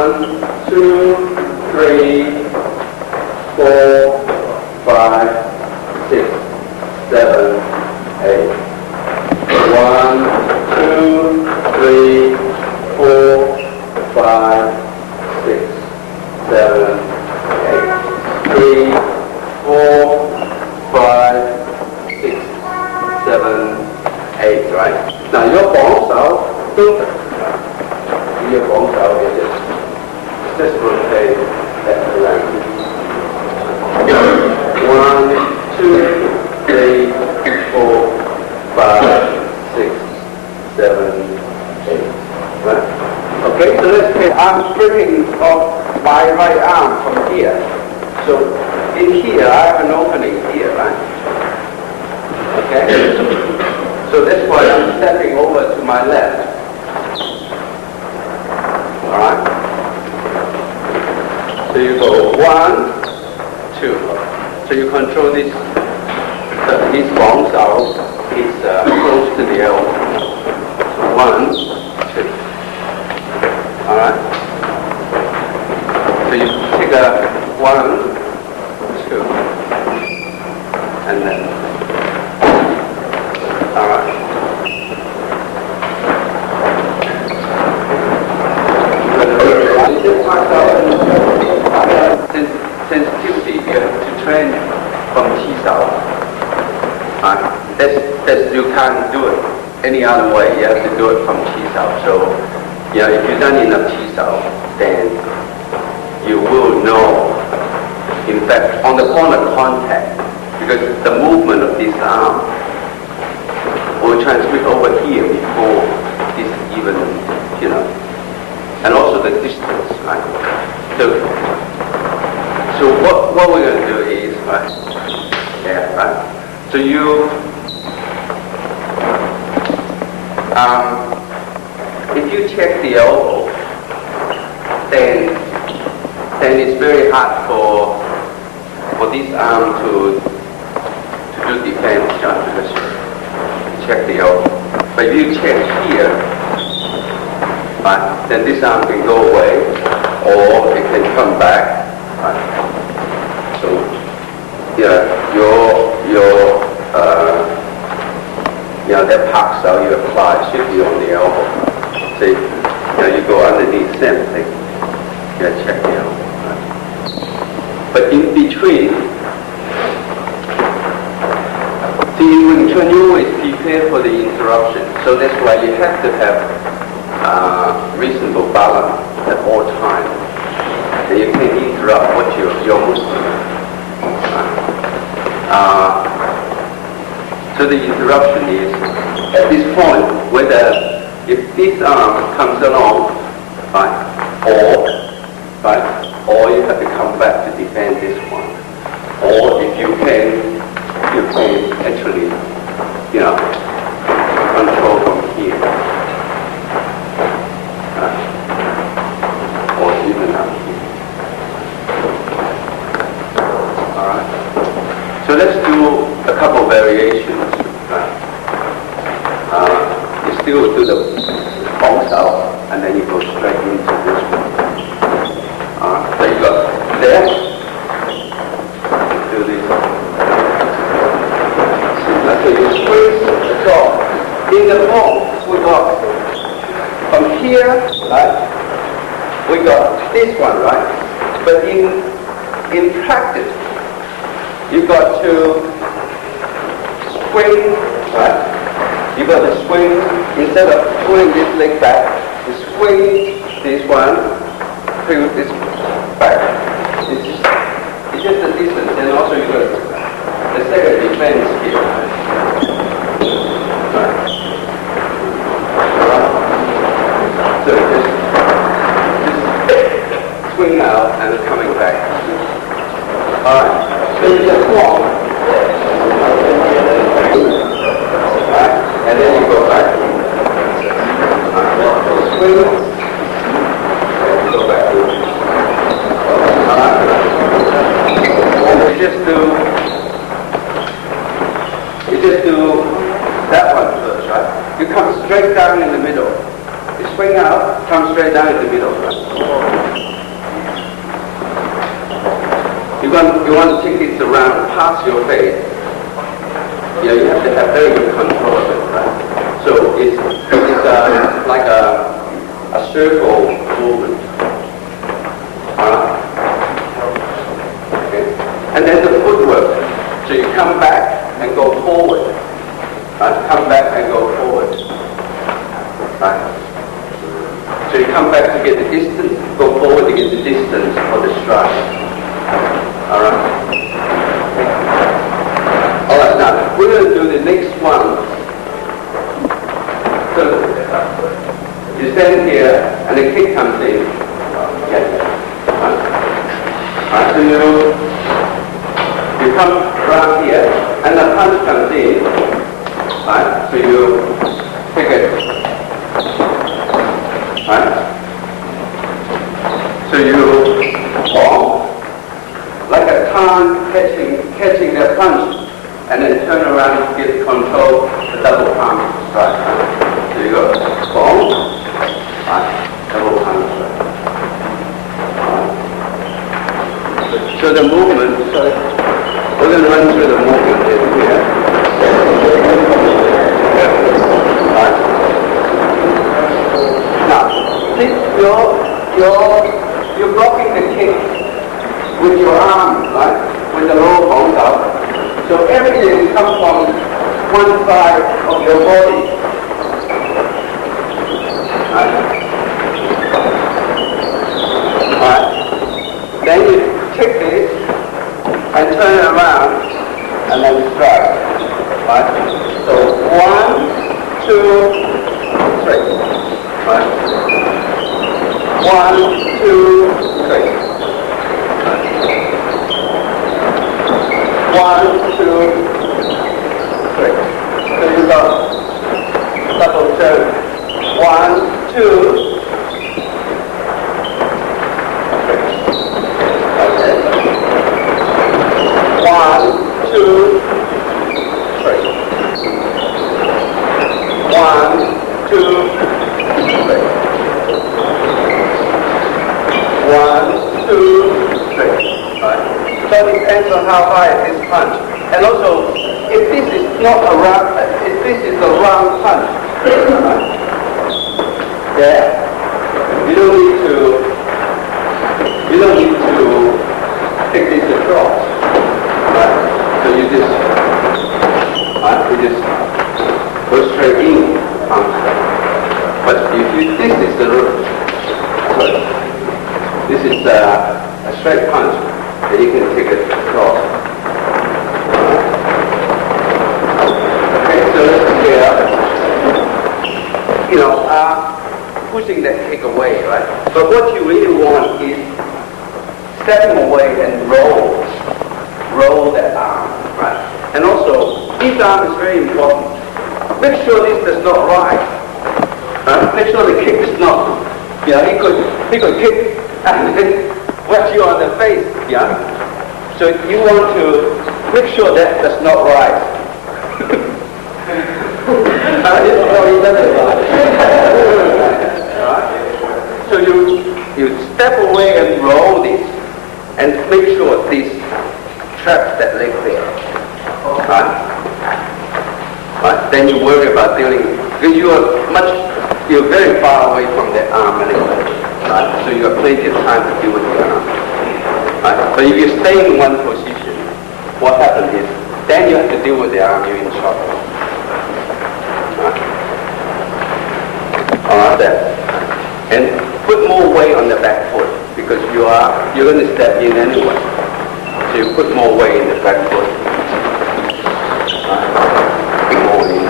1, 2, 3, 4, 5, 6, 7, 8. 1, 2, 3, 4, 5, 6, 7, 8. 3, 4, 5, 6, 7, 8, right? Now your bones are filtered. Your bones are just rotate that around. 1, 2, 3, 4, 5, 6, 7, 8. Right? Okay, so let's say I'm stripping off my right arm from here. So in here I have an opening here, right? Okay? So that's why I'm stepping over to my left. Alright? So you go 1, 2. So you control this. These bones are close to the elbow. So 1, 2. Alright? So you take a 1, 2. And then. Alright. Sensitivity, you have to train from Qi-Sao. That's you can't do it any other way. You have to do it from Qi-Sao. So, if you've done enough Qi-Sao, then you will know. In fact, on the point of contact, because the movement of this arm will transmit over here before this even, and also the distance, right? So what we're going to do is, right? Yeah, right. So if you check the elbow, then it's very hard for this arm to do defense, because you check the elbow. But if you check here, right, then this arm can go away, or it can come back. Right. So, that park cell you apply should be on the elbow. So, you go underneath, same thing. Check the elbow. Right. But in between, Wing Chun, you always prepare for the interruption. So that's why you have to have reasonable balance at all times. And you can interrupt what your movement. So the interruption is at this point whether if this arm comes along, right, or you have to come back to defend this one, or if you can actually, control from here, or even up here. All right. So let's do a couple variations. You still do the bounce out, and then you go straight into this one. So you got there. Do this. So you squeeze the jaw. In the palm, we got from here, right? We got this one, right? But in practice, you got to swing, right? You got to swing, instead of pulling this leg back, you swing this one, pull this back. It's just the distance, and also you got the second defense here. Right. So just swing out and coming back. Alright, so you just walk. And then you go back. Swing. And go back. And you just do that one first, right? You come straight down in the middle. You swing out, come straight down in the middle. Right? you want to take this around past your face. You have to have very good control of it, right? So it's like a circle movement. Alright? Okay. And then the footwork. So you come back and go forward. Right? Come back and go forward. Right? So you come back to get the distance, go forward to get the distance for the stride. Alright? Alright, now we're going to do the next one. So you stand here and the kick comes in. Okay. Alright, so you come around here and the punch comes in. Right? So you take it. Right? So you fall like a tongue catching that punch, and then turn around and get control the double palm strike. So you go fall, right? Double palm strike. Right? So the movement. So we're going to run through the movement in here. Right? Now, see, you're blocking the kick with your arm, right? With the lower bones out. So everything comes from one side of your body. Right? Right? Then you take this and turn it around and then strike. Right? So 1, 2, 3. Right? 1, 2, 3. 1, 2, 3. So you got double turn. 1, 2, 3. Okay. 1, 2, 3. 1, 2, 3. 1, 2, 3. Right. So it depends on how high this punch. And also, if this is not a round, if this is a round punch, yeah, you don't need to take this across. Right? So you just go straight in. But if this is a straight punch, then you can take it across. Okay, so here, pushing that kick away, right? But what you really want is stepping away and roll that arm, right? And also, this arm is very important. Make sure this does not rise. Right? Make sure the kick is not, he could kick and then whack you on the face, yeah? So you want to make sure that does not rise. Right? So you step away and roll this and make sure this traps that leg there. Right? Right? Then you worry about dealing, because you're very far away from the arm anyway. Right? So you have plenty of time to deal with the arm. Right? But if you stay in one position, what happens is, then you have to deal with the arm, you're in trouble. Right? Alright then. And put more weight on the back foot, because you're going to step in anyway. So you put more weight in the back foot. Right? More in.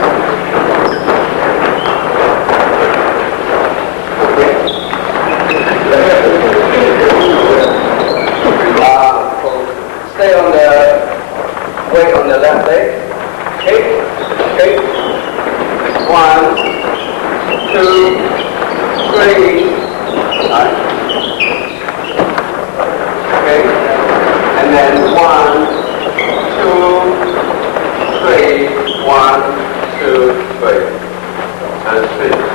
Stay on the weight on the left leg. Okay. 1, 2, 3. Right. Okay. And then 1, 2, 3. 1, 2, 3. And finish.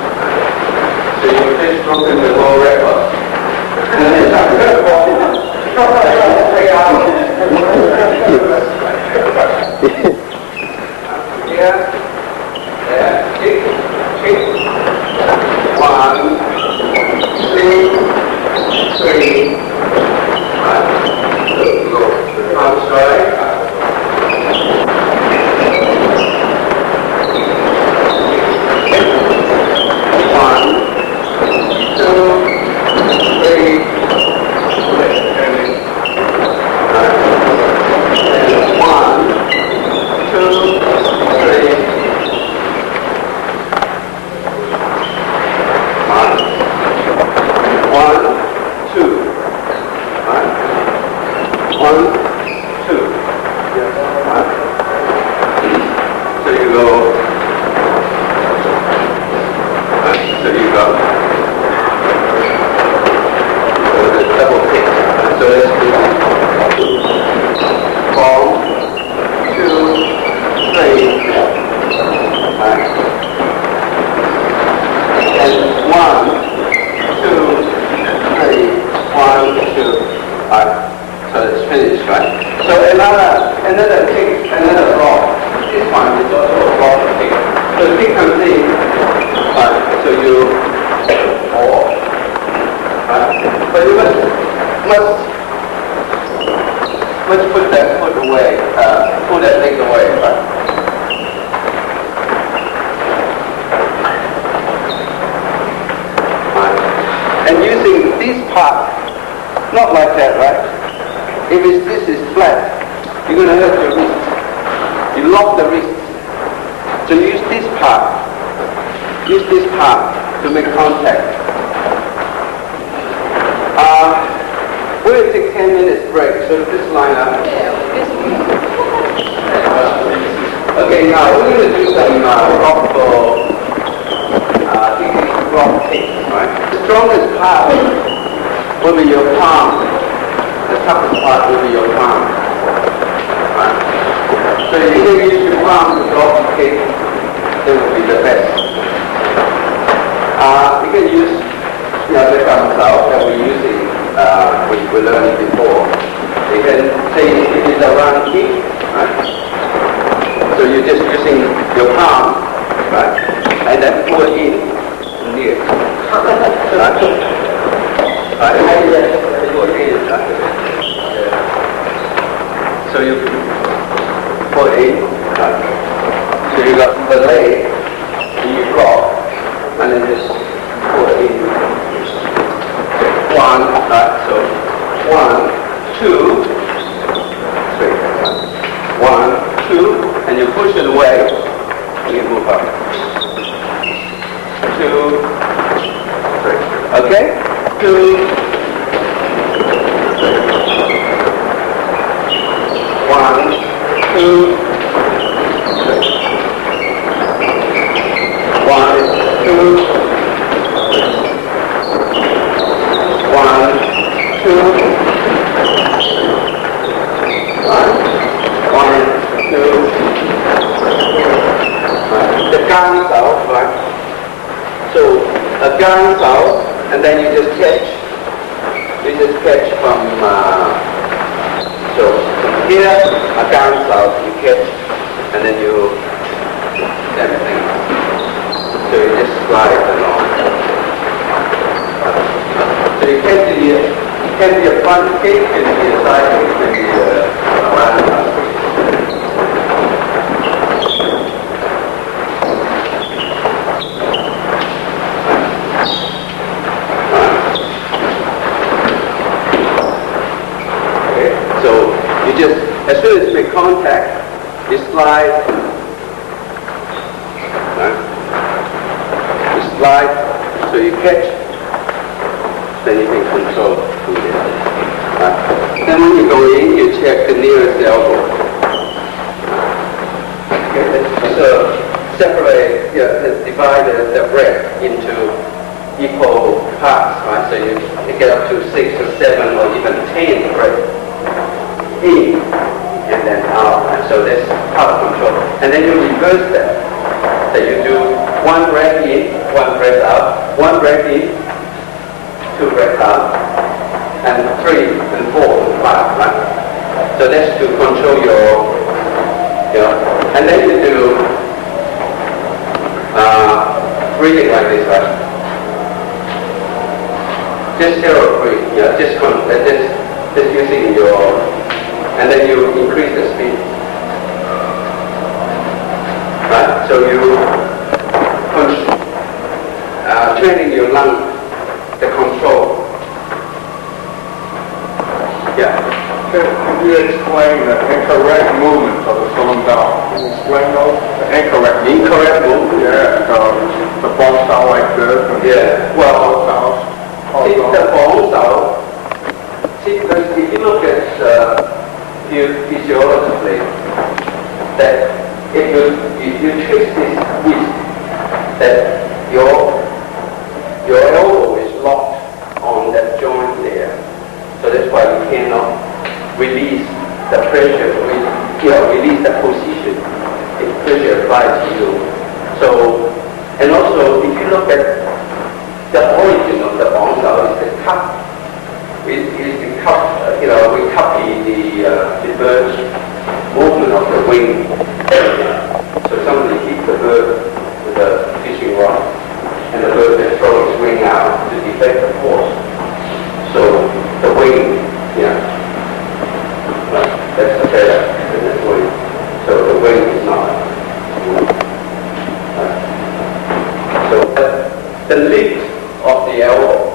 So you finish broken the lower record. And then take out. another kick, another block. This one is also a block kick. So the kick comes in, so you fall. But you must put that foot away, pull that leg away. And using this part, not like that, right? If this is flat, you're going to hurt your wrist. You lock the wrist. So use this part to make contact. We'll take 10 minutes break, so just line up. Okay, now we're going to do some rock kick, right? The strongest part will be your palm. The toughest part will be your palm. Right? So if you can use your palm to block the kick, that will be the best. You can use the thumbs out that we're using, we learned before. You can say it is a round kick, right? So you're just using your palm, right? And then pull it in near. Right? So you pull it in, right? So you got the leg, and you block, and then just pull it in. One, right? So 1, 2, 3. 1, 2, and you push it away, and you move up. 2, 3. Okay? 2, 3. 1, 2, 3. 1, 2, 1, 2, 1, 2. The gun out, right? So a gun out, and then you just catch. You just catch from so from here, a gun out, you catch, and then you everything. So you just slide along. So you can be a front kick, can be a side kick, can be a round. As soon as you make contact, you slide, right? You slide, so you catch, then you can control through there. Right? Then when you go in, you check the nearest elbow. Okay? So separate, divide the breath into equal parts, right? So you get up to 6 or 7 or even 10 breaths. In and then out, and so that's out of control. And then you reverse that. So you do 1 breath in, 1 breath out, 1 breath in, 2 breaths out, and 3 and 4 and 5, right? So that's to control your, and then you do breathing like this, right? Just zero breathe, just using your. And then you increase the speed. Right? So you training your lung, the control. Yeah. Can you explain the incorrect movements of the sitting down? Can you explain those? The incorrect movement? Yeah. The ball sound like this. Yeah. Well, see the ball sound. See, if you look at physiologically, that if you twist this wrist, that your elbow is locked on that joint there. So that's why you cannot release the pressure, release the position if pressure applies to you. So, and also if you look at the origin of the bone cell, it's the cup. It is the cup, we copy the bird movement of the elbow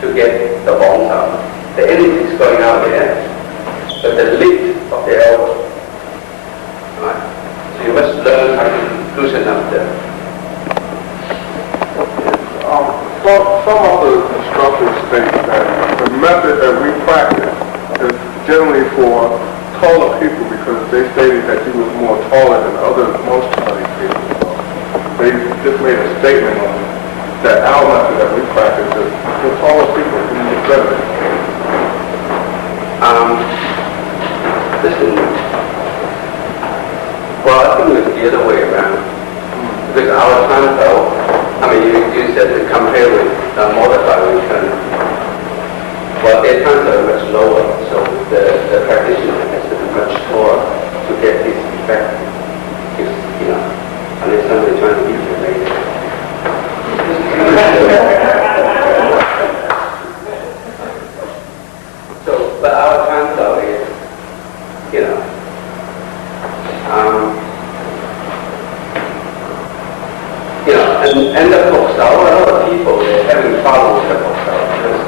to get the bone out. The energy is going out there, but the lift of the elbow. Right? So you must learn how to loosen up there. Some of the instructors state that the method that we practice is generally for taller people because they stated that you was more taller than most of these people. So they just made a statement on that our method that we practice is for taller people who need better. Listen, well, I think it's the other way around. Because our time though, I mean, you said to compare with modified return. Well, their times are much lower, so the practitioner has to be much taller to get this effect. Because, you know, unless somebody trying to beat you later. So, but our time though is, you know, and the folks a lot of people they're having trouble with the folks because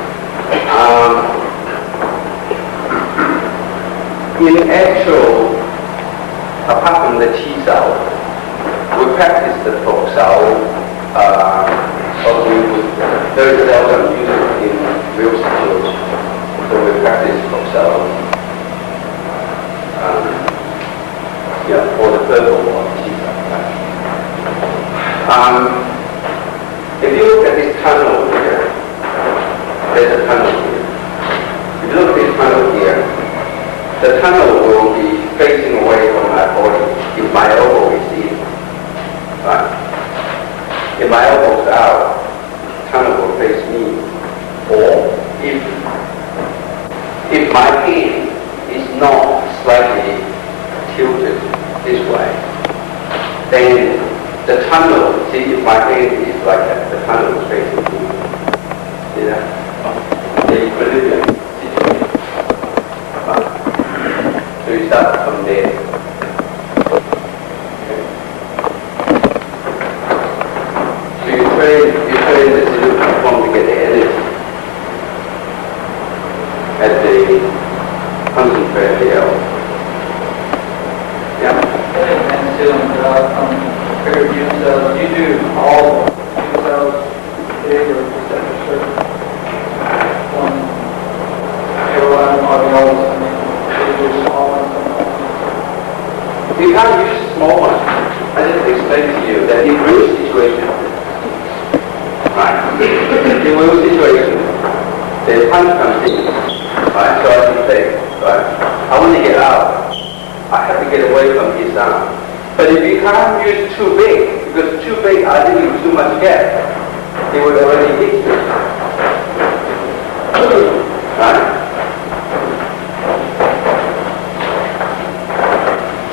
in actual, apart from the chi sao, we practice the folk sao, but we would very seldom use it in real situations. So we practice folk sao, for the purpose of chi sao. If you look at this tunnel here, there's a tunnel here. If you look at this tunnel here, the tunnel will be facing away from my body if my elbow is in. Right? If my elbow is out, the tunnel will face me. Or if my hand is not slightly tilted this way, then the tunnel, see, if my hand is like that, the tunnel is facing me. See that? The equilibrium situation. So you start from there. Okay. So you train the zero form to get the energy at the concentrate the elbow. Yeah. And still, you do all cells big or just a certain one airline or the old, I mean, they do small ones. You can't use small ones. I just explained to you that in real situation, right? In real situation, the punch comes in, right? So I can say, right? I want to get out. I have to get away from his arm. But if you can't use too big, because too big, I leave too much gap, it would already hit you. Right?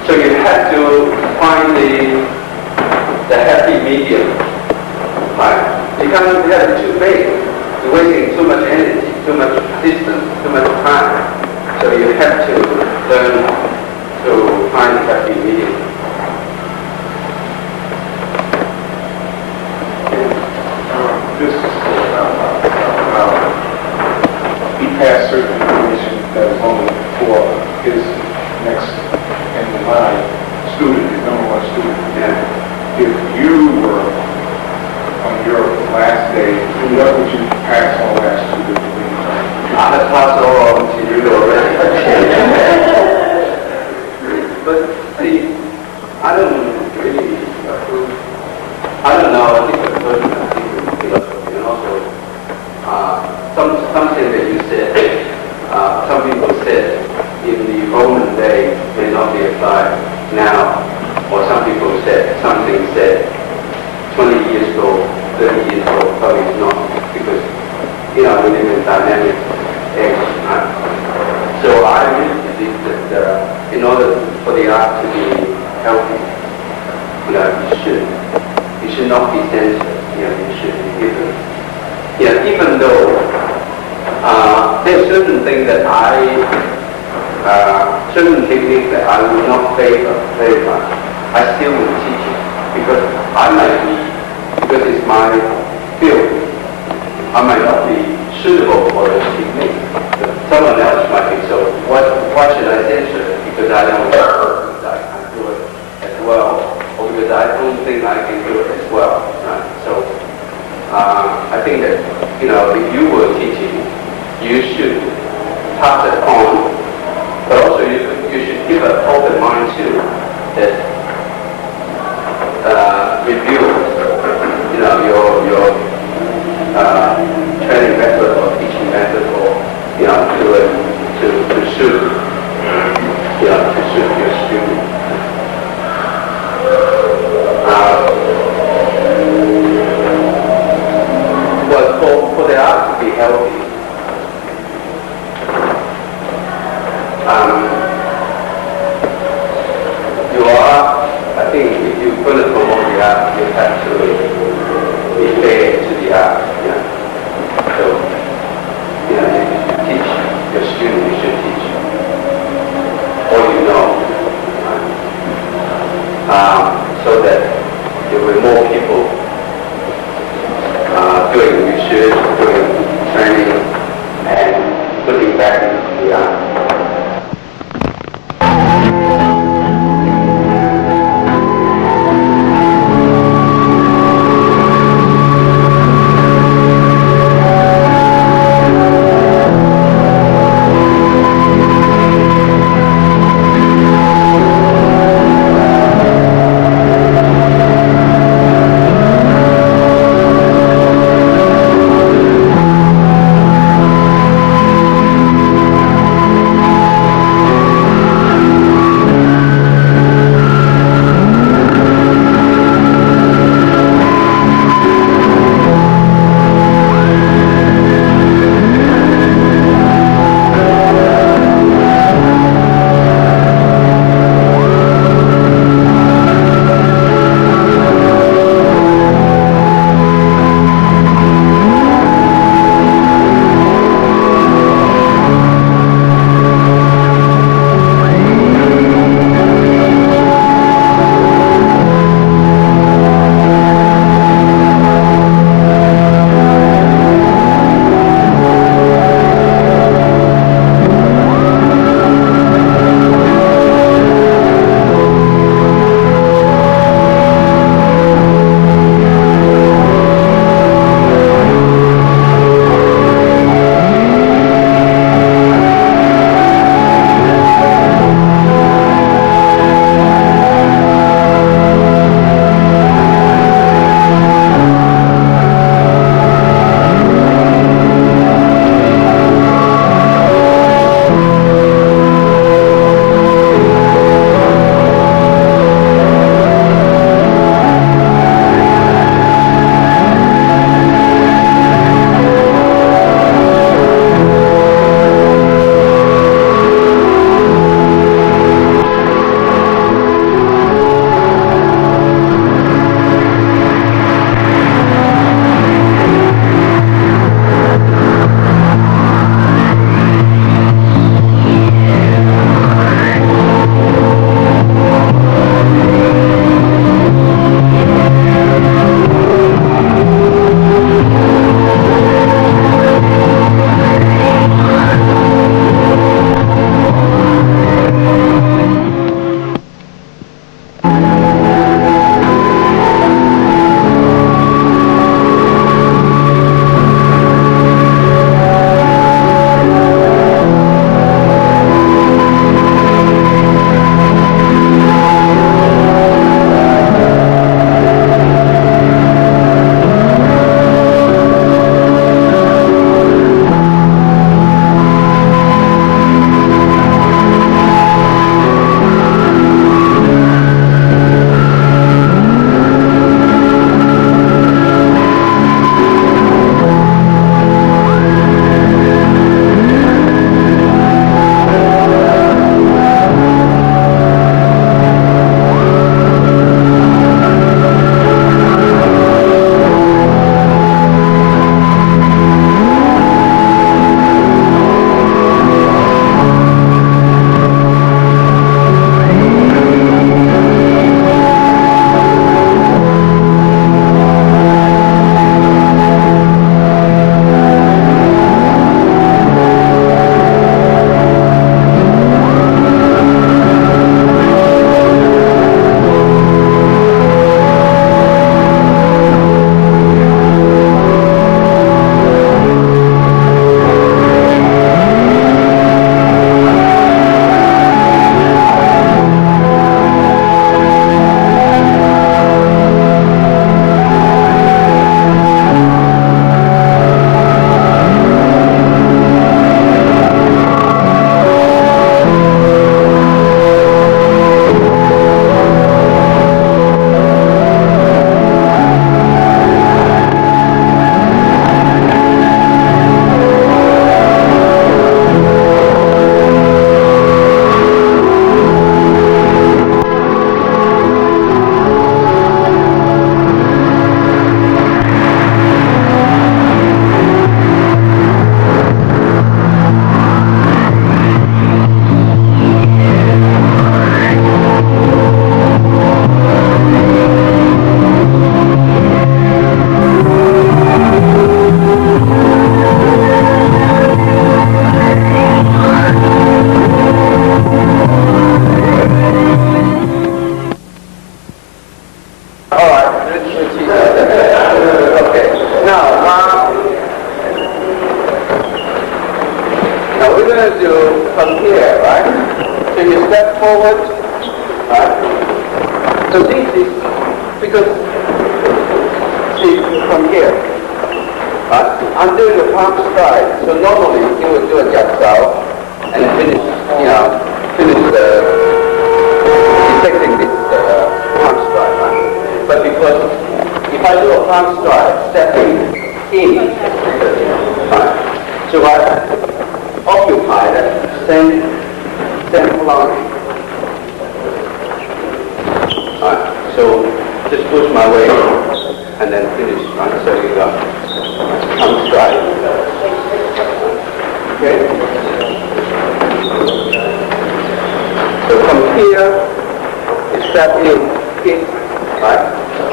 So you have to find the happy medium. Right? You can't have it too big. You're wasting too much energy, too much distance, too much time. So you have to learn to find the happy medium. He passed certain information that was only for his next in line student, his number one student. And if you were on your last day, what would you pass on last to the I have passed all on to you already. But see, I don't really approve. I don't know, I think the person, I think the philosophy, and also something that you said, some people said in the Roman day may not be applied now, or some people said, something said 20 years ago, 30 years ago, probably not, because, you know, we live in dynamic age, right? So I really believe that in order for the art to be healthy, you know, you should not be censored, you know, you should be given. Yeah, even though there are certain things that certain techniques that I will not favor very much, I still will teach it because I might be, because field, I might not be suitable for this technique. Someone else might be. So why should I censor it? Because I don't know because I can't do it as well, or because I don't think I can do it as well. Right? So I think that if you were teaching, you should pass it on, but also you should give an open mind too that review your training method or teaching method or to suit your student. Well, for the art to be healthy, I think if you're going to promote the art, you have to be fair to the art. So, if you teach your student, you should teach all you know. So that there will be more people doing research, doing training, and putting back into the art. I'm doing a palm stride, so normally you would do a jab style and finish, effecting this palm stride. Right? But because if I do a palm stride, stepping in, right? So I occupy that same line. Right? So just push my way and then finish. Right? So you got palm stride. Okay? So from here, you step in, hit, right?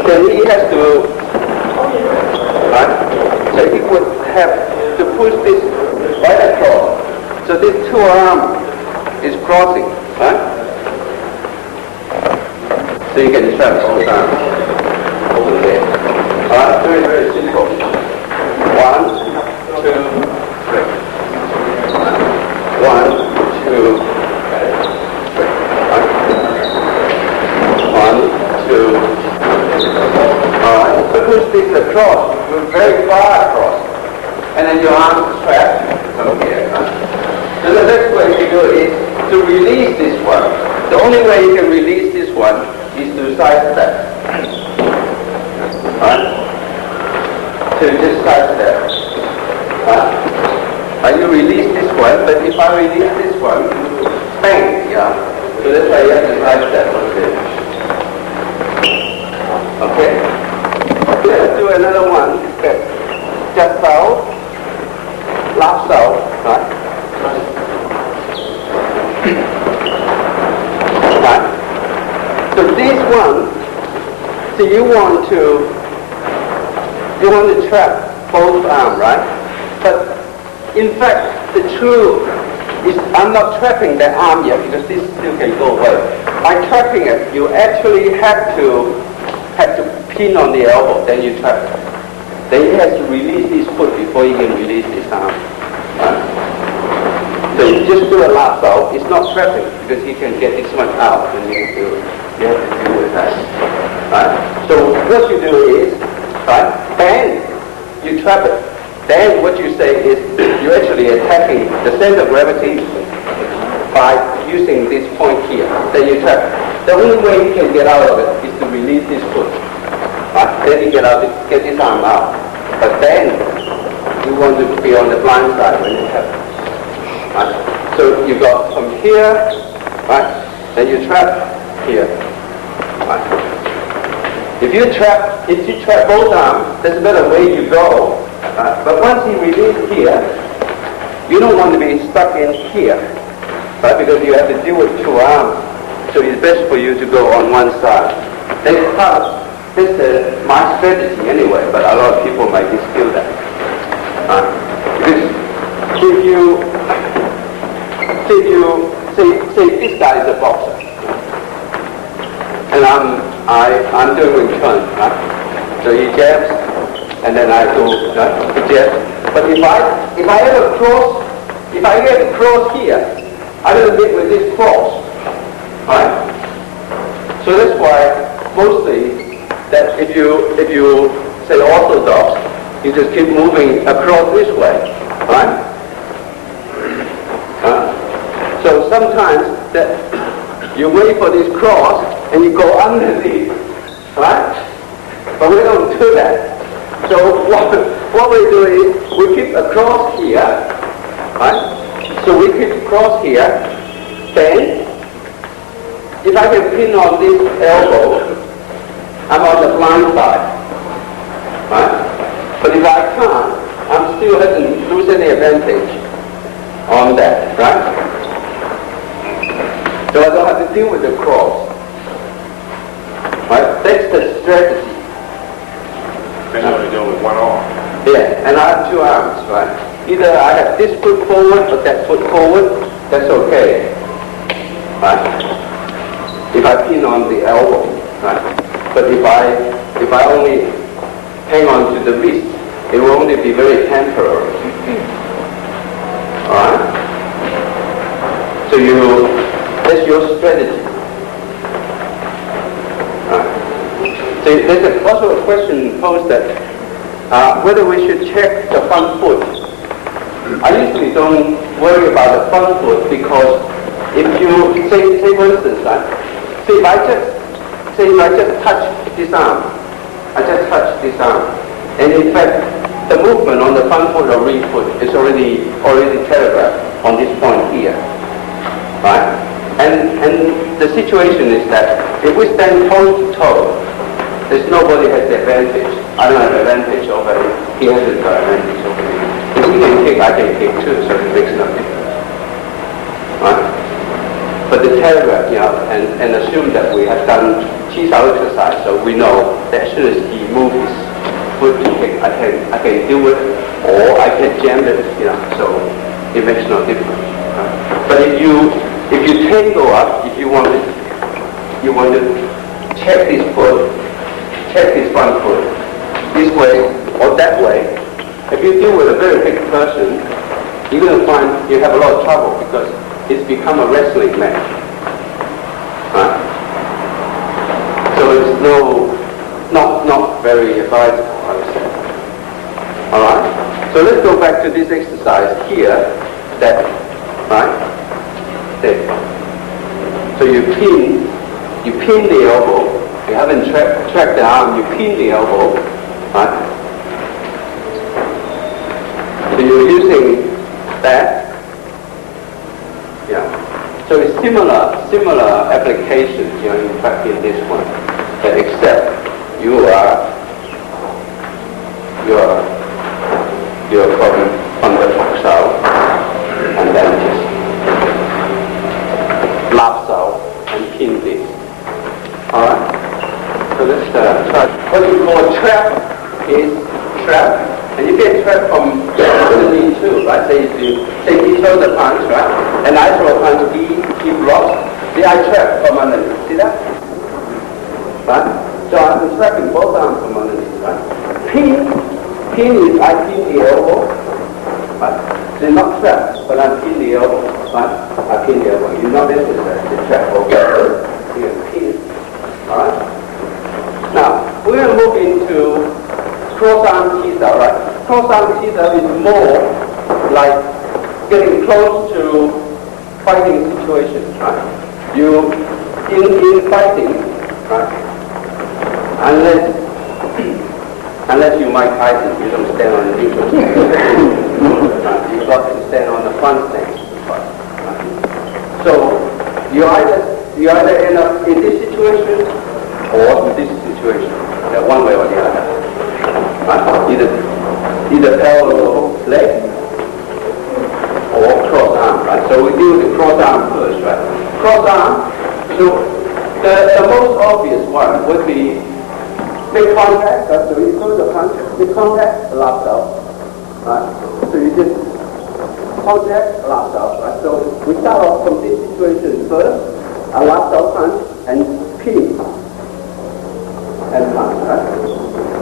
Then he has to, right? So he would have to push this right across. So this two arm is crossing, right? So you can trap both arms over there. Alright, very, very simple. 1, 2, 3. 1, 2, 3. 1, 2. Alright, so push this across, move very far across. And then your arms trap from here. Right? So the next way to do it is to release this one. The only way you can release this one is to side step. Right? So just side step. You release this one, but if I release this one, bang, yeah. So that's why you have to side step. Okay? Let's do another one. Just out, last out, right? Right? So this one, so you want to trap both arms, right? But in fact, the truth is I'm not trapping the arm yet because this still can go away. By trapping it, you actually have to pin on the elbow, then you trap it. Then he has to release his foot before he can release his arm. Right? So you just do a lasso. It's not trapping because he can get this one out, and you have to deal with that. Right? So what you do is, right? Then you trap it. Then what you say is you're actually attacking the center of gravity by using this point here. Then you trap it. The only way he can get out of it is to release his foot. Right? Then you get his arm out. But then you want to be on the blind side when it happens. Right? So you got from here, right? Then you trap here. Right? If you trap both arms, there's a better way to go. Right? But once you release here, you don't want to be stuck in here, right? Because you have to deal with two arms. So it's best for you to go on one side. This is my strategy anyway, but a lot of people might dispute that. Because if you say this guy is a boxer, and I'm doing Wing Chun, right? So he jabs, and then I do jab. But if I have a cross, if I get a cross here, I will meet with this cross, right? So that's why mostly that if you say orthodox, you just keep moving across this way, right? So sometimes that you wait for this cross and you go underneath, right? But we don't do that. So what we do is we keep a cross here, right? So we keep a cross here. Then, if I can pin on this elbow, I'm on the blind side, right? But if I can't, I'm still doesn't lose any advantage on that, right? So I don't have to deal with the cross, right? That's the strategy. Then you only do with one arm. Yeah, and I have two arms, right? Either I have this foot forward or that foot forward, that's okay, right? If I pin on the elbow, right? But if I only hang on to the wrist, it will only be very temporary. Alright? So that's your strategy. Alright. So there's also a question posed that whether we should check the front foot. I usually don't worry about the front foot because if you say for instance, say if I just touch this arm, and in fact the movement on the front foot or rear foot is already telegraphed on this point here, right? And the situation is that if we stand toe to toe, there's nobody has the advantage. I don't have advantage over it. He hasn't got advantage over me. If he can kick, I can kick too, so it makes no difference. Right? But the telegraph, and assume that we have done Qi-Sao exercise, so we know that as soon as he moves his foot to kick, I can do it, or I can jam it, so it makes no difference. Right? But if you tango up, if you want to check this foot, check this front foot, this way or that way, if you deal with a very big person, you're going to find you have a lot of trouble because it's become a wrestling match. Right? So it's not very advisable, I would say. Alright? So let's go back to this exercise here, right? There. So you pin the elbow. You haven't tracked the arm, you pin the elbow, right? So you're using that. Yeah. So it's similar application, in fact in this one. But except you are from the Sao and then just lap Sao and pin this. Alright? So let's try. What you call trap is trap. And you get trap from underneath too, right? Say he throws the punch, right? And I throw a punch, he blocks. See, I trap from underneath. See that? Right? So I'm trapping both arms from underneath, right? Pin is I pin the elbow. Right? They're not trapped, but I pin the elbow. Right? I pin the elbow. You're not necessary to trap both arms. You pin. Alright? Now, we're going to move into cross-arm Qi-Sao, right? Cross-arm Qi-Sao is more like getting close to fighting situations, right? You, in fighting, right? Unless you Mike Tyson, you don't stand on the neutral stand. You've got to stand on the front stand. Right? So, you either end up in this situation or this situation, one way or the other. Right? Either parallel leg or cross arm, right? So we do the cross arm first, right? Cross arm, so the most obvious one would be make contact, right? So you throw the punch, make contact, lap out, right? So you just contact, lap out, right? So we start off from this situation first, a lap out punch and pin. And punch, right?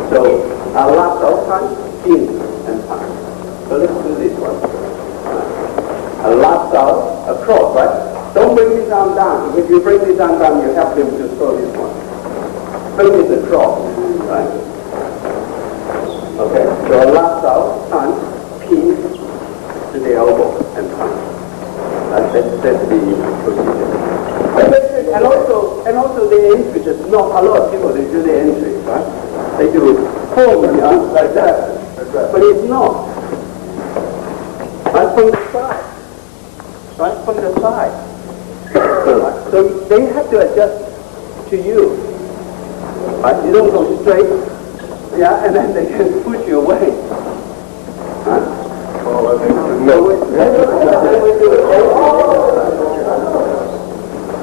So a lap out punch, pin, and punch. So let's do this one. A lap out, across, right? Don't bring this arm down. If you bring this arm down, you help him to throw this one. Bring this across, right? Okay. So a lap out, punch, pin to the elbow, and punch. That's the procedure. And also the entry, just not a lot of people, they do the entry, right? They do home, like that. But it's not. Right from the side. Right from the side. Right? So they have to adjust to you. Right? You don't go straight, and then they can push you away. Right?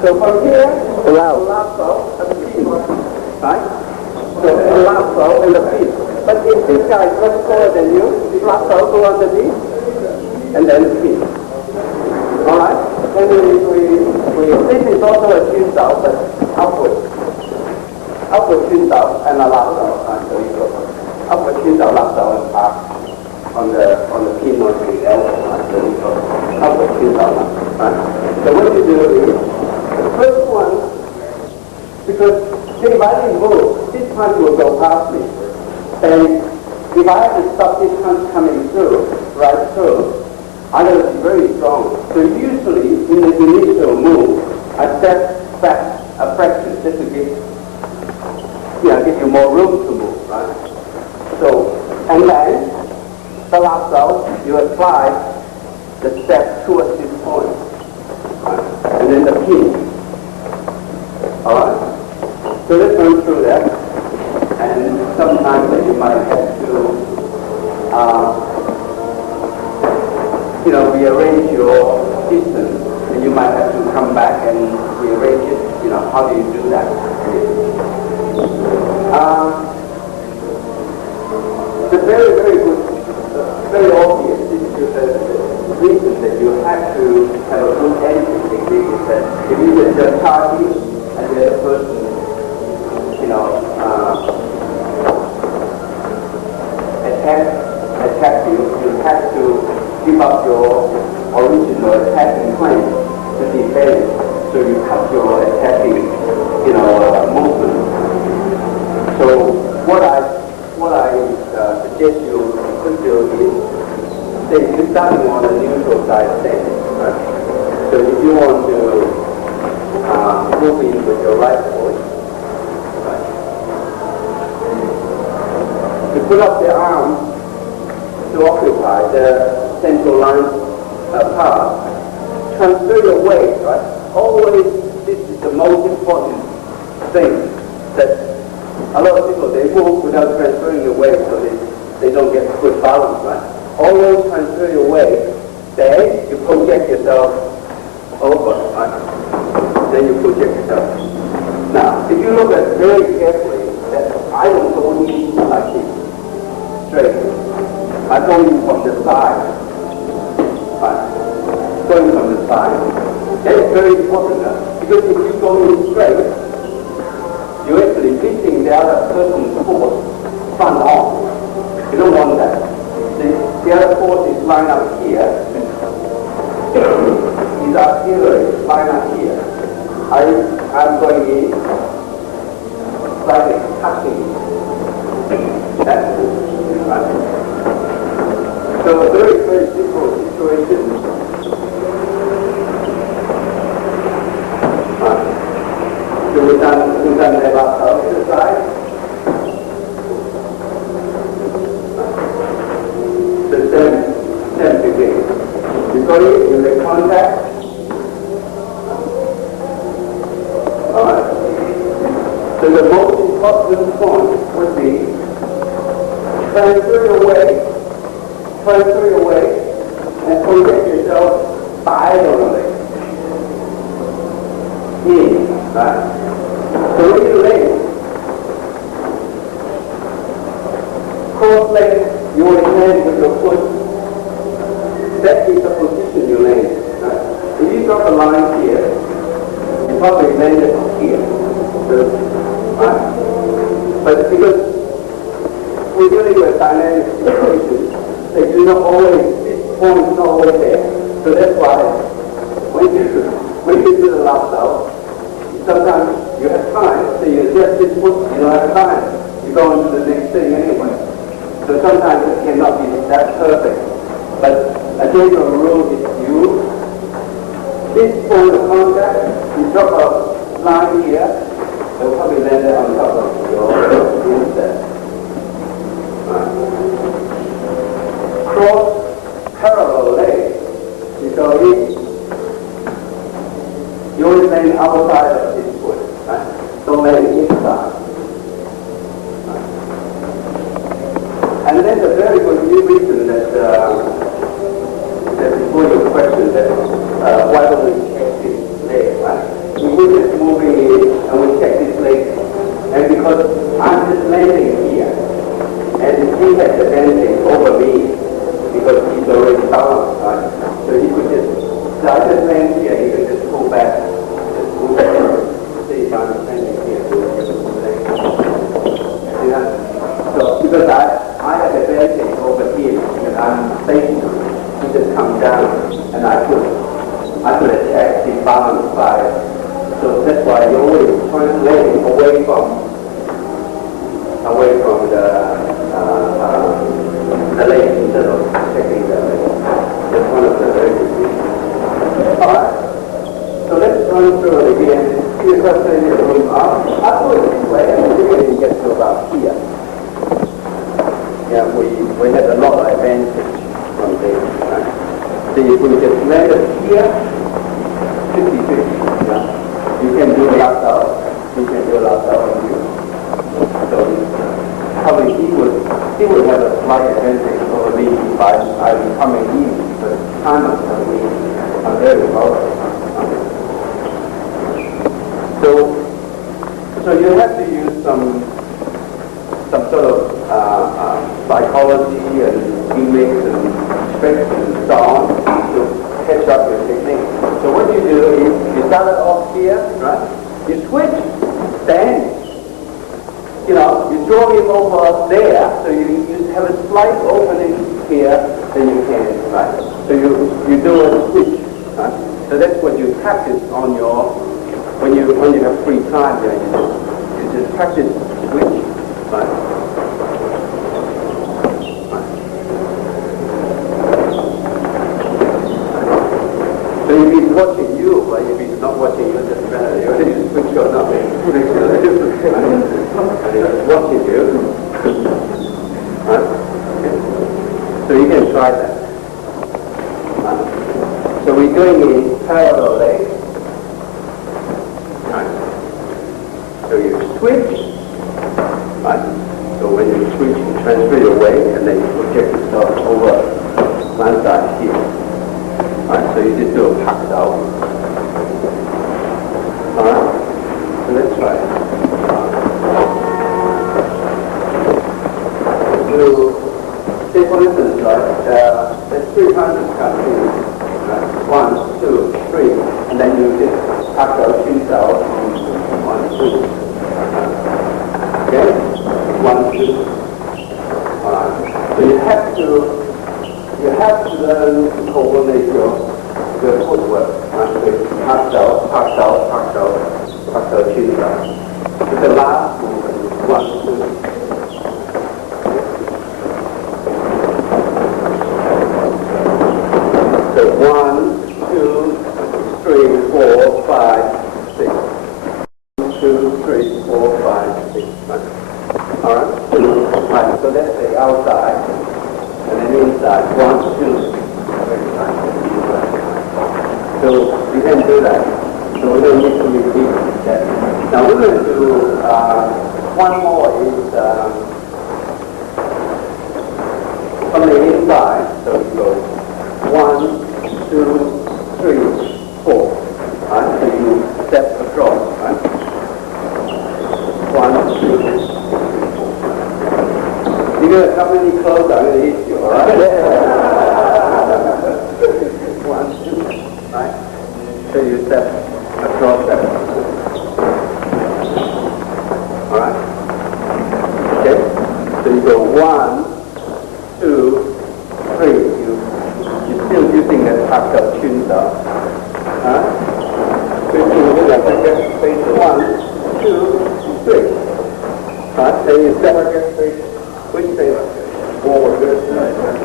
So from here, the lap out and the feet, right? So the lap out and the feet. But if this guy is much taller than you, the lap out go underneath, and then the feet. All right? Then this is also a Qi-Sao, but upward. Upward Qi-Sao and a lap out. Right? So you go upward Qi-Sao, lap out, and park on the pin or the elbow. Right? So you go upward Qi-Sao, right? So what you do is, the first one, because if I didn't move, this punch will go past me. And if I have to stop this punch coming through, right through, I got to be very strong. So usually in the initial move, I step back a fraction just to give you more room to move, right? So, and then the last out, you apply the step towards this point, right? And then the pinch. All right. So let's run through that. And sometimes you might have to, rearrange your distance, and you might have to come back and rearrange it. How do you do that? The very, very good, very obvious reason that you have to have a good entry technique is that if you just target and the other person, attack you, you have to give up your original attacking plan to defend, so you cut your attacking, movement. So what I suggest you could do is, say you're starting on a neutral side stance, right? So if you want to move in with your right foot, right? You put up the arm to occupy the central line part. Transfer your weight, right? Always, this is the most important thing, that a lot of people, they move without transferring your weight, so they don't get good balance, right? Always transfer your weight. Then you project yourself over, right? Then you project yourself. Now, if you look at it very carefully, that I don't go in like this, straight. I go in from the side. Right. Going from the side. That's very important, because if you go in straight, you're actually hitting the other person's force front on. You don't want that. The other force is lined up here. His artillery is lined up here. I'm going in, slightly touching. That's it. Right? So a very, very simple situation. So we've done the last exercise. The same degree. You got it, you make contact. Alright. So the most important point would be transfer your weight and project yourself diagonally in, right? So when you land, cross leg, you will land with your foot. That is the position you land, right? If you drop a line here, you probably land it here, right? But because we're dealing with dynamic situations, they do not always, this point is not always there. So that's why when you do the last out, sometimes you have time, so you adjust this foot, you don't have time. You go into the next thing anyway. So sometimes it cannot be that perfect. But a general rule is this point of contact, you drop a line here, they'll probably land it on top of your instep. Cross parallel leg. You go in, you always land outside of this foot, right? Don't land inside. Right? And then the very good reason that before your question that why don't we check this leg, right? We were just moving in and we check this leg, and because I'm just landing here, and he has advantage over me because he's already balanced, right? So he could so I just land here, he could just pull back, See if I'm standing here, So because I have advantage over here, because I'm facing him, he just come down, and I could attack the balanced side. So that's why you always translate away from the So if we just land it here, 50-50. Yeah? You can do left out, you can do left out on you. So probably he would have a slight advantage over me by coming in because time of me are very low. So you have to use some sort of psychology and gimmicks and tricks and so on to catch up your technique. So what you do is you start it off here, right? You switch, then you draw him over there, so you have a slight opening here, then you can, right? So you do a switch, right? So that's what you practice on your, when you have free time, you just practice switch, right? So if he's watching you, but if he's not watching you, it doesn't matter. You switch or not. Watching you. Right? So you can try that. Right? So we're doing it parallel legs. Right? So you switch. Right? So when you switch, you transfer your weight and then you project yourself over one side here. Right? So you just do a packed out. Alright? So let's try it. Say for instance, right, there's 300 countries, right? 1, 2, 3, and then you just pack out 2 cells, 1, 2. Okay? 1, 2. Alright. So you have to learn to coordinate your footwork. Right? So pack out, 2 cells. So the last movement is 1, 2. So 1, 2, 3, 4, 5, 6. 2, 3, 4, 5, 6. Right? Alright? Right. So that's the outside. And then inside. 1, 2. So you can do that. So we don't need to repeat that. Now we're going to do one more is from the inside. So we go 1, 2, 3, 4. Right? So you step across. Right? 1, 2, 3, 4. You're going to come any closer, I'm going to hit you, alright? 1, 2, right? So you step across that. Alright? Okay? So you go 1, 2, 3. You're still using that tactile chin down. Alright? So you do that again. 1, 2, 3. Alright? Then you step again. Which way? Forward.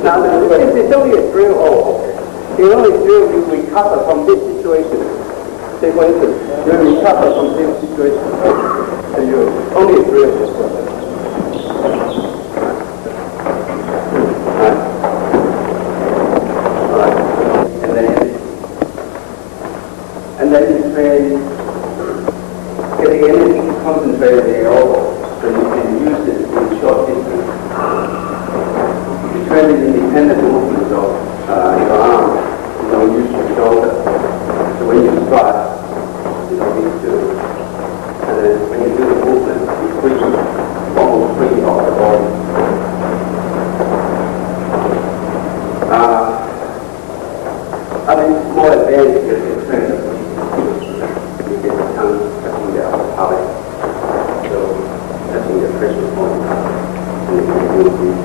Now, it's only a drill. Oh, okay. The only drill you recover from this situation. Say, for instance, you recover from this situation. So you only a drill this one. Right? Alright. And then you train, getting energy concentrated in the elbow. So you can use it in short distance. You train the independent movement of your arm. You don't use your shoulder. So when you squat, you don't need to. And then when you do the movement, you free, almost free off the body. I mean, it's more advanced because you train the you get the tongue touching the upper palate. So touching the pressure point. And you can do it.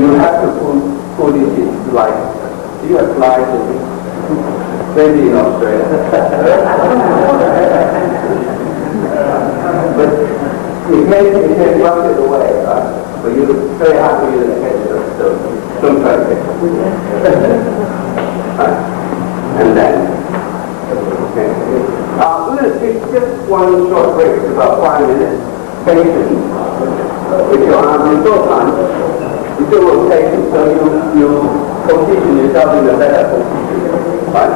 you have to put it in like, do you apply to maybe in Australia? But it can run it away, right? But it's very hard for you to catch it, so don't try to catch it. Right? And then, okay. We're going to take just one short break, about 5 minutes. Patience. With your arms in both hands, you do rotation, so you position yourself in a better position, right?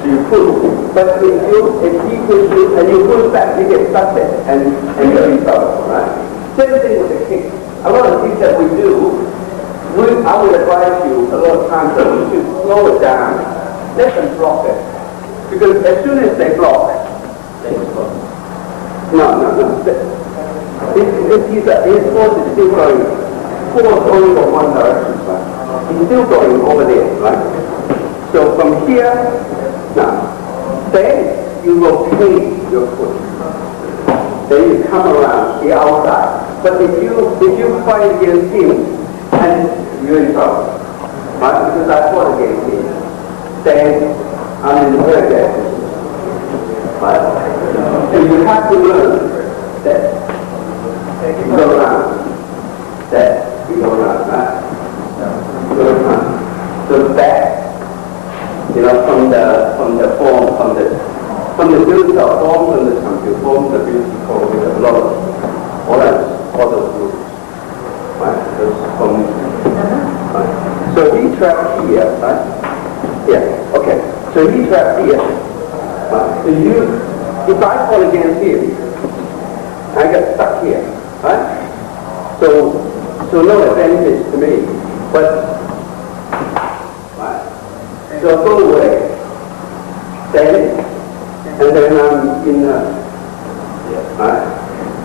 So you push, but if he pushes you and you push back, you get stuck there and you're in trouble, right? Same thing with the kick. A lot of things that we do, I would advise you a lot of times that you should slow it down, let them block it, because as soon as they block, they will block. No. His force is still going forward only from one direction, right? It's still going over there, right? So from here, now, then you rotate your foot. Then you come around the outside. But if you fight against him, and you're in trouble, right? Because I fought against him, then I'm in the very bad position, right? So you have to learn that. You go around. That. You go around. Right? Go around. So that, from the form, from the beautiful form, from the form, the beautiful with a lot of all those groups. Right? Those forms. Right? So he trapped here, right? Yeah. Okay. So he trapped here. Right? So if I fall against him, I get stuck here. Right? So no advantage to me, but right? So go away, then, and then I'm in, right?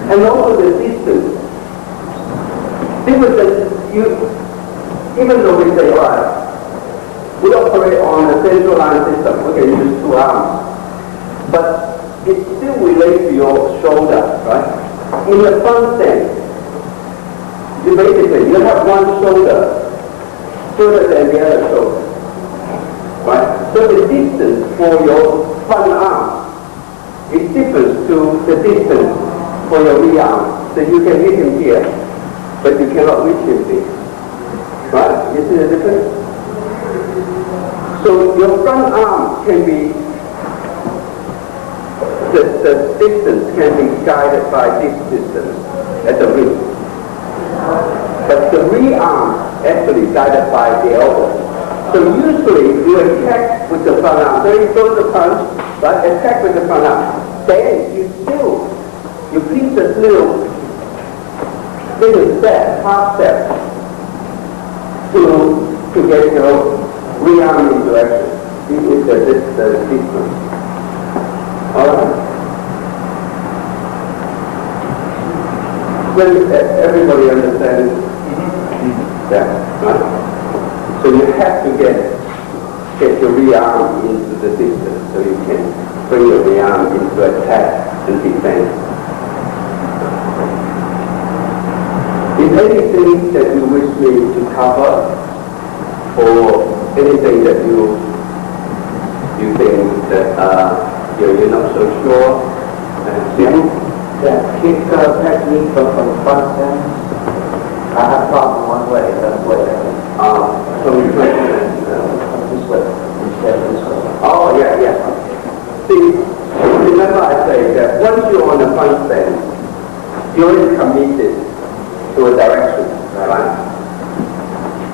And also the distance. Even though we say, right, we operate on a central line system, we can use 2 arms, but it still relates to your shoulder, right? In the front stand, you have one shoulder further than the other shoulder, right? So the distance for your front arm is different to the distance for your rear arm. So you can hit him here, but you cannot reach him there, right? You see the difference? So your front arm can be the distance can be guided by this distance at the wrist. But the rear arm actually guided by the elbow. So usually you attack with the front arm. So you throw the punch, right? Attack with the front arm. Then you keep the little step, half step to get your rear arm into action. This is the distance. All right. Well, everybody understands that, right? So you have to get your rear arm into the distance so you can bring your rear arm into attack and defense. Is anything that you wish me to cover, or anything that you think that you're not so sure? That kick technique from front stand, I have a problem one way, that's way. So you this way, instead of this way. Oh, yeah. See, remember I say that once you're on the front stand, you're already committed to a direction, right?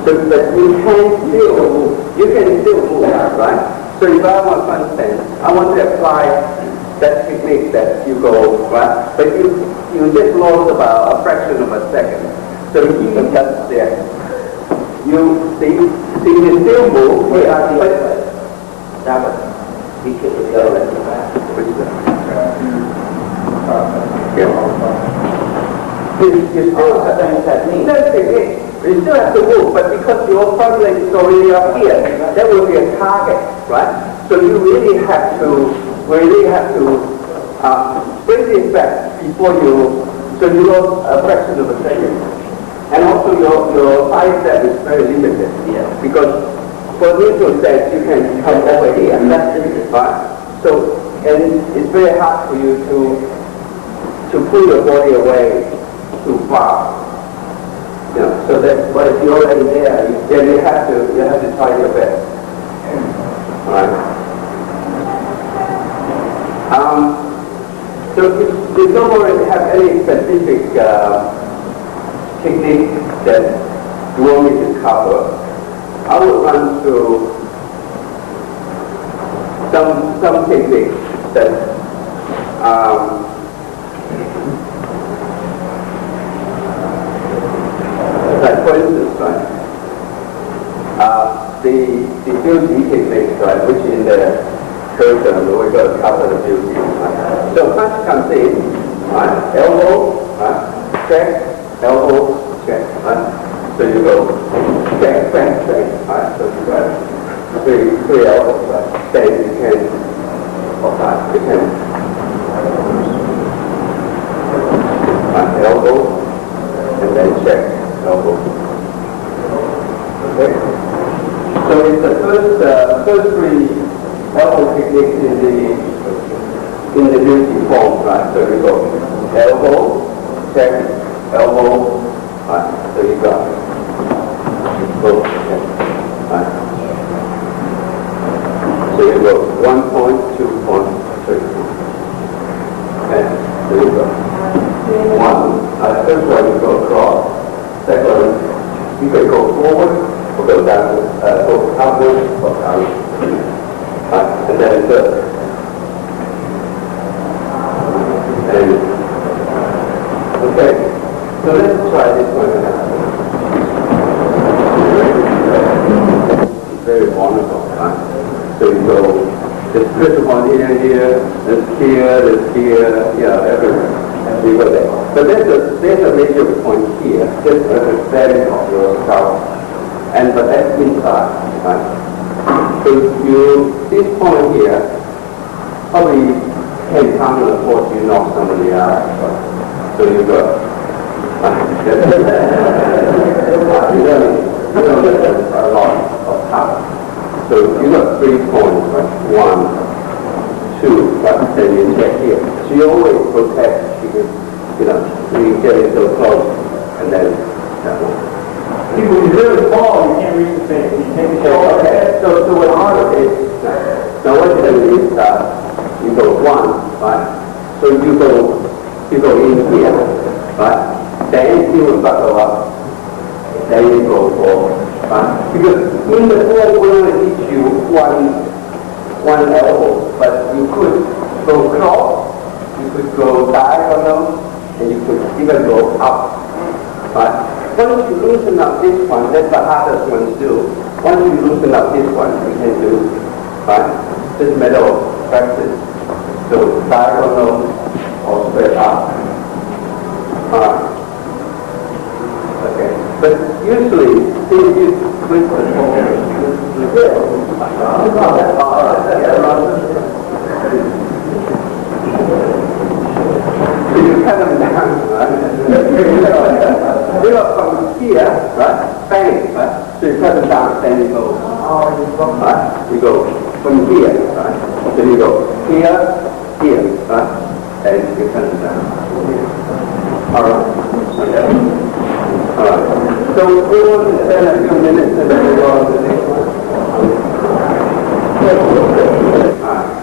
So that you can still move, right? So if I'm on front stand, I want to apply that technique that you go, right? But you just lost about a fraction of a second. So you can just there. You still move. That was, we could go like that. You still have technique. That's technique. You still have to move, but because your front leg is already up here, that will be a target, right? So you really have to bring this back before so you lost a fraction of a second. And also your side step is very limited. Yeah. Because for neutral steps, you can come over here. Right? So, and it's very hard for you to pull your body away too far. You know, so that, but if you're already there, then you have to try your best. All right. So if you don't already have any specific technique that you want me to cover, I will run through some techniques that like for instance, right, the beauty technique, right, which in the curtain we're going to cover the beauty. Right? So punch comes in, right, elbow, right, check, elbow, check, right. So you go check, check, check, right. So you got three elbows, right. Then you can, right, you can, right, elbow, and then check, elbow. Okay. So it's the first three elbow techniques in the beauty form, right? So you go elbow, check, elbow, right? So you got go, check, right? So you go 1 point, 2 point, 3 point. Okay, so you go 1. First one you go across. Second one you can go forward or go down, go upward or down. And then third. And okay, so let's try this one. It's very wonderful, right? So you go, there's first one here, there's here, yeah, everywhere. You go there. But there's a major point here, just at the center of your scalp. But that's inside, right? So this point here, probably 10 times of force you knock somebody out. So you go, you don't get a lot of power. So you got 3 points, right? 1, 2, but then you check here. So you always protect, because, you get it so close, and then that one. See, when you really fall, you can't reach the face. You take the shot. Okay, so what harder is, now what you do is, you go 1, right? So you go in here, right? Then you will buckle up. Then you go forward, right? Because in the form we only hit you one elbow, but you could go cross, you could go diagonal, and you could even go up, right? Once you loosen up this one, that's the hardest one to do. Once you loosen up this one, you can do, right? Just a matter of practice. So diagonal or straight up. Okay. But usually, if you twist the so you cut them down, right? From here, right? Bang, right? So you cut them down, then you go, right? You go from here, right? So you go here, right? And you cut them down. Alright. Okay. Alright. So we want to spend a few minutes and then we go on to the next one.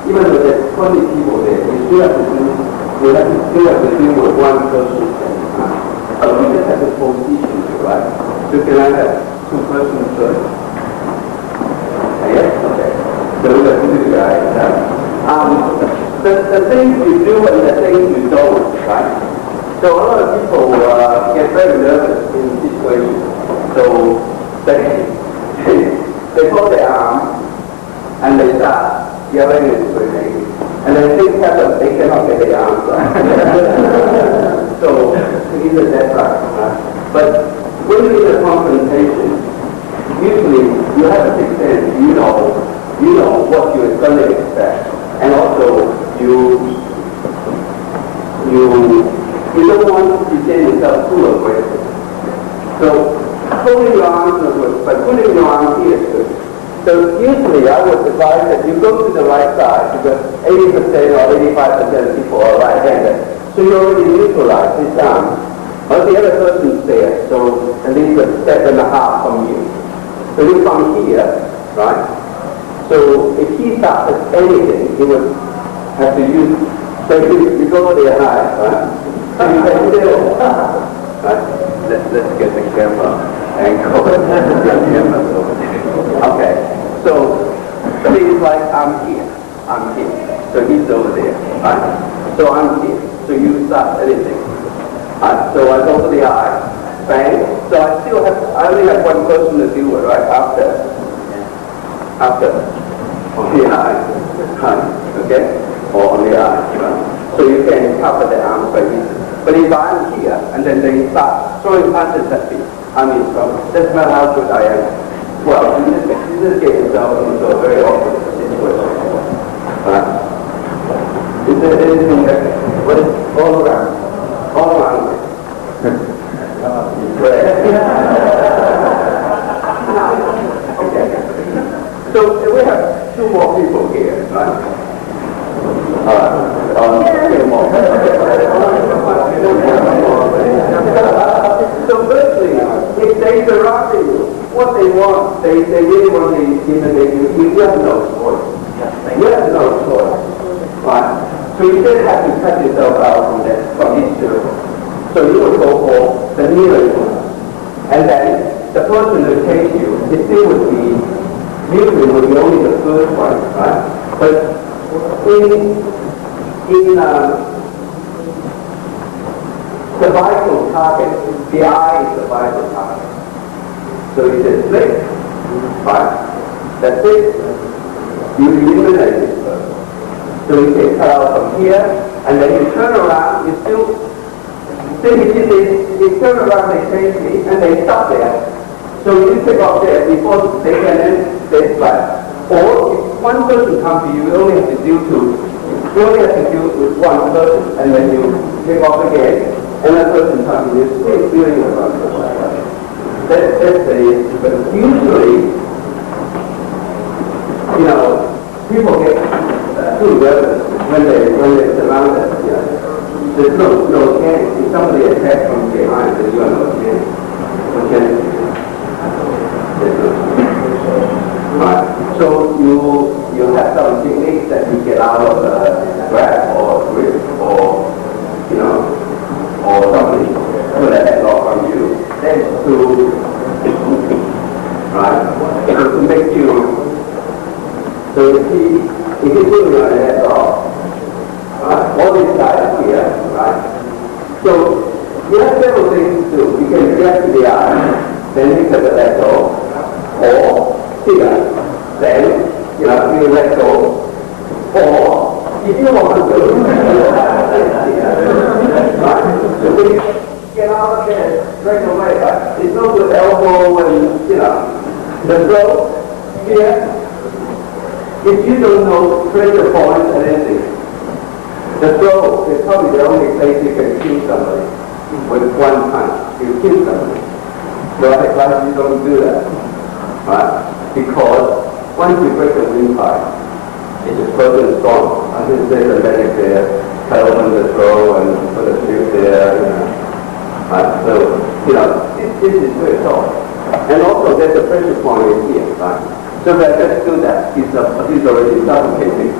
Even though there's 20 people there, you still have to deal with one person. So we just have to position, right? So can I have 2 persons first? Yes? Okay. So we got 2 guys. The things you do and the things you don't, right? So a lot of people get very nervous in situations. So they hold their arm and they start yelling and screaming. And then things happen, they cannot get their arms right. So either that's right. But when you get a confrontation, usually you have a sixth sense, you know what you're going to expect. And also you don't want to present yourself too aggressive. So assuming your arm here is good. So usually I would advise that you go to the right side because 80% or 85% of people are right-handed. So you already neutralize this arm. But the other person's there, so at least a step and a half from you. So you come here, right? So if he starts at anything, he would have to use, so you go there high, right? So you can still, right? Let's get the camera angle. Okay. So he's like, I'm here. So he's over there, right? So I'm here. So you start anything. Right? So I go to the eye, bang. So I only have one person to do it, right? After on the eye, right? Okay? Or on the eye, right? So you can cover the arm very easily. But if I'm here, and then they start throwing punches at me, I'm in trouble. That's not how good I am. Well, you just get yourself into a very awkward situation. Right? Is there anything that, what is all around? All around me. Okay. So we have two more people here, right? Two more. So firstly, if they surround you, what they want, they really want to intimidate you. You have no choice. You have no choice. Right? So you just have to cut yourself out from these two. So you will go for the nearest one. And then the person who takes you, it still would be, usually would be only the first one, right? But the vital target, the eye is the vital target. So you just flick, right? That's it. You eliminate this person. So you can cut out from here, and then you turn around, you still, you turn around, they take me, and they stop there. So you take off there before they can end this flat. Or if one person comes to you, you only have to deal with one person, and then you take off again, and that person comes to you, still dealing with one person. That's the, but usually, you know, people get too nervous when they're surrounded. You know. There's no chance. If somebody attacks from behind, then you have no chance. Okay? There's no chance. Right. So you have some techniques that you get out of grab or grip or, you know, or something put a headlock on you. Then right? So to make you, so if you put your head off, right? All these guys here, right? So you have several things to do. You can get to the eye, then you can let go, or here, then you let go, or if you want to do, right? So when you get out of there straight away, right? It's not with elbow and the throat here. If you don't know pressure points and anything, the throat is probably the only place you can kill somebody with one punch. You kill somebody. So I advise you don't do that, right? Because once you break the windpipe, it's a person is gone. I think there's a medic there, cut open the throat and put a tube there. Right? So this is very soft. And also there's a pressure point in here, right? So let's do that. He's already suffocating.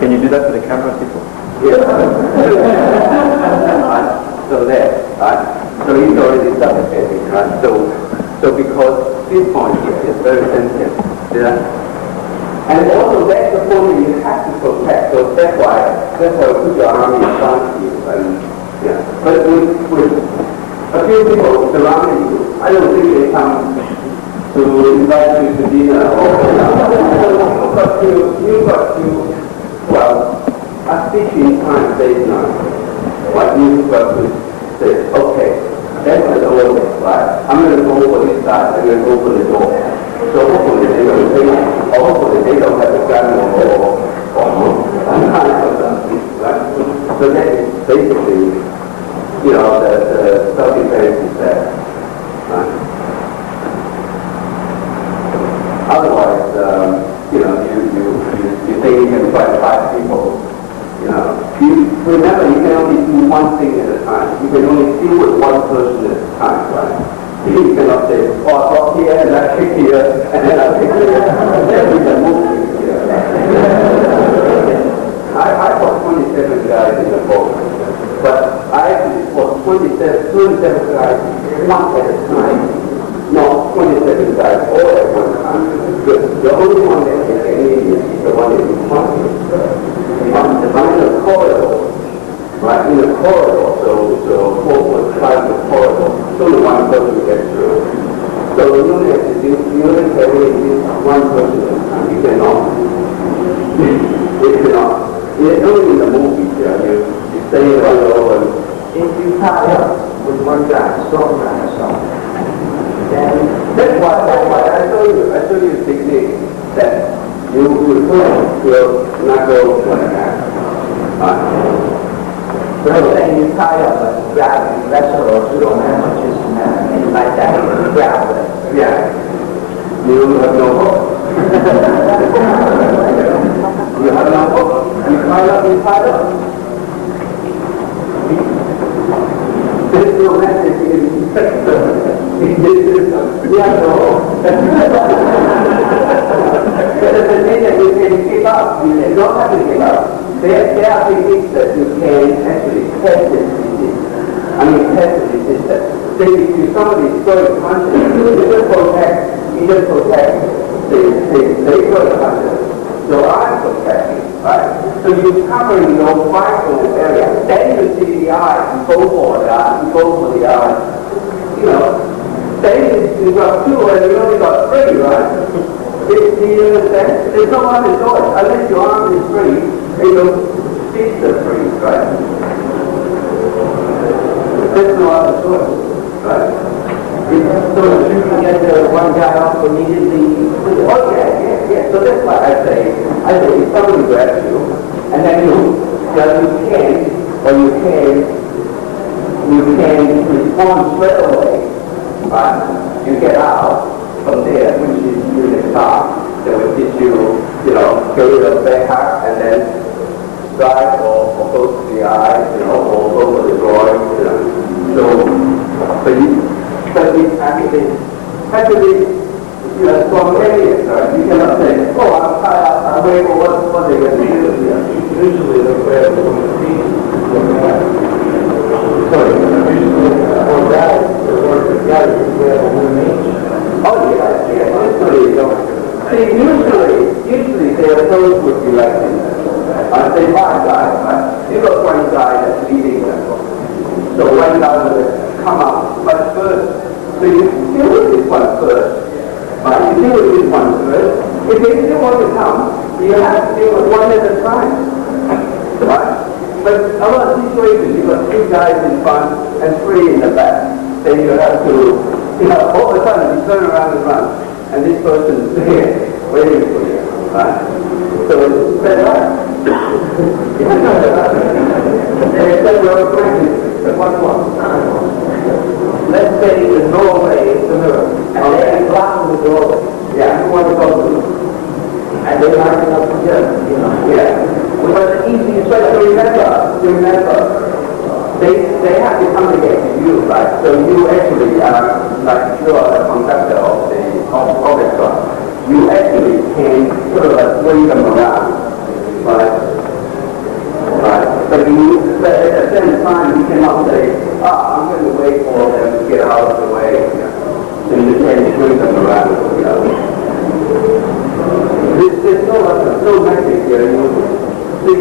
Can you do that for the camera, people? Yeah. Right. So there, right? So he's already suffocating, right? So because this point here is very sensitive. And also that's the point you have to protect. So that's why you put your arm in front of you. But with a few people surrounding you, I don't think they come to invite you to dinner but I speak in time, days now. What you've got to say, okay, that's the door, right? I'm going to go over this side, I'm going to go for the door. So hopefully they don't take it, or hopefully they don't have a gun or some kind of something, right? So that is basically, the self-defense is there, right? you can only deal with one person at a time, right? You cannot say, oh, I'll talk here and I'll kick here and then I'll kick here. Then we can move here. I fought 27 guys in the boat, but I actually fought 27 guys not at a time. No, 27 guys all at one time. The only one that can get in is the one in front. I'm in a corridor, right? In a corridor, so 4 foot 5 foot corridor, so the one person gets through. So you only have to do, you only can only do one person at a time. You cannot. You cannot. It's only in the movies, you stay in a row and If you tie up with one guy, strong guy, then that's why I show you a technique that you will not go like that. so saying you tie up a grab, you wrestle or throw matches and like that, grab it. Yeah. You have no hope. You have no hope. You tie up. There's no message in you have no hope. That doesn't mean that you can give up. You don't have to give up. There are techniques that you can actually test this resistance. Test the resistance. Say if somebody is throwing punches, you just protect the throwing punches. So I'm protecting, right? So you're covering your vital area. Then you see the eye, you go for the eye. Then you got 2 and you only got 3, right? Do you understand? There's no other choice. Unless your arm is free, you don't seize the free, right? There's no other choice, right? So you can get the one guy off immediately. Oh yeah. So that's why I say if somebody grabs you, and then you can respond straight away, right? You get out from there, which is in the car, that will teach you, go to the back and then drive or go to the eye, or go to the drawing, But it has to be spontaneous, right? You cannot say, oh, I'm tired, I'm waiting for what they're going to do here. Usually the way from the feet, Sorry. or guys, the work together, you have a range. Oh, yeah. Usually their approach would be like this. Say 5 guys, right? You got one guy that's leading them. So one guy will come up, but first, so you deal with this one first. Right? You deal with this one first. If they still want to come, you have to deal with one at a time. Right? But other situations, you've got 2 guys in front and 3 in the back. Then you have to, all of a sudden you turn around and run, and this person is there waiting for you. Right? So is that right? Let's say the doorway is the mirror, and they're blocking the doorway. Yeah, who want to go through? And they're lining up together, Yeah. But the easiest way to remember, they have to come together to you, right? So you actually are, like you are the conductor of the orchestra. You actually can sort of swing them around, right? But at the same time, you cannot say, I'm going to wait for them to get out of the way. So you can swing them around, There's no magic here. See,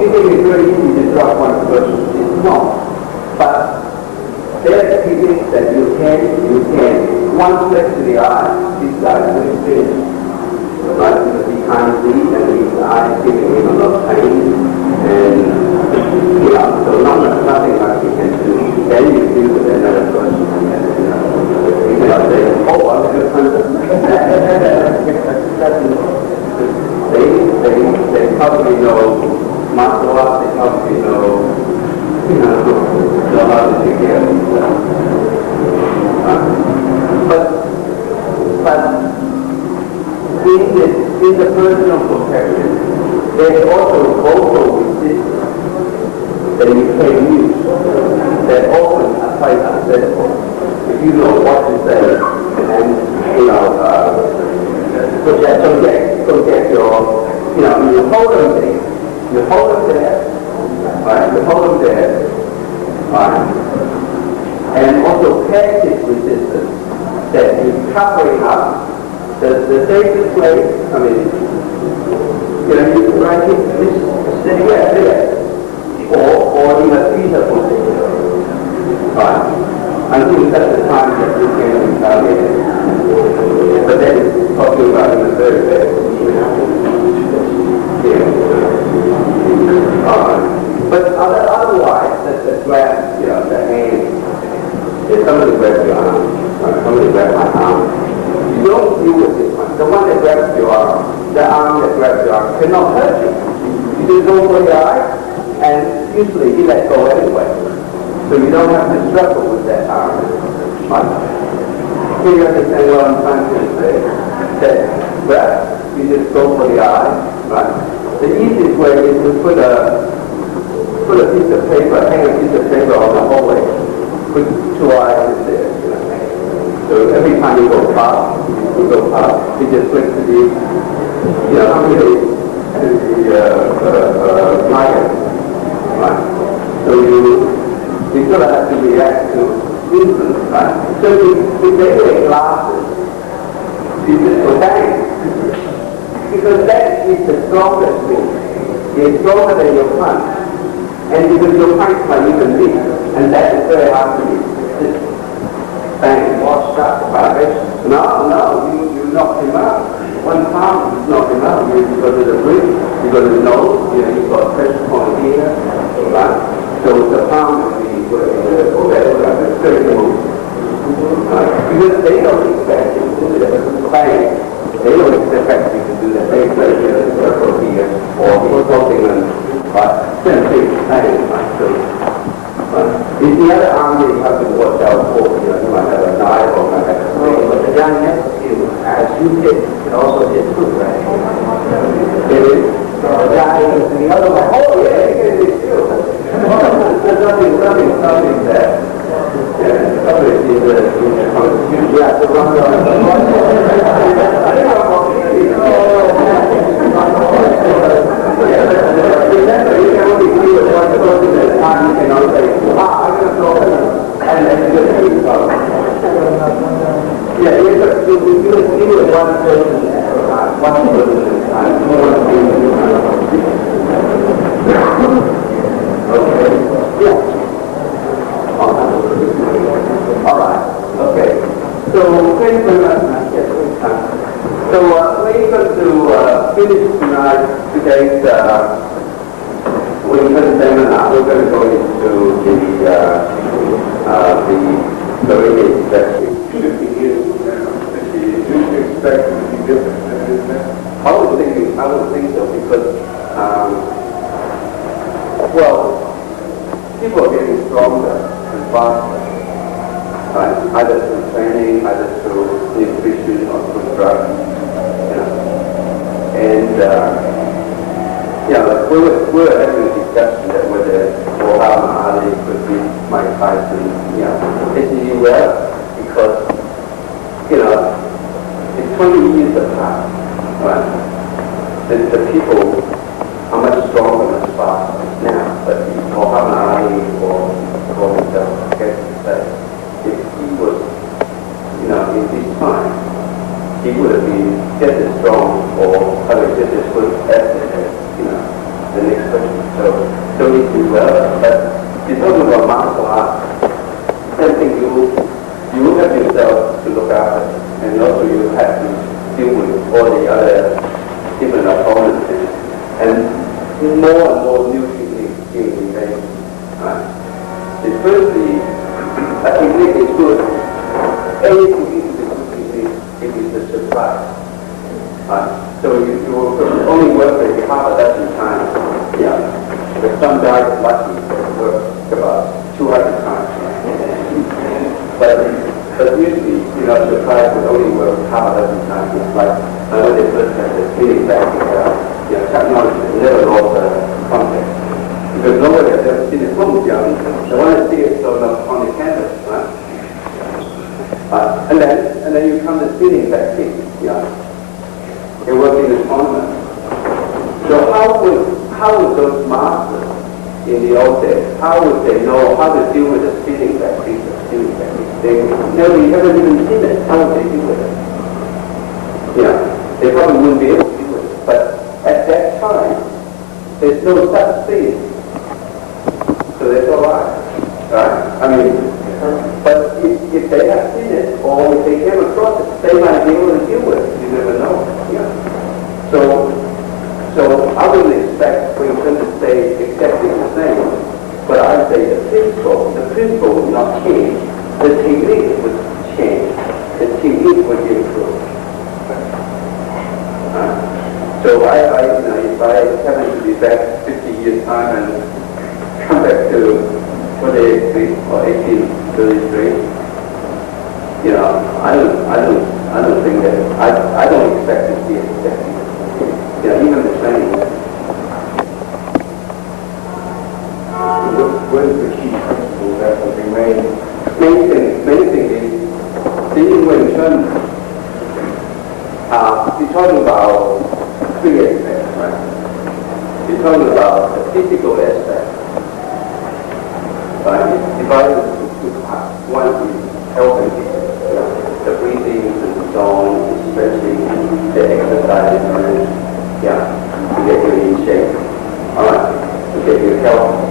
you think it's very easy to drop one person. It's not. But there are techniques that you can. One step to the eye, this guy will finish. Right? Because he can't see, and his eye is giving him a lot of pain. And, so nothing much you can do. Then you deal with another person. You cannot say, oh, I'm going to punch him. They probably know martial arts, they probably know how to take care of themselves. But in the personal protection, there's also vocal resistance that you can use. right? And also passive resistance, that is covering up the safest place. I mean, you know, you can write it this sitting there, or in a fetal position, right? Until such a time that you can retaliate. But then talking about in a very bad position. Yeah. But otherwise, the grab, you know, the hand, if somebody grabs your arm, somebody grabs my arm, you don't deal with this one. The one that grabs your arm, the arm that grabs your arm cannot hurt you. You just go for the eye, and usually you let go anyway. So you don't have to struggle with that arm. Right? Can you understand what I'm trying to say? That grab, you just go for the eye, right? The easiest way is to put a piece of paper, hang a piece of paper on the hallway, put two eyes in there, you know. So every time you go past, you just click to the, you know, target, right? So you sort of have to react to movement, right? So if they wear glasses, you just go bang. Because that is the strongest thing. It's stronger than your punch. And because your punch might even miss, and that is very hard to miss. Just bang, watch that vibration. No, you knock him out. One palm, you knock him out. You go to the bridge, you go to the nose, you know, you've got pressure point here, right? So the palm will be very smooth. Because they don't expect you to do that. Bang. They don't expect you to do that. They expect you to circle here or something and same thing. So it's the other arm that you have to watch out for. You know, you might have a knife or might have a swing. But the guy next to you, as you hit, can also hit too, right? It is. The guy is the other one. Oh yeah, he can hit too. There's nothing there. Yeah, somebody is yeah, the one remember, you can only see with one person at a time. You can only say, I'm going to throw it, and then you just keep going. Yeah, you can see with one person at a time. One person at a time. Okay. Yeah. All right. Okay. So, thanks very much. So, we're going to finish today's winter seminar. We're going to go into the reading section. 50 years from now, do you expect it to be different than it is now? I would think so because, well, people are getting stronger and faster. Right? Either through training, either through nutrition or through drugs, you know. And like we were having a discussion that whether Muhammad Ali could be Mike Tyson, you know. It's well because, you know, it's 20 years apart, right? The people are much stronger, much faster now, but Muhammad Ali or himself, I guess to say, if he was, you know, in his time, he would have been just as strong or just as good as, you know, the next person. So it is well, but you're talking about martial arts. Same thing, you have yourself to look after, and also you have to deal with all the other different opponents, and more and more new techniques being invented. Right? Firstly, a technique is good. Any technique is a good technique if it's a surprise. Right? So you will only work maybe half a dozen times. Yeah. But some guys are lucky to work about 200 times. But usually, you know, surprise would only work half a dozen times. It's like when they first had the spinning back, you know, technology never lost the context. Because nobody has ever seen it from young. They want to see it on the canvas, right? And then you come to spinning back kick, yeah. They work in the tournament. So how would those masters in the old days, how would they know how to deal Nobody haven't even seen it. How would they do with it? They probably wouldn't be able to do it. But at that time, there's no such thing. So that's all right. Right? I mean, but if they have seen it, or if they came across it, they might be able to deal with it. You never know. So I wouldn't expect for you to say exactly the same. But I say the principle would not change. The technique would change. The technique would improve. So if I happen to be back 50 years time and come back to 48 or 1833, I don't think that I don't expect to see it exactly. Even the same. What is the key principle that will remain? Main thing is the invention. You're talking about three aspects, right? You're talking about the physical aspect. It's divided into two parts. One is health and fitness, the breathing and so on, stretching, the exercise, to get you in shape. All right, to get you healthy.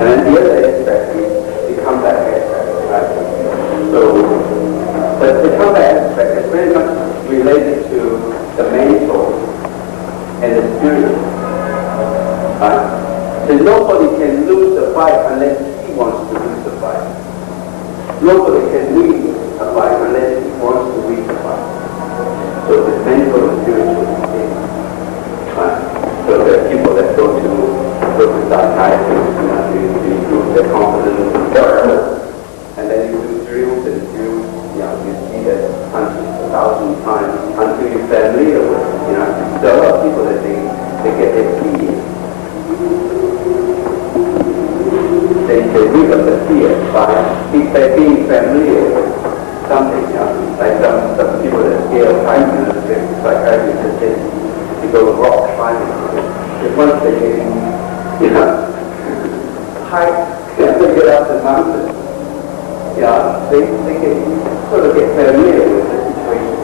And then the other aspect is the combat aspect, right? So, but the combat aspect is very much related to the mental and the spiritual. Right? So nobody can lose the fight unless he wants to lose the fight. Nobody can win a fight unless he wants to win the fight. So the mental and spiritual thing. Right? So there are people that go to psychiatrists to improve their confidence and character. And then you do drills and drills, you see that 1,000 times until you're familiar with it. There are a lot of people that they get their fear. They rid of the fear by being familiar with something, like some people that scare of heights, psychiatrists that they go rock climbing. If once they get height, they get up the mountain. They can sort of get familiar with the situation.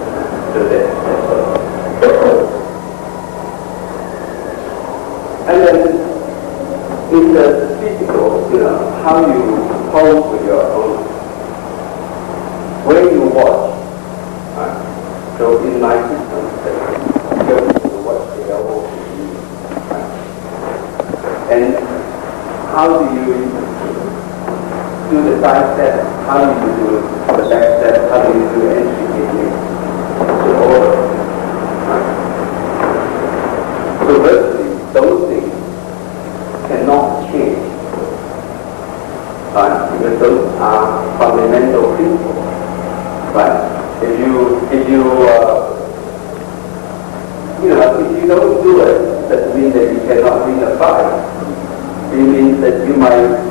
So that's and then in the physical, how you pose with your own, where you watch. So in my system, you have to watch the elbow. And how do you do the side step? How do you do the back step? How do you do entry kicking? So order. So virtually, those things cannot change. Because those are fundamental principles. Right? If you don't do it, that means that you cannot win a fight. It means that you might